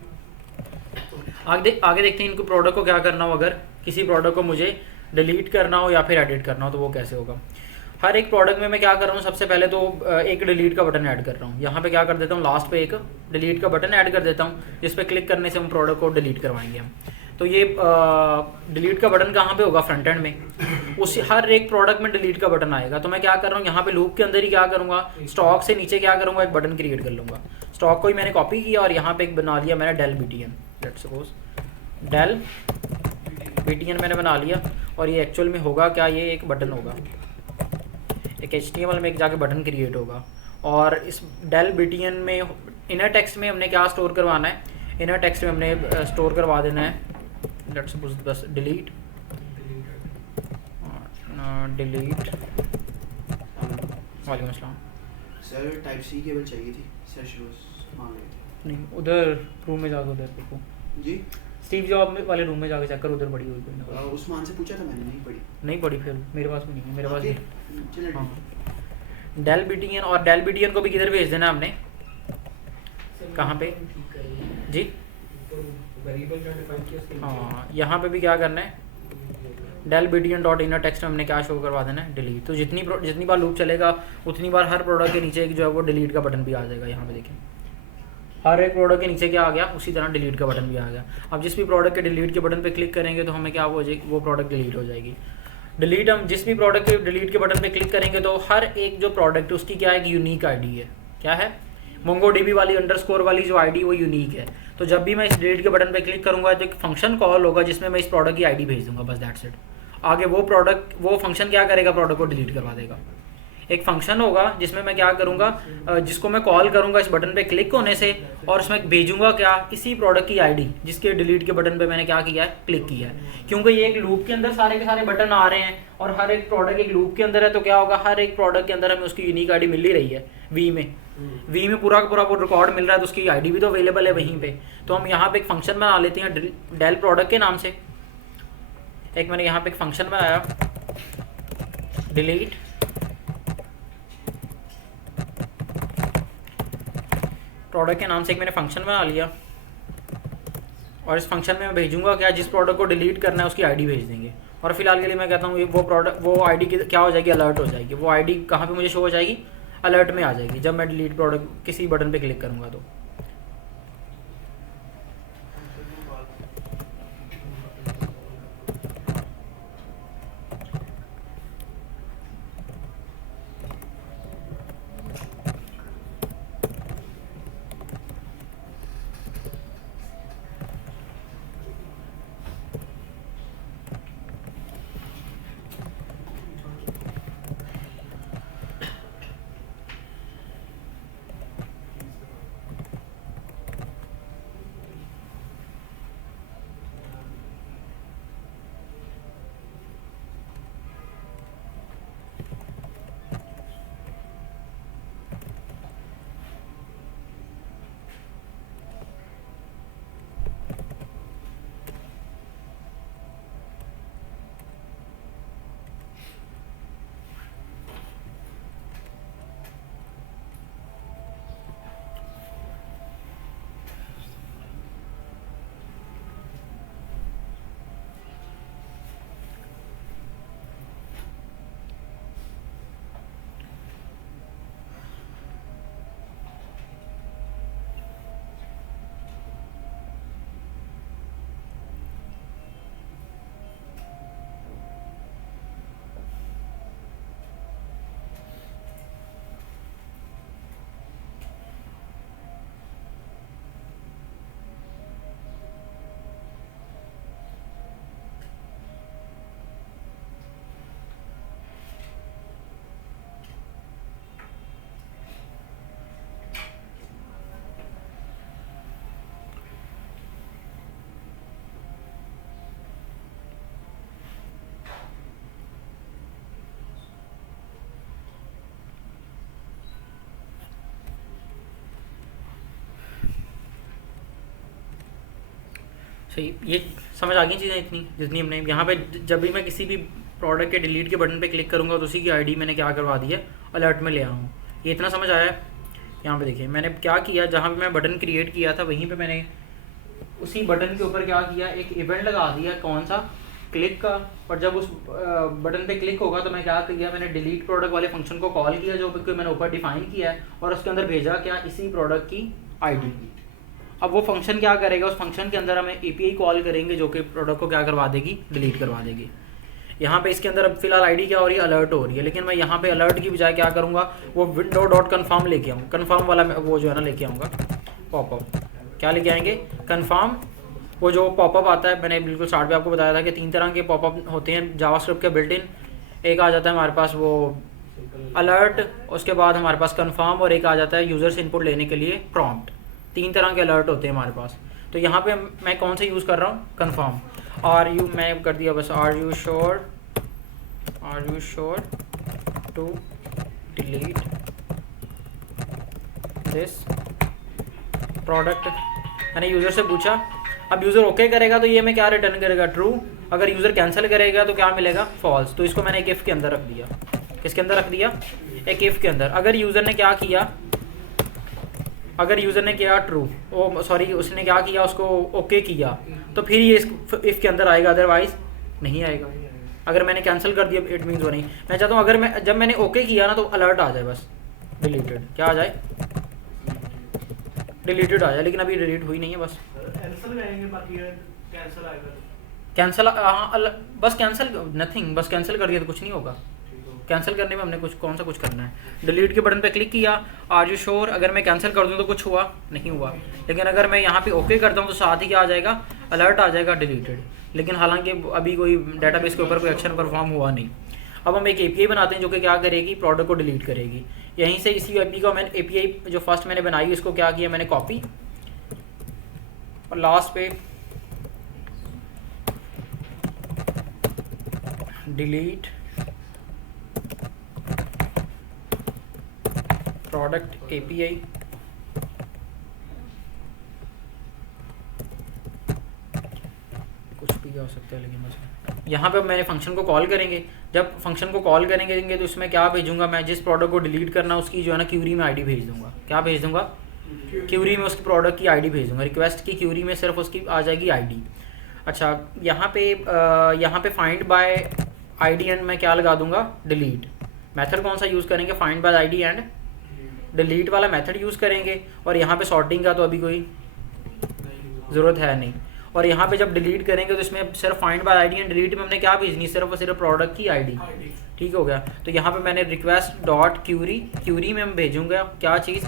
आगे देखते हैं इनको प्रोडक्ट को क्या करना हो, अगर किसी प्रोडक्ट को मुझे डिलीट करना हो या फिर एडिट करना हो तो वो कैसे होगा। हर एक प्रोडक्ट में मैं क्या कर रहा हूँ, सबसे पहले तो एक डिलीट का बटन ऐड कर रहा हूँ। यहाँ पे क्या कर देता हूँ, लास्ट पे एक डिलीट का बटन ऐड कर देता हूँ, जिस पे क्लिक करने से हम प्रोडक्ट को डिलीट करवाएंगे हम। तो ये डिलीट का बटन कहाँ पे होगा, फ्रंट एंड में। उसी हर एक प्रोडक्ट में डिलीट का बटन आएगा। तो मैं क्या कर रहा हूँ, यहाँ पे लूप के अंदर ही क्या करूँगा, स्टॉक से नीचे क्या करूँगा, एक बटन क्रिएट कर लूँगा। स्टॉक को ही मैंने कॉपी किया और यहाँ पे एक बना लिया मैंने del BTN, let's suppose del BTN मैंने बना लिया। और ये एक्चुअल में होगा क्या, ये एक बटन होगा, एक HTML में एक जाके बटन क्रिएट होगा। और इस डेल BTN में इनर टेक्स्ट में हमने क्या स्टोर करवाना है, इनर टेक्स्ट में हमने स्टोर करवा देना है, लेट्स सपोज बस डिलीट वालेकुम अस्सलाम। सर टाइप सी केबल चाहिए थी, सर शुरू मांग रहे थे। नहीं उधर रूम में जाकर उधर देखो, जी स्टीव जॉब वाले रूम में जाकर चेक कर, उधर पड़ी हुई कोई ना। उस्मान से पूछा था मैंने, नहीं पड़ी। नहीं पड़ी, फिर मेरे पास भी नहीं है, मेरे पास भी चलो हाँ। डेल बीटीएन, और डेल बीटीएन को भी किधर भेज देना हमने, कहाँ पे जी? वेरिएबल जो डिफाइन किया उसके हाँ यहाँ पे भी क्या करना है, del BTN dot inner text में हमने क्या शो करवा देना है, डिलीट। तो जितनी बार लूप चलेगा उतनी बार हर प्रोडक्ट के नीचे एक जो है वो डिलीट का बटन भी आ जाएगा। यहाँ पे देखिए हर एक प्रोडक्ट के नीचे क्या आ गया, उसी तरह डिलीट का बटन भी आ गया। अब जिस भी प्रोडक्ट के डिलीट के बटन पे क्लिक करेंगे तो हमें क्या हो जाएगी, वो प्रोडक्ट डिलीट हो जाएगी। डिलीट, हम जिस भी प्रोडक्ट के डिलीट के बटन पे क्लिक करेंगे तो हर एक जो प्रोडक्ट है उसकी क्या एक यूनिक आईडी है। क्या है? मोंगोडीबी वाली अंडरस्कोर वाली जो आईडी वो यूनिक है। तो जब भी मैं इस डिलीट के बटन पे क्लिक करूंगा तो एक फंक्शन कॉल होगा जिसमें मैं इस प्रोडक्ट की आईडी भेज दूंगा, बस दैट्स इट। आगे वो फंक्शन क्या करेगा, प्रोडक्ट को डिलीट करवा देगा। एक फंक्शन होगा जिसमें मैं क्या करूंगा, जिसको मैं कॉल करूंगा इस बटन पे क्लिक होने से, और उसमें भेजूंगा क्या, इसी प्रोडक्ट की आईडी जिसके डिलीट के बटन पे मैंने क्या किया है, क्लिक किया है। क्योंकि ये एक लूप के अंदर सारे के सारे बटन आ रहे हैं और हर एक प्रोडक्ट एक लूप के अंदर है, तो क्या होगा, हर एक प्रोडक्ट के अंदर हमें उसकी यूनिक आईडी मिल ही रही है। वी में पूरा का पूरा वो रिकॉर्ड मिल रहा है, तो उसकी आईडी भी तो अवेलेबल है वहीं पे। तो हम यहाँ पे एक फंक्शन बना लेते हैं डेल प्रोडक्ट के नाम से। एक मैंने यहाँ पे एक फंक्शन बनाया डिलीट प्रोडक्ट के नाम से, एक मैंने फंक्शन बना लिया, और इस फंक्शन में मैं भेजूंगा क्या, जिस प्रोडक्ट को डिलीट करना है उसकी आईडी भेज देंगे। और फिलहाल के लिए मैं कहता हूँ वो प्रोडक्ट, वो आईडी क्या हो जाएगी, अलर्ट हो जाएगी। वो आईडी कहाँ पे मुझे शो हो जाएगी, अलर्ट में आ जाएगी जब मैं डिलीट प्रोडक्ट किसी बटन पे क्लिक करूँगा तो। सही, ये समझ आ गई चीज़ें इतनी जितनी हमने यहाँ पे, जब भी मैं किसी भी प्रोडक्ट के डिलीट के बटन पे क्लिक करूँगा तो उसी की आईडी मैंने क्या करवा दी है, अलर्ट में ले आया हूँ। ये इतना समझ आया है? यहाँ पे देखिए मैंने क्या किया, जहाँ पे मैं बटन क्रिएट किया था वहीं पे मैंने उसी बटन के ऊपर क्या किया, एक इवेंट लगा दिया, कौन सा, क्लिक का। और जब उस बटन पे क्लिक होगा तो मैं क्या किया, मैंने डिलीट प्रोडक्ट वाले फंक्शन को कॉल किया जो कि मैंने ऊपर डिफाइन किया है, और उसके अंदर भेजा क्या, इसी प्रोडक्ट की आईडी। अब वो फंक्शन क्या करेगा, उस फंक्शन के अंदर हमें एपीआई कॉल करेंगे जो कि प्रोडक्ट को क्या करवा देगी, डिलीट करवा देगी। यहाँ पे इसके अंदर अब फिलहाल आईडी क्या हो रही है, अलर्ट हो रही है, लेकिन मैं यहाँ पे अलर्ट की बजाय क्या करूँगा, वो विंडो डॉट कन्फर्म लेके आऊँ, कन्फर्म वाला वो जो है ना लेके आऊँगा, पॉपअप। क्या लेके आएंगे, कन्फर्म। वो जो पॉपअप आता है, मैंने बिल्कुल स्टार्ट पे आपको बताया था कि 3 तरह के पॉपअप होते हैं जावास्क्रिप्ट के बिल्ट इन। एक आ जाता है हमारे पास वो अलर्ट, उसके बाद हमारे पास कन्फर्म, और एक आ जाता है यूज़र से इनपुट लेने के लिए प्रॉम्प्ट। 3 तरह के अलर्ट होते हैं हमारे पास। तो यहाँ पे मैं कौन सा यूज़ कर रहा हूँ, कन्फर्म। आर यू, मैं कर दिया बस are you sure to delete this product. मैंने यूज़र से पूछा, अब यूज़र ओके करेगा तो ये मैं क्या रिटर्न करेगा, ट्रू। अगर यूज़र कैंसिल करेगा तो क्या मिलेगा, फॉल्स। तो इसको मैंने एक इफ़ के अंदर रख दिया। किसके अंदर रख दिया, एक इफ़ के अंदर। अगर यूज़र ने क्या किया, अगर यूज़र ने किया ट्रू, ओ सॉरी उसने क्या किया, उसको ओके किया, तो फिर ये इफ़ के अंदर आएगा, अदरवाइज नहीं आएगा। अगर मैंने कैंसिल कर दिया इट मीन्स वो नहीं। मैं चाहता हूँ अगर मैं जब मैंने ओके किया ना तो अलर्ट आ जाए, बस डिलीटेड, क्या आ जाए, डिलीटेड आ जाए। लेकिन अभी डिलीट हुई नहीं है, बस कैंसिल करेंगे, बाकी कैंसिल आएगा। कैंसिल, हाँ बस कैंसिल, नथिंग, बस कैंसिल कर दिया तो कुछ नहीं होगा। कैंसिल करने में हमने कुछ कौन सा कुछ करना है, डिलीट के बटन पे क्लिक किया, आर यू श्योर। अगर मैं कैंसिल कर दूँ तो कुछ हुआ नहीं हुआ, लेकिन अगर मैं यहाँ पे ओके करता हूँ तो साथ ही क्या आ जाएगा, अलर्ट आ जाएगा डिलीटेड। लेकिन हालांकि अभी कोई डेटाबेस के ऊपर कोई एक्शन परफॉर्म हुआ नहीं। अब हम एक एपीआई बनाते हैं जो कि क्या करेगी, प्रोडक्ट को डिलीट करेगी। यहीं से इसी एपी का मैंने एपीआई जो फर्स्ट मैंने बनाई इसको क्या किया, मैंने कॉपी और लास्ट पे डिलीट प्रोडक्ट एपीआई, कुछ भी हो सकता है, लेकिन बस यहाँ पे मैंने फंक्शन को कॉल करेंगे। जब फंक्शन को कॉल करेंगे तो इसमें क्या भेजूंगा, मैं जिस प्रोडक्ट को डिलीट करना उसकी जो है ना क्यूरी में आईडी भेज दूंगा। क्या भेज दूंगा, क्यूरी में उसकी प्रोडक्ट की आईडी भेज दूंगा। रिक्वेस्ट की क्यूरी में सिर्फ उसकी आ जाएगी आईडी। अच्छा, यहाँ पे फाइंड बाय आईडी एंड मैं क्या लगा दूंगा, डिलीट। मेथड कौन सा यूज़ करेंगे, find by ID and delete वाला मेथड यूज़ करेंगे। और यहाँ पे सॉर्टिंग का तो अभी कोई ज़रूरत है नहीं। और यहाँ पे जब डिलीट करेंगे तो इसमें सिर्फ find by ID and delete में हमने क्या भेजनी, सिर्फ और सिर्फ प्रोडक्ट की आईडी। ठीक हो गया। तो यहाँ पे मैंने रिक्वेस्ट डॉट क्यूरी में हम भेजूंगा क्या चीज़,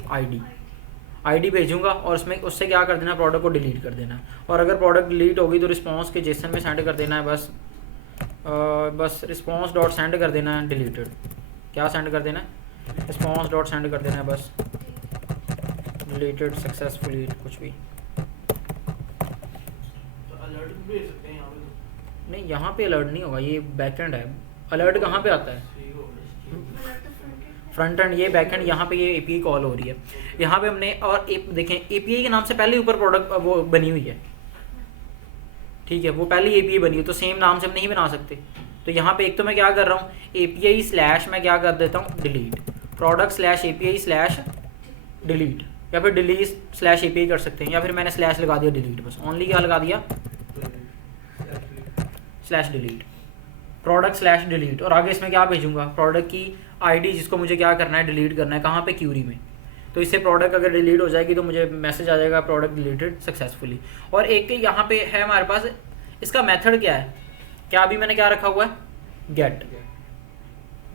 आईडी भेजूंगा और उसमें उससे क्या कर देना, प्रोडक्ट को डिलीट कर देना। और अगर प्रोडक्ट डिलीट होगी तो रिस्पॉन्स के जेसन में सेंड कर देना है, बस रिस्पॉन्स डॉट सेंड कर देना है डिलीटेड। क्या सेंड कर देना है, रिस्पॉन्स डॉट सेंड कर देना है, बस डिलीटेड सक्सेसफुली, कुछ भी अलर्ट भी भेज सकते हैं यहाँ पे। नहीं, यहाँ पे अलर्ट नहीं होगा, ये बैकएंड है। अलर्ट कहाँ पे आता है, फ्रंट एंड, ये बैक एंड। यहाँ पे ये एपीआई कॉल हो रही है यहाँ पे हमने। और देखें एपीआई के नाम से पहले ऊपर प्रोडक्ट वो बनी हुई है, ठीक है, वो पहले एपीआई बनी हुई, तो सेम नाम से हम नहीं बना सकते। तो यहाँ पे एक तो मैं क्या कर रहा हूँ, एपीआई स्लैश मैं क्या कर देता हूँ, delete product slash API slash delete, या फिर डिलीट स्लैश एपीआई कर सकते हैं, या फिर मैंने स्लैश लगा दिया डिलीट, बस ओनली क्या लगा दिया, slash delete, product slash delete. और आगे इसमें क्या भेजूंगा, प्रोडक्ट की आईडी जिसको मुझे क्या करना है, डिलीट करना है। कहाँ पे, क्यूरी में। तो इससे प्रोडक्ट अगर डिलीट हो जाएगी तो मुझे मैसेज आ जाएगा प्रोडक्ट डिलीटेड सक्सेसफुली। और एक यहाँ पे है हमारे पास, इसका मेथड क्या है, क्या अभी मैंने क्या रखा हुआ है, गेट।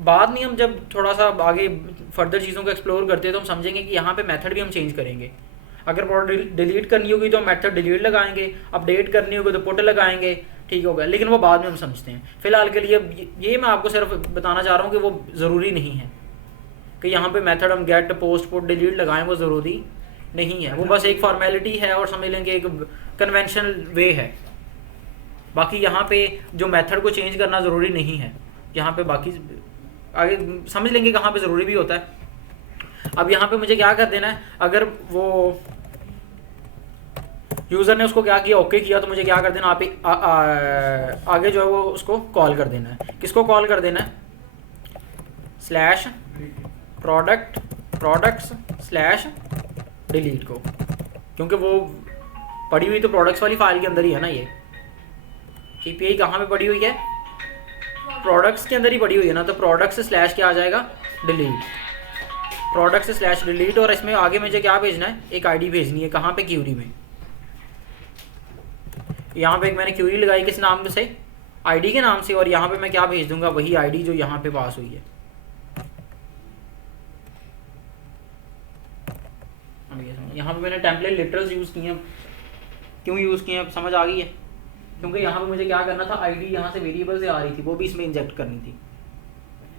बाद में हम जब थोड़ा सा आगे फर्दर चीज़ों को एक्सप्लोर करते हैं तो हम समझेंगे कि यहाँ पे मेथड भी हम चेंज करेंगे। अगर प्रोडक्ट डिलीट करनी होगी तो मेथड डिलीट लगाएंगे, अपडेट करनी होगी तो पुट लगाएंगे, ठीक होगा। लेकिन वो बाद में हम समझते हैं। फिलहाल के लिए ये मैं आपको सिर्फ बताना चाह रहा हूँ कि वो ज़रूरी नहीं है कि यहाँ पे मेथड हम गेट पोस्ट पुट डिलीट लगाएं, वो ज़रूरी नहीं है। वो बस एक फॉर्मेलिटी है और समझ लेंगे एक कन्वेंशनल वे है। बाकी यहाँ पे जो मेथड को चेंज करना ज़रूरी नहीं है। यहाँ पे बाकी आगे समझ लेंगे कहाँ पे ज़रूरी भी होता है। अब यहाँ पे मुझे क्या कर देना है, अगर वो यूज़र ने उसको क्या किया, ओके किया, तो मुझे क्या कर देना, आगे जो है वो उसको कॉल कर देना है। किसको कॉल कर देना है, स्लैश प्रोडक्ट्स स्लैश डिलीट को, क्योंकि वो पड़ी हुई तो प्रोडक्ट्स वाली फाइल के अंदर ही है ना। ये एपीआई कहाँ पे पड़ी हुई है, प्रोडक्ट्स के अंदर ही पड़ी हुई है ना। तो प्रोडक्ट्स स्लैश क्या आ जाएगा, डिलीट, प्रोडक्ट्स स्लैश डिलीट। और इसमें आगे मुझे क्या भेजना है, एक आईडी भेजनी है। कहाँ पे, क्यूरी में। यहाँ पे मैंने क्यूरी लगाई किस नाम से, आईडी के नाम से। और यहाँ पे मैं क्या भेज दूंगा, वही आईडी जो यहाँ पे पास हुई है। यहाँ पे मैंने टेम्पलेट लिटरल्स यूज़ किए हैं। क्यों यूज़ किए हैं, समझ आ गई है। क्योंकि यहाँ पे मुझे क्या करना था, आईडी यहाँ से वेरिएबल से आ रही थी, वो भी इसमें इंजेक्ट करनी थी।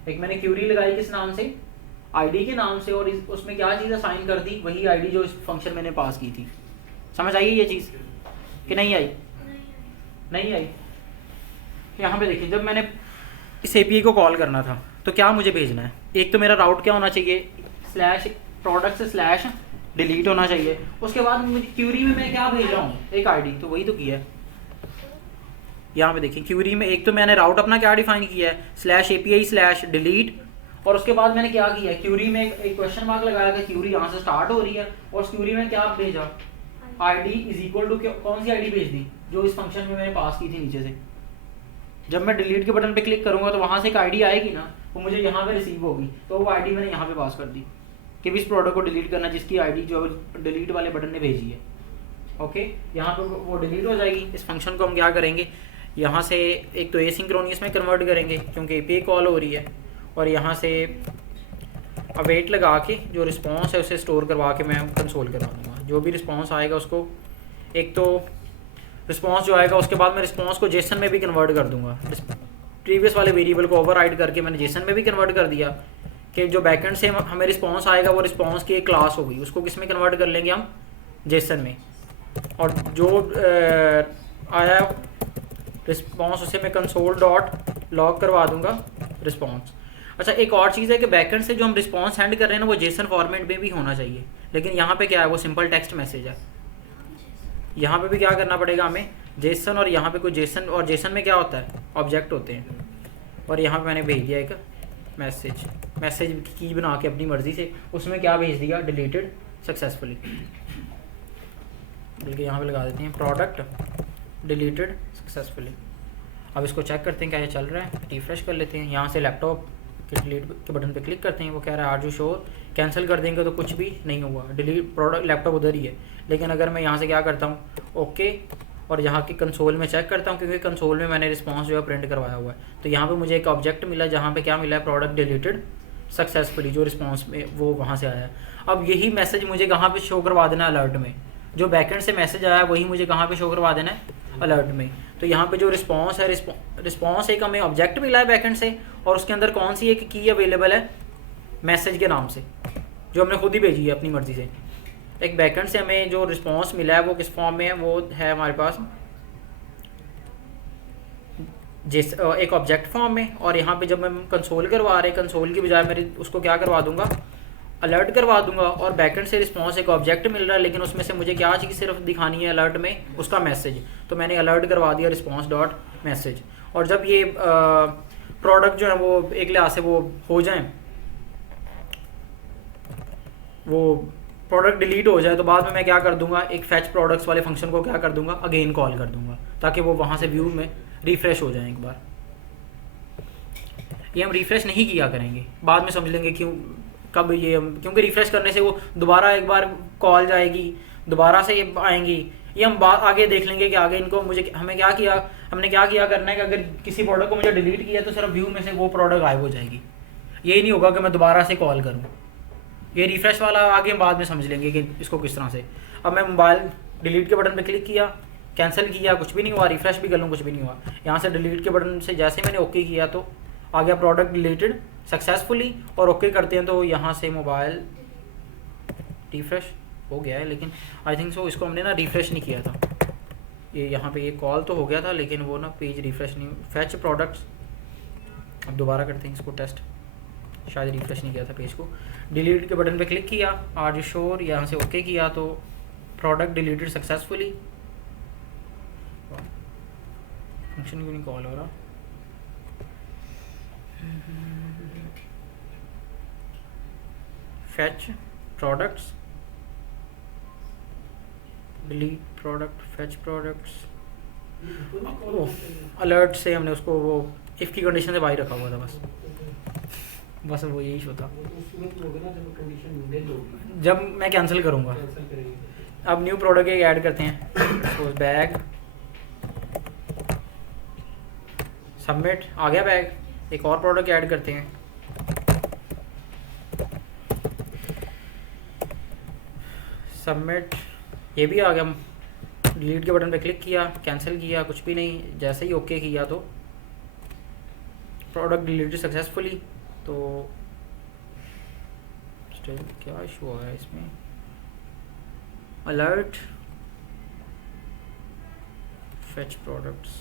एक मैंने क्यूरी लगाई किस नाम से, आईडी के नाम से, और उसमें क्या चीज़ असाइन कर दी, वही आईडी जो इस फंक्शन मैंने पास की थी। समझ आई ये चीज़। कि नहीं आई? नहीं आई। यहाँ पे देखिए, जब मैंने इस एपीआई को कॉल करना था तो क्या मुझे भेजना है? एक तो मेरा राउट क्या होना चाहिए, स्लैश प्रोडक्ट से स्लैश डिलीट होना चाहिए। उसके बाद मुझे क्यूरी में मैं क्या भेज रहा हूँ, एक आईडी, तो वही तो किया है। यहाँ पे देखिए क्यूरी में एक तो मैंने राउट अपना क्या डिफाइन किया है, स्लैश एपीआई स्लैश डिलीट, और उसके बाद मैंने क्या किया है, क्यूरी में एक क्वेश्चन मार्क लगाया कि क्यूरी यहाँ से स्टार्ट हो रही है, और उस क्यूरी में क्या भेजा, आईडी इज इक्वल टू, कौन सी आईडी भेज दी, जो इस फंक्शन में मैंने पास की थी नीचे से। जब मैं डिलीट के बटन पे क्लिक करूंगा तो वहां से एक आईडी आएगी ना, वो मुझे यहाँ पे रिसीव होगी, तो वो आईडी मैंने यहाँ पे पास कर दी कि इस प्रोडक्ट को डिलीट करना, जिसकी आईडी जो डिलीट वाले बटन ने भेजी है। ओके, यहाँ पे वो डिलीट हो जाएगी। इस फंक्शन को हम क्या करेंगे, यहाँ से एक तो एसिंक्रोनियस में कन्वर्ट करेंगे क्योंकि एपीआई कॉल हो रही है, और यहाँ से अवेट लगा के जो रिस्पॉन्स है उसे स्टोर करवा के मैं कंसोल करवा दूँगा। जो भी रिस्पॉन्स आएगा उसको, एक तो रिस्पॉन्स जो आएगा उसके बाद मैं रिस्पॉन्स को जेसन में भी कन्वर्ट कर दूंगा। प्रीवियस वाले वेरिएबल को ओवरराइड करके मैंने जेसन में भी कन्वर्ट कर दिया कि जो बैकएंड से हमें रिस्पॉन्स आएगा वो रिस्पॉन्स की एक क्लास होगी, उसको किस में कन्वर्ट कर लेंगे हम, जेसन में। और जो आया रिस्पॉन्स उसे मैं कंसोल डॉट लॉग करवा दूंगा रिस्पॉन्स। अच्छा, एक और चीज़ है कि बैकएंड से जो हम रिस्पॉन्स सेंड कर रहे हैं ना वो जेसन फॉर्मेट में भी होना चाहिए, लेकिन यहाँ पे क्या है, वो सिंपल टेक्स्ट मैसेज है। यहाँ पे भी क्या करना पड़ेगा हमें, जेसन, और यहाँ पे कोई जेसन, और जेसन में क्या होता है, ऑब्जेक्ट होते हैं। और यहाँ पे मैंने भेज दिया एक मैसेज की बना के अपनी मर्जी से, उसमें क्या भेज दिया, डिलीटेड सक्सेसफुली। बल्कि यहाँ पे लगा देते हैं प्रोडक्ट डिलीटेड सक्सेसफुली। अब इसको चेक करते हैं क्या ये चल रहा है, रिफ्रेश कर लेते हैं। यहाँ से लैपटॉप के डिलीट के बटन पे क्लिक करते हैं, वो कह रहा है आर यू श्योर, कैंसिल कर देंगे तो कुछ भी नहीं हुआ, डिलीट प्रोडक्ट लैपटॉप उधर ही है। लेकिन अगर मैं यहाँ से क्या करता हूँ, ओके, और यहाँ की कंसोल में चेक करता हूँ, क्योंकि कंसोल में मैंने रिस्पॉन्स जो है प्रिंट करवाया हुआ है, तो यहाँ पे मुझे एक ऑब्जेक्ट मिला जहाँ पे क्या मिला है, प्रोडक्ट डिलीटेड सक्सेसफुली, जो रिस्पॉन्स में वो वहाँ से आया है। अब यही मैसेज मुझे कहाँ पे शो करवा देना है, अलर्ट में। जो बैकएंड से मैसेज आया है वही मुझे कहाँ पे शो करवा देना है, अलर्ट में। तो यहाँ पे जो रिस्पॉन्स है, रिस्पॉन्स एक हमें ऑब्जेक्ट मिला है बैकएंड से, और उसके अंदर कौन सी एक की अवेलेबल है, मैसेज के नाम से, जो हमने खुद ही भेजी है अपनी मर्जी से। एक बैकएंड से हमें जो रिस्पॉन्स मिला है वो किस फॉर्म में है, वो है हमारे पास जिस एक ऑब्जेक्ट फॉर्म में। और यहाँ पे जब हम कंसोल करवा रहे हैं, कंसोल की बजाय मेरे उसको क्या करवा दूंगा, अलर्ट करवा दूंगा। और बैकएंड से रिस्पॉन्स एक ऑब्जेक्ट मिल रहा है, लेकिन उसमें से मुझे क्या चीज़ सिर्फ दिखानी है अलर्ट में, उसका मैसेज। तो मैंने अलर्ट करवा दिया रिस्पॉन्स डॉट मैसेज। और जब ये प्रोडक्ट जो है वो एक लिहाज से वो हो जाए, वो प्रोडक्ट डिलीट हो जाए, तो बाद में मैं क्या कर दूंगा, एक फैच प्रोडक्ट्स वाले फंक्शन को क्या कर दूंगा, अगेन कॉल कर दूंगा, ताकि वो वहाँ से व्यू में रिफ्रेश हो जाए एक बार। ये हम रिफ्रेश नहीं किया करेंगे, बाद में समझ लेंगे क्यों, कब ये हम, क्योंकि रिफ्रेश करने से वो दोबारा एक बार कॉल जाएगी, दोबारा से ये आएंगी। ये हम आगे देख लेंगे कि आगे इनको हमने क्या किया करना है कि अगर किसी प्रोडक्ट को मुझे डिलीट किया तो सिर्फ व्यू में से वो प्रोडक्ट गायब हो जाएगी। यही नहीं होगा कि मैं दोबारा से कॉल करूँ। ये रिफ्रेश वाला आगे हम बाद में समझ लेंगे कि इसको किस तरह से। अब मैं मोबाइल डिलीट के बटन पे क्लिक किया, कैंसिल किया, कुछ भी नहीं हुआ, रिफ्रेश भी कर लूँ, कुछ भी नहीं हुआ। यहाँ से डिलीट के बटन से जैसे मैंने ओके किया तो आ गया प्रोडक्ट डिलीटेड सक्सेसफुली, और ओके करते हैं तो यहाँ से मोबाइल रिफ्रेश हो गया है। लेकिन आई थिंक सो इसको हमने ना रिफ्रेश नहीं किया था, ये यहाँ पे ये कॉल तो हो गया था, लेकिन वो ना पेज रिफ्रेश नहीं, फैच प्रोडक्ट्स। अब दोबारा करते हैं इसको टेस्ट, शायद रिफ्रेश नहीं किया था पेज को। डिलीट के बटन पे क्लिक किया, आर यू श्योर, यहाँ से ओके किया तो प्रोडक्ट डिलीटेड सक्सेसफुली। फंक्शन क्यों नहीं कॉल हो रहा, fetch products, delete product, fetch products. Alert से हमने उसको वो इफ़ की कंडीशन से बाहर रखा हुआ था, बस वो यही इशू था। जब मैं कैंसिल करूँगा, अब न्यू प्रोडक्ट एक ऐड करते हैं, सपोज बैग, सबमिट, आ गया बैग। एक और प्रोडक्ट ऐड करते हैं, सबमिट, ये भी आ गया। डिलीट के बटन पे क्लिक किया, कैंसिल किया, कुछ भी नहीं, जैसे ही ओके किया तो प्रोडक्ट डिलीटेड सक्सेसफुली। तो स्टिल क्या इशू आ रहा है इसमें, अलर्ट फेच प्रोडक्ट्स,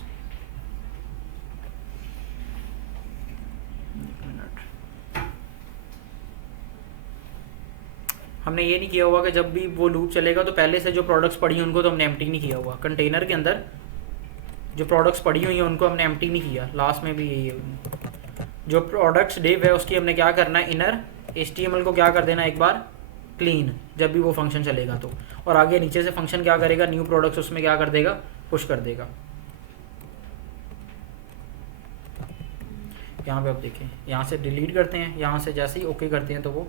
हमने ये नहीं किया हुआ कि जब भी वो लूप चलेगा तो पहले से जो प्रोडक्ट्स पड़ी हैं उनको तो हमने एम्प्टी नहीं किया हुआ। कंटेनर के अंदर जो प्रोडक्ट्स पड़ी हुई हैं उनको हमने एम्प्टी नहीं किया। लास्ट में भी यही है, जो प्रोडक्ट्स डिव है उसकी हमने क्या करना है, इनर HTML को क्या कर देना एक बार क्लीन, जब भी वो फंक्शन चलेगा तो। और आगे नीचे से फंक्शन क्या करेगा, न्यू प्रोडक्ट्स उसमें क्या कर देगा, पुश कर देगा। यहाँ पे आप देखें, यहाँ से डिलीट करते हैं, यहाँ से जैसे ही ओके करते हैं तो वो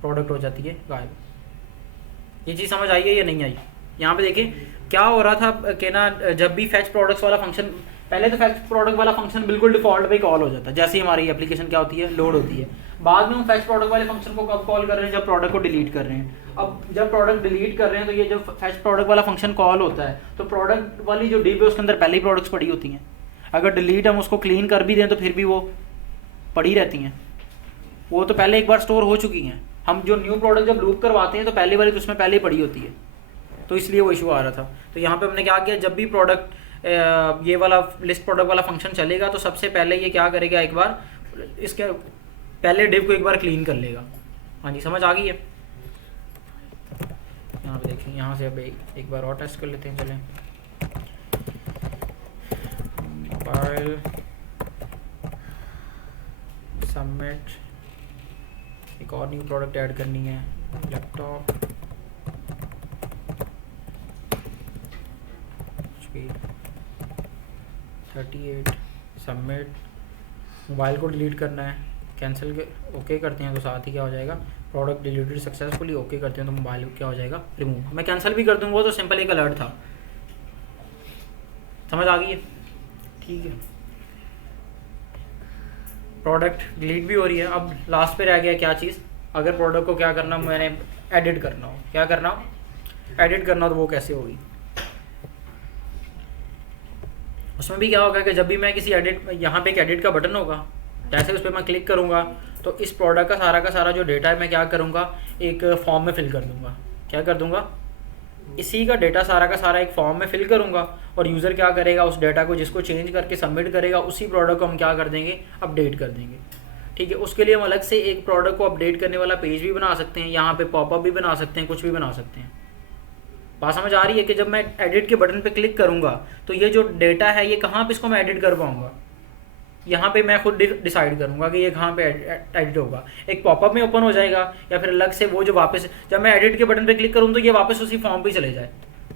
प्रोडक्ट हो जाती है गायब। ये चीज़ समझ आई है या नहीं आई? यहाँ पे देखिए क्या हो रहा था कि ना, जब भी फैच प्रोडक्ट्स वाला फंक्शन, पहले तो फैच प्रोडक्ट वाला फंक्शन बिल्कुल डिफॉल्ट पे कॉल हो जाता है जैसे ही हमारी एप्लीकेशन क्या होती है, लोड होती है। बाद में हम फैच प्रोडक्ट वाले फंक्शन को कब कॉल कर रहे हैं, जब प्रोडक्ट को डिलीट कर रहे हैं। अब जब प्रोडक्ट डिलीट कर रहे हैं तो ये जब फैच प्रोडक्ट वाला फंक्शन कॉल होता है तो प्रोडक्ट वाली जो डिव है उसके अंदर पहले ही प्रोडक्ट्स पड़ी होती हैं। अगर डिलीट हम उसको क्लीन कर भी दें तो फिर भी वो पड़ी रहती हैं, वो तो पहले एक बार स्टोर हो चुकी हैं। हम जो न्यू प्रोडक्ट जब लूप करवाते हैं तो पहले वाली तो उसमें पहले ही पड़ी होती है, तो इसलिए वो इशू आ रहा था। तो यहाँ पे हमने क्या किया, जब भी प्रोडक्ट ये वाला लिस्ट प्रोडक्ट वाला फंक्शन चलेगा तो सबसे पहले ये क्या करेगा, एक बार इसके पहले डिव को एक बार क्लीन कर लेगा। हाँ जी, समझ आ गई है? यहाँ पे देखिए, यहाँ से अब एक बार और टेस्ट कर लेते हैं। चलें, मोबाइल सबमिट, एक और न्यू प्रोडक्ट ऐड करनी है, लैपटॉप 38, सबमिट। मोबाइल को डिलीट करना है, कैंसिल के ओके करते हैं तो साथ ही क्या हो जाएगा, प्रोडक्ट डिलीटेड सक्सेसफुली। ओके करते हैं तो मोबाइल क्या हो जाएगा, रिमूव। मैं कैंसिल भी कर दूँगा, वो तो सिंपल एक अलर्ट था। समझ आ गई है? ठीक है, प्रोडक्ट डिलीट भी हो रही है। अब लास्ट पे रह गया क्या चीज़, अगर प्रोडक्ट को क्या करना, मैंने एडिट करना हो, क्या करना हो, एडिट करना हो, तो वो कैसे होगी। उसमें भी क्या होगा कि जब भी मैं किसी एडिट, यहाँ पे एक एडिट का बटन होगा, जैसे उस पर मैं क्लिक करूँगा तो इस प्रोडक्ट का सारा जो डेटा है मैं क्या करूँगा, एक फॉर्म में फिल कर दूँगा। क्या कर दूँगा, इसी का डेटा सारा का सारा एक फॉर्म में फिल करूँगा, और यूज़र क्या करेगा, उस डेटा को जिसको चेंज करके सबमिट करेगा, उसी प्रोडक्ट को हम क्या कर देंगे, अपडेट कर देंगे। ठीक है, उसके लिए हम अलग से एक प्रोडक्ट को अपडेट करने वाला पेज भी बना सकते हैं, यहाँ पे पॉपअप भी बना सकते हैं, कुछ भी बना सकते हैं। बात समझ आ रही है कि जब मैं एडिट के बटन पे क्लिक करूँगा तो ये जो डेटा है ये कहाँ पे इसको मैं एडिट कर पाऊँगा, यहाँ पे मैं खुद डिसाइड करूँगा कि ये कहाँ पे एडिट होगा। एक पॉपअप में ओपन हो जाएगा, या फिर अलग से वो जो वापस, जब मैं एडिट के बटन पे क्लिक करूँ तो ये वापस उसी फॉर्म पे चले जाए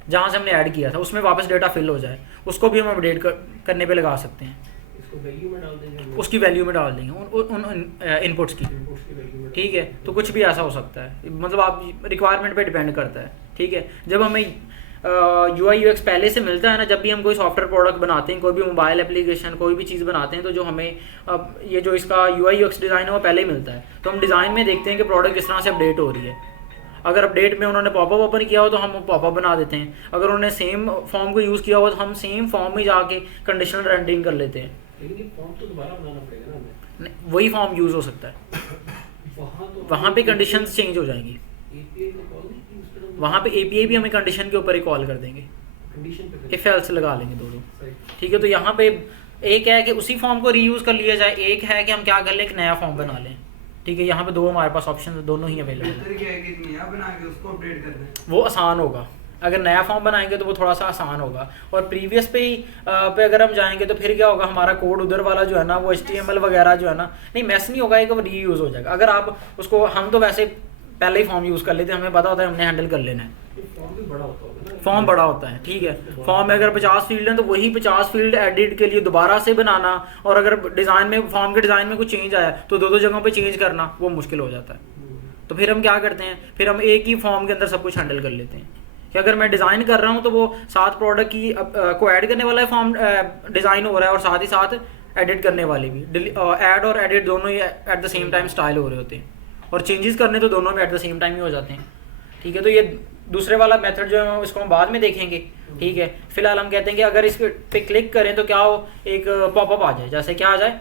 जहाँ से हमने ऐड किया था, उसमें वापस डेटा फिल हो जाए। उसको भी हम अपडेट करने पे लगा सकते हैं, इसको वैल्यू में डाल देंगे, उसकी वैल्यू में डाल देंगे उन इनपुट्स की। ठीक है, तो कुछ भी ऐसा हो सकता है, मतलब आप रिक्वायरमेंट पे डिपेंड करता है। ठीक है, जब हमें UI UX पहले से मिलता है ना, जब भी हम कोई सॉफ्टवेयर प्रोडक्ट बनाते हैं, कोई भी मोबाइल एप्लीकेशन, कोई भी चीज़ बनाते हैं, तो जो हमें ये जो इसका UI UX डिज़ाइन है वो पहले ही मिलता है, तो हम डिज़ाइन में देखते हैं कि प्रोडक्ट किस तरह से अपडेट हो रही है। अगर अपडेट में उन्होंने पॉपअप ओपन किया हो तो हम पॉपअप बना देते हैं, अगर उन्होंने सेम फॉर्म को यूज़ किया हो तो हम सेम फॉर्म में जाके कंडीशनल रेंडरिंग कर लेते हैं। लेकिन ये फॉर्म तो दोबारा बनाना पड़ेगा ना हमें, वही फॉर्म यूज़ हो सकता है, वहाँ पे कंडीशंस चेंज हो जाएंगी, API को कॉल नहीं की, उस पर वहाँ पे API भी हमें कंडीशन के ऊपर ही कॉल कर देंगे, कंडीशन पे इफ एल्स लगा लेंगे दोनों। सही। ठीक है, तो यहाँ पे एक है कि उसी फॉर्म को रीयूज़ कर लिया जाए, एक है कि हम क्या कर लें, एक नया फॉर्म बना लें। ठीक है, यहाँ पे दो हमारे पास ऑप्शन है, दोनों ही अवेलेबल बेहतर क्या है कि नया बना के उसको अपडेट कर दें, वो आसान होगा। अगर नया फॉर्म बनाएंगे तो वो थोड़ा सा आसान होगा, और प्रीवियस पे अगर हम जाएंगे तो फिर क्या होगा, हमारा कोड उधर वाला जो है ना, वो HTML वगैरह जो है ना, नहीं मैस नहीं होगा, एक वो रीयूज़ हो जाएगा। अगर आप उसको, हम तो वैसे पहले ही फॉर्म यूज़ कर लेते हैं, हमें पता होता है हमने हैंडल कर लेना है। फॉर्म भी बड़ा होता होगा ना, फॉर्म बड़ा होता है। ठीक है, फॉर्म में अगर 50 फील्ड हैं तो वही 50 फील्ड एडिट के लिए दोबारा से बनाना, और अगर डिज़ाइन में, फॉर्म के डिज़ाइन में कुछ चेंज आया तो दो जगहों पे चेंज करना, वो मुश्किल हो जाता है। तो फिर हम क्या करते हैं, फिर हम एक ही फॉर्म के अंदर सब कुछ हैंडल कर लेते हैं कि अगर मैं डिज़ाइन कर रहा हूँ तो वो 7 प्रोडक्ट की को ऐड करने वाला फॉर्म डिज़ाइन हो रहा है, और साथ ही साथ एडिट करने वाले भी, ऐड और एडिट दोनों ही at the same time style हो रहे होते हैं, और चेंजेस करने तो दोनों में एट द सेम टाइम ही हो जाते हैं। ठीक है, तो ये दूसरे वाला मेथड जो है इसको हम बाद में देखेंगे। ठीक है, फिलहाल हम कहते हैं कि अगर इस पे क्लिक करें तो क्या हो, एक पॉपअप आ जाए, जैसे क्या आ जाए,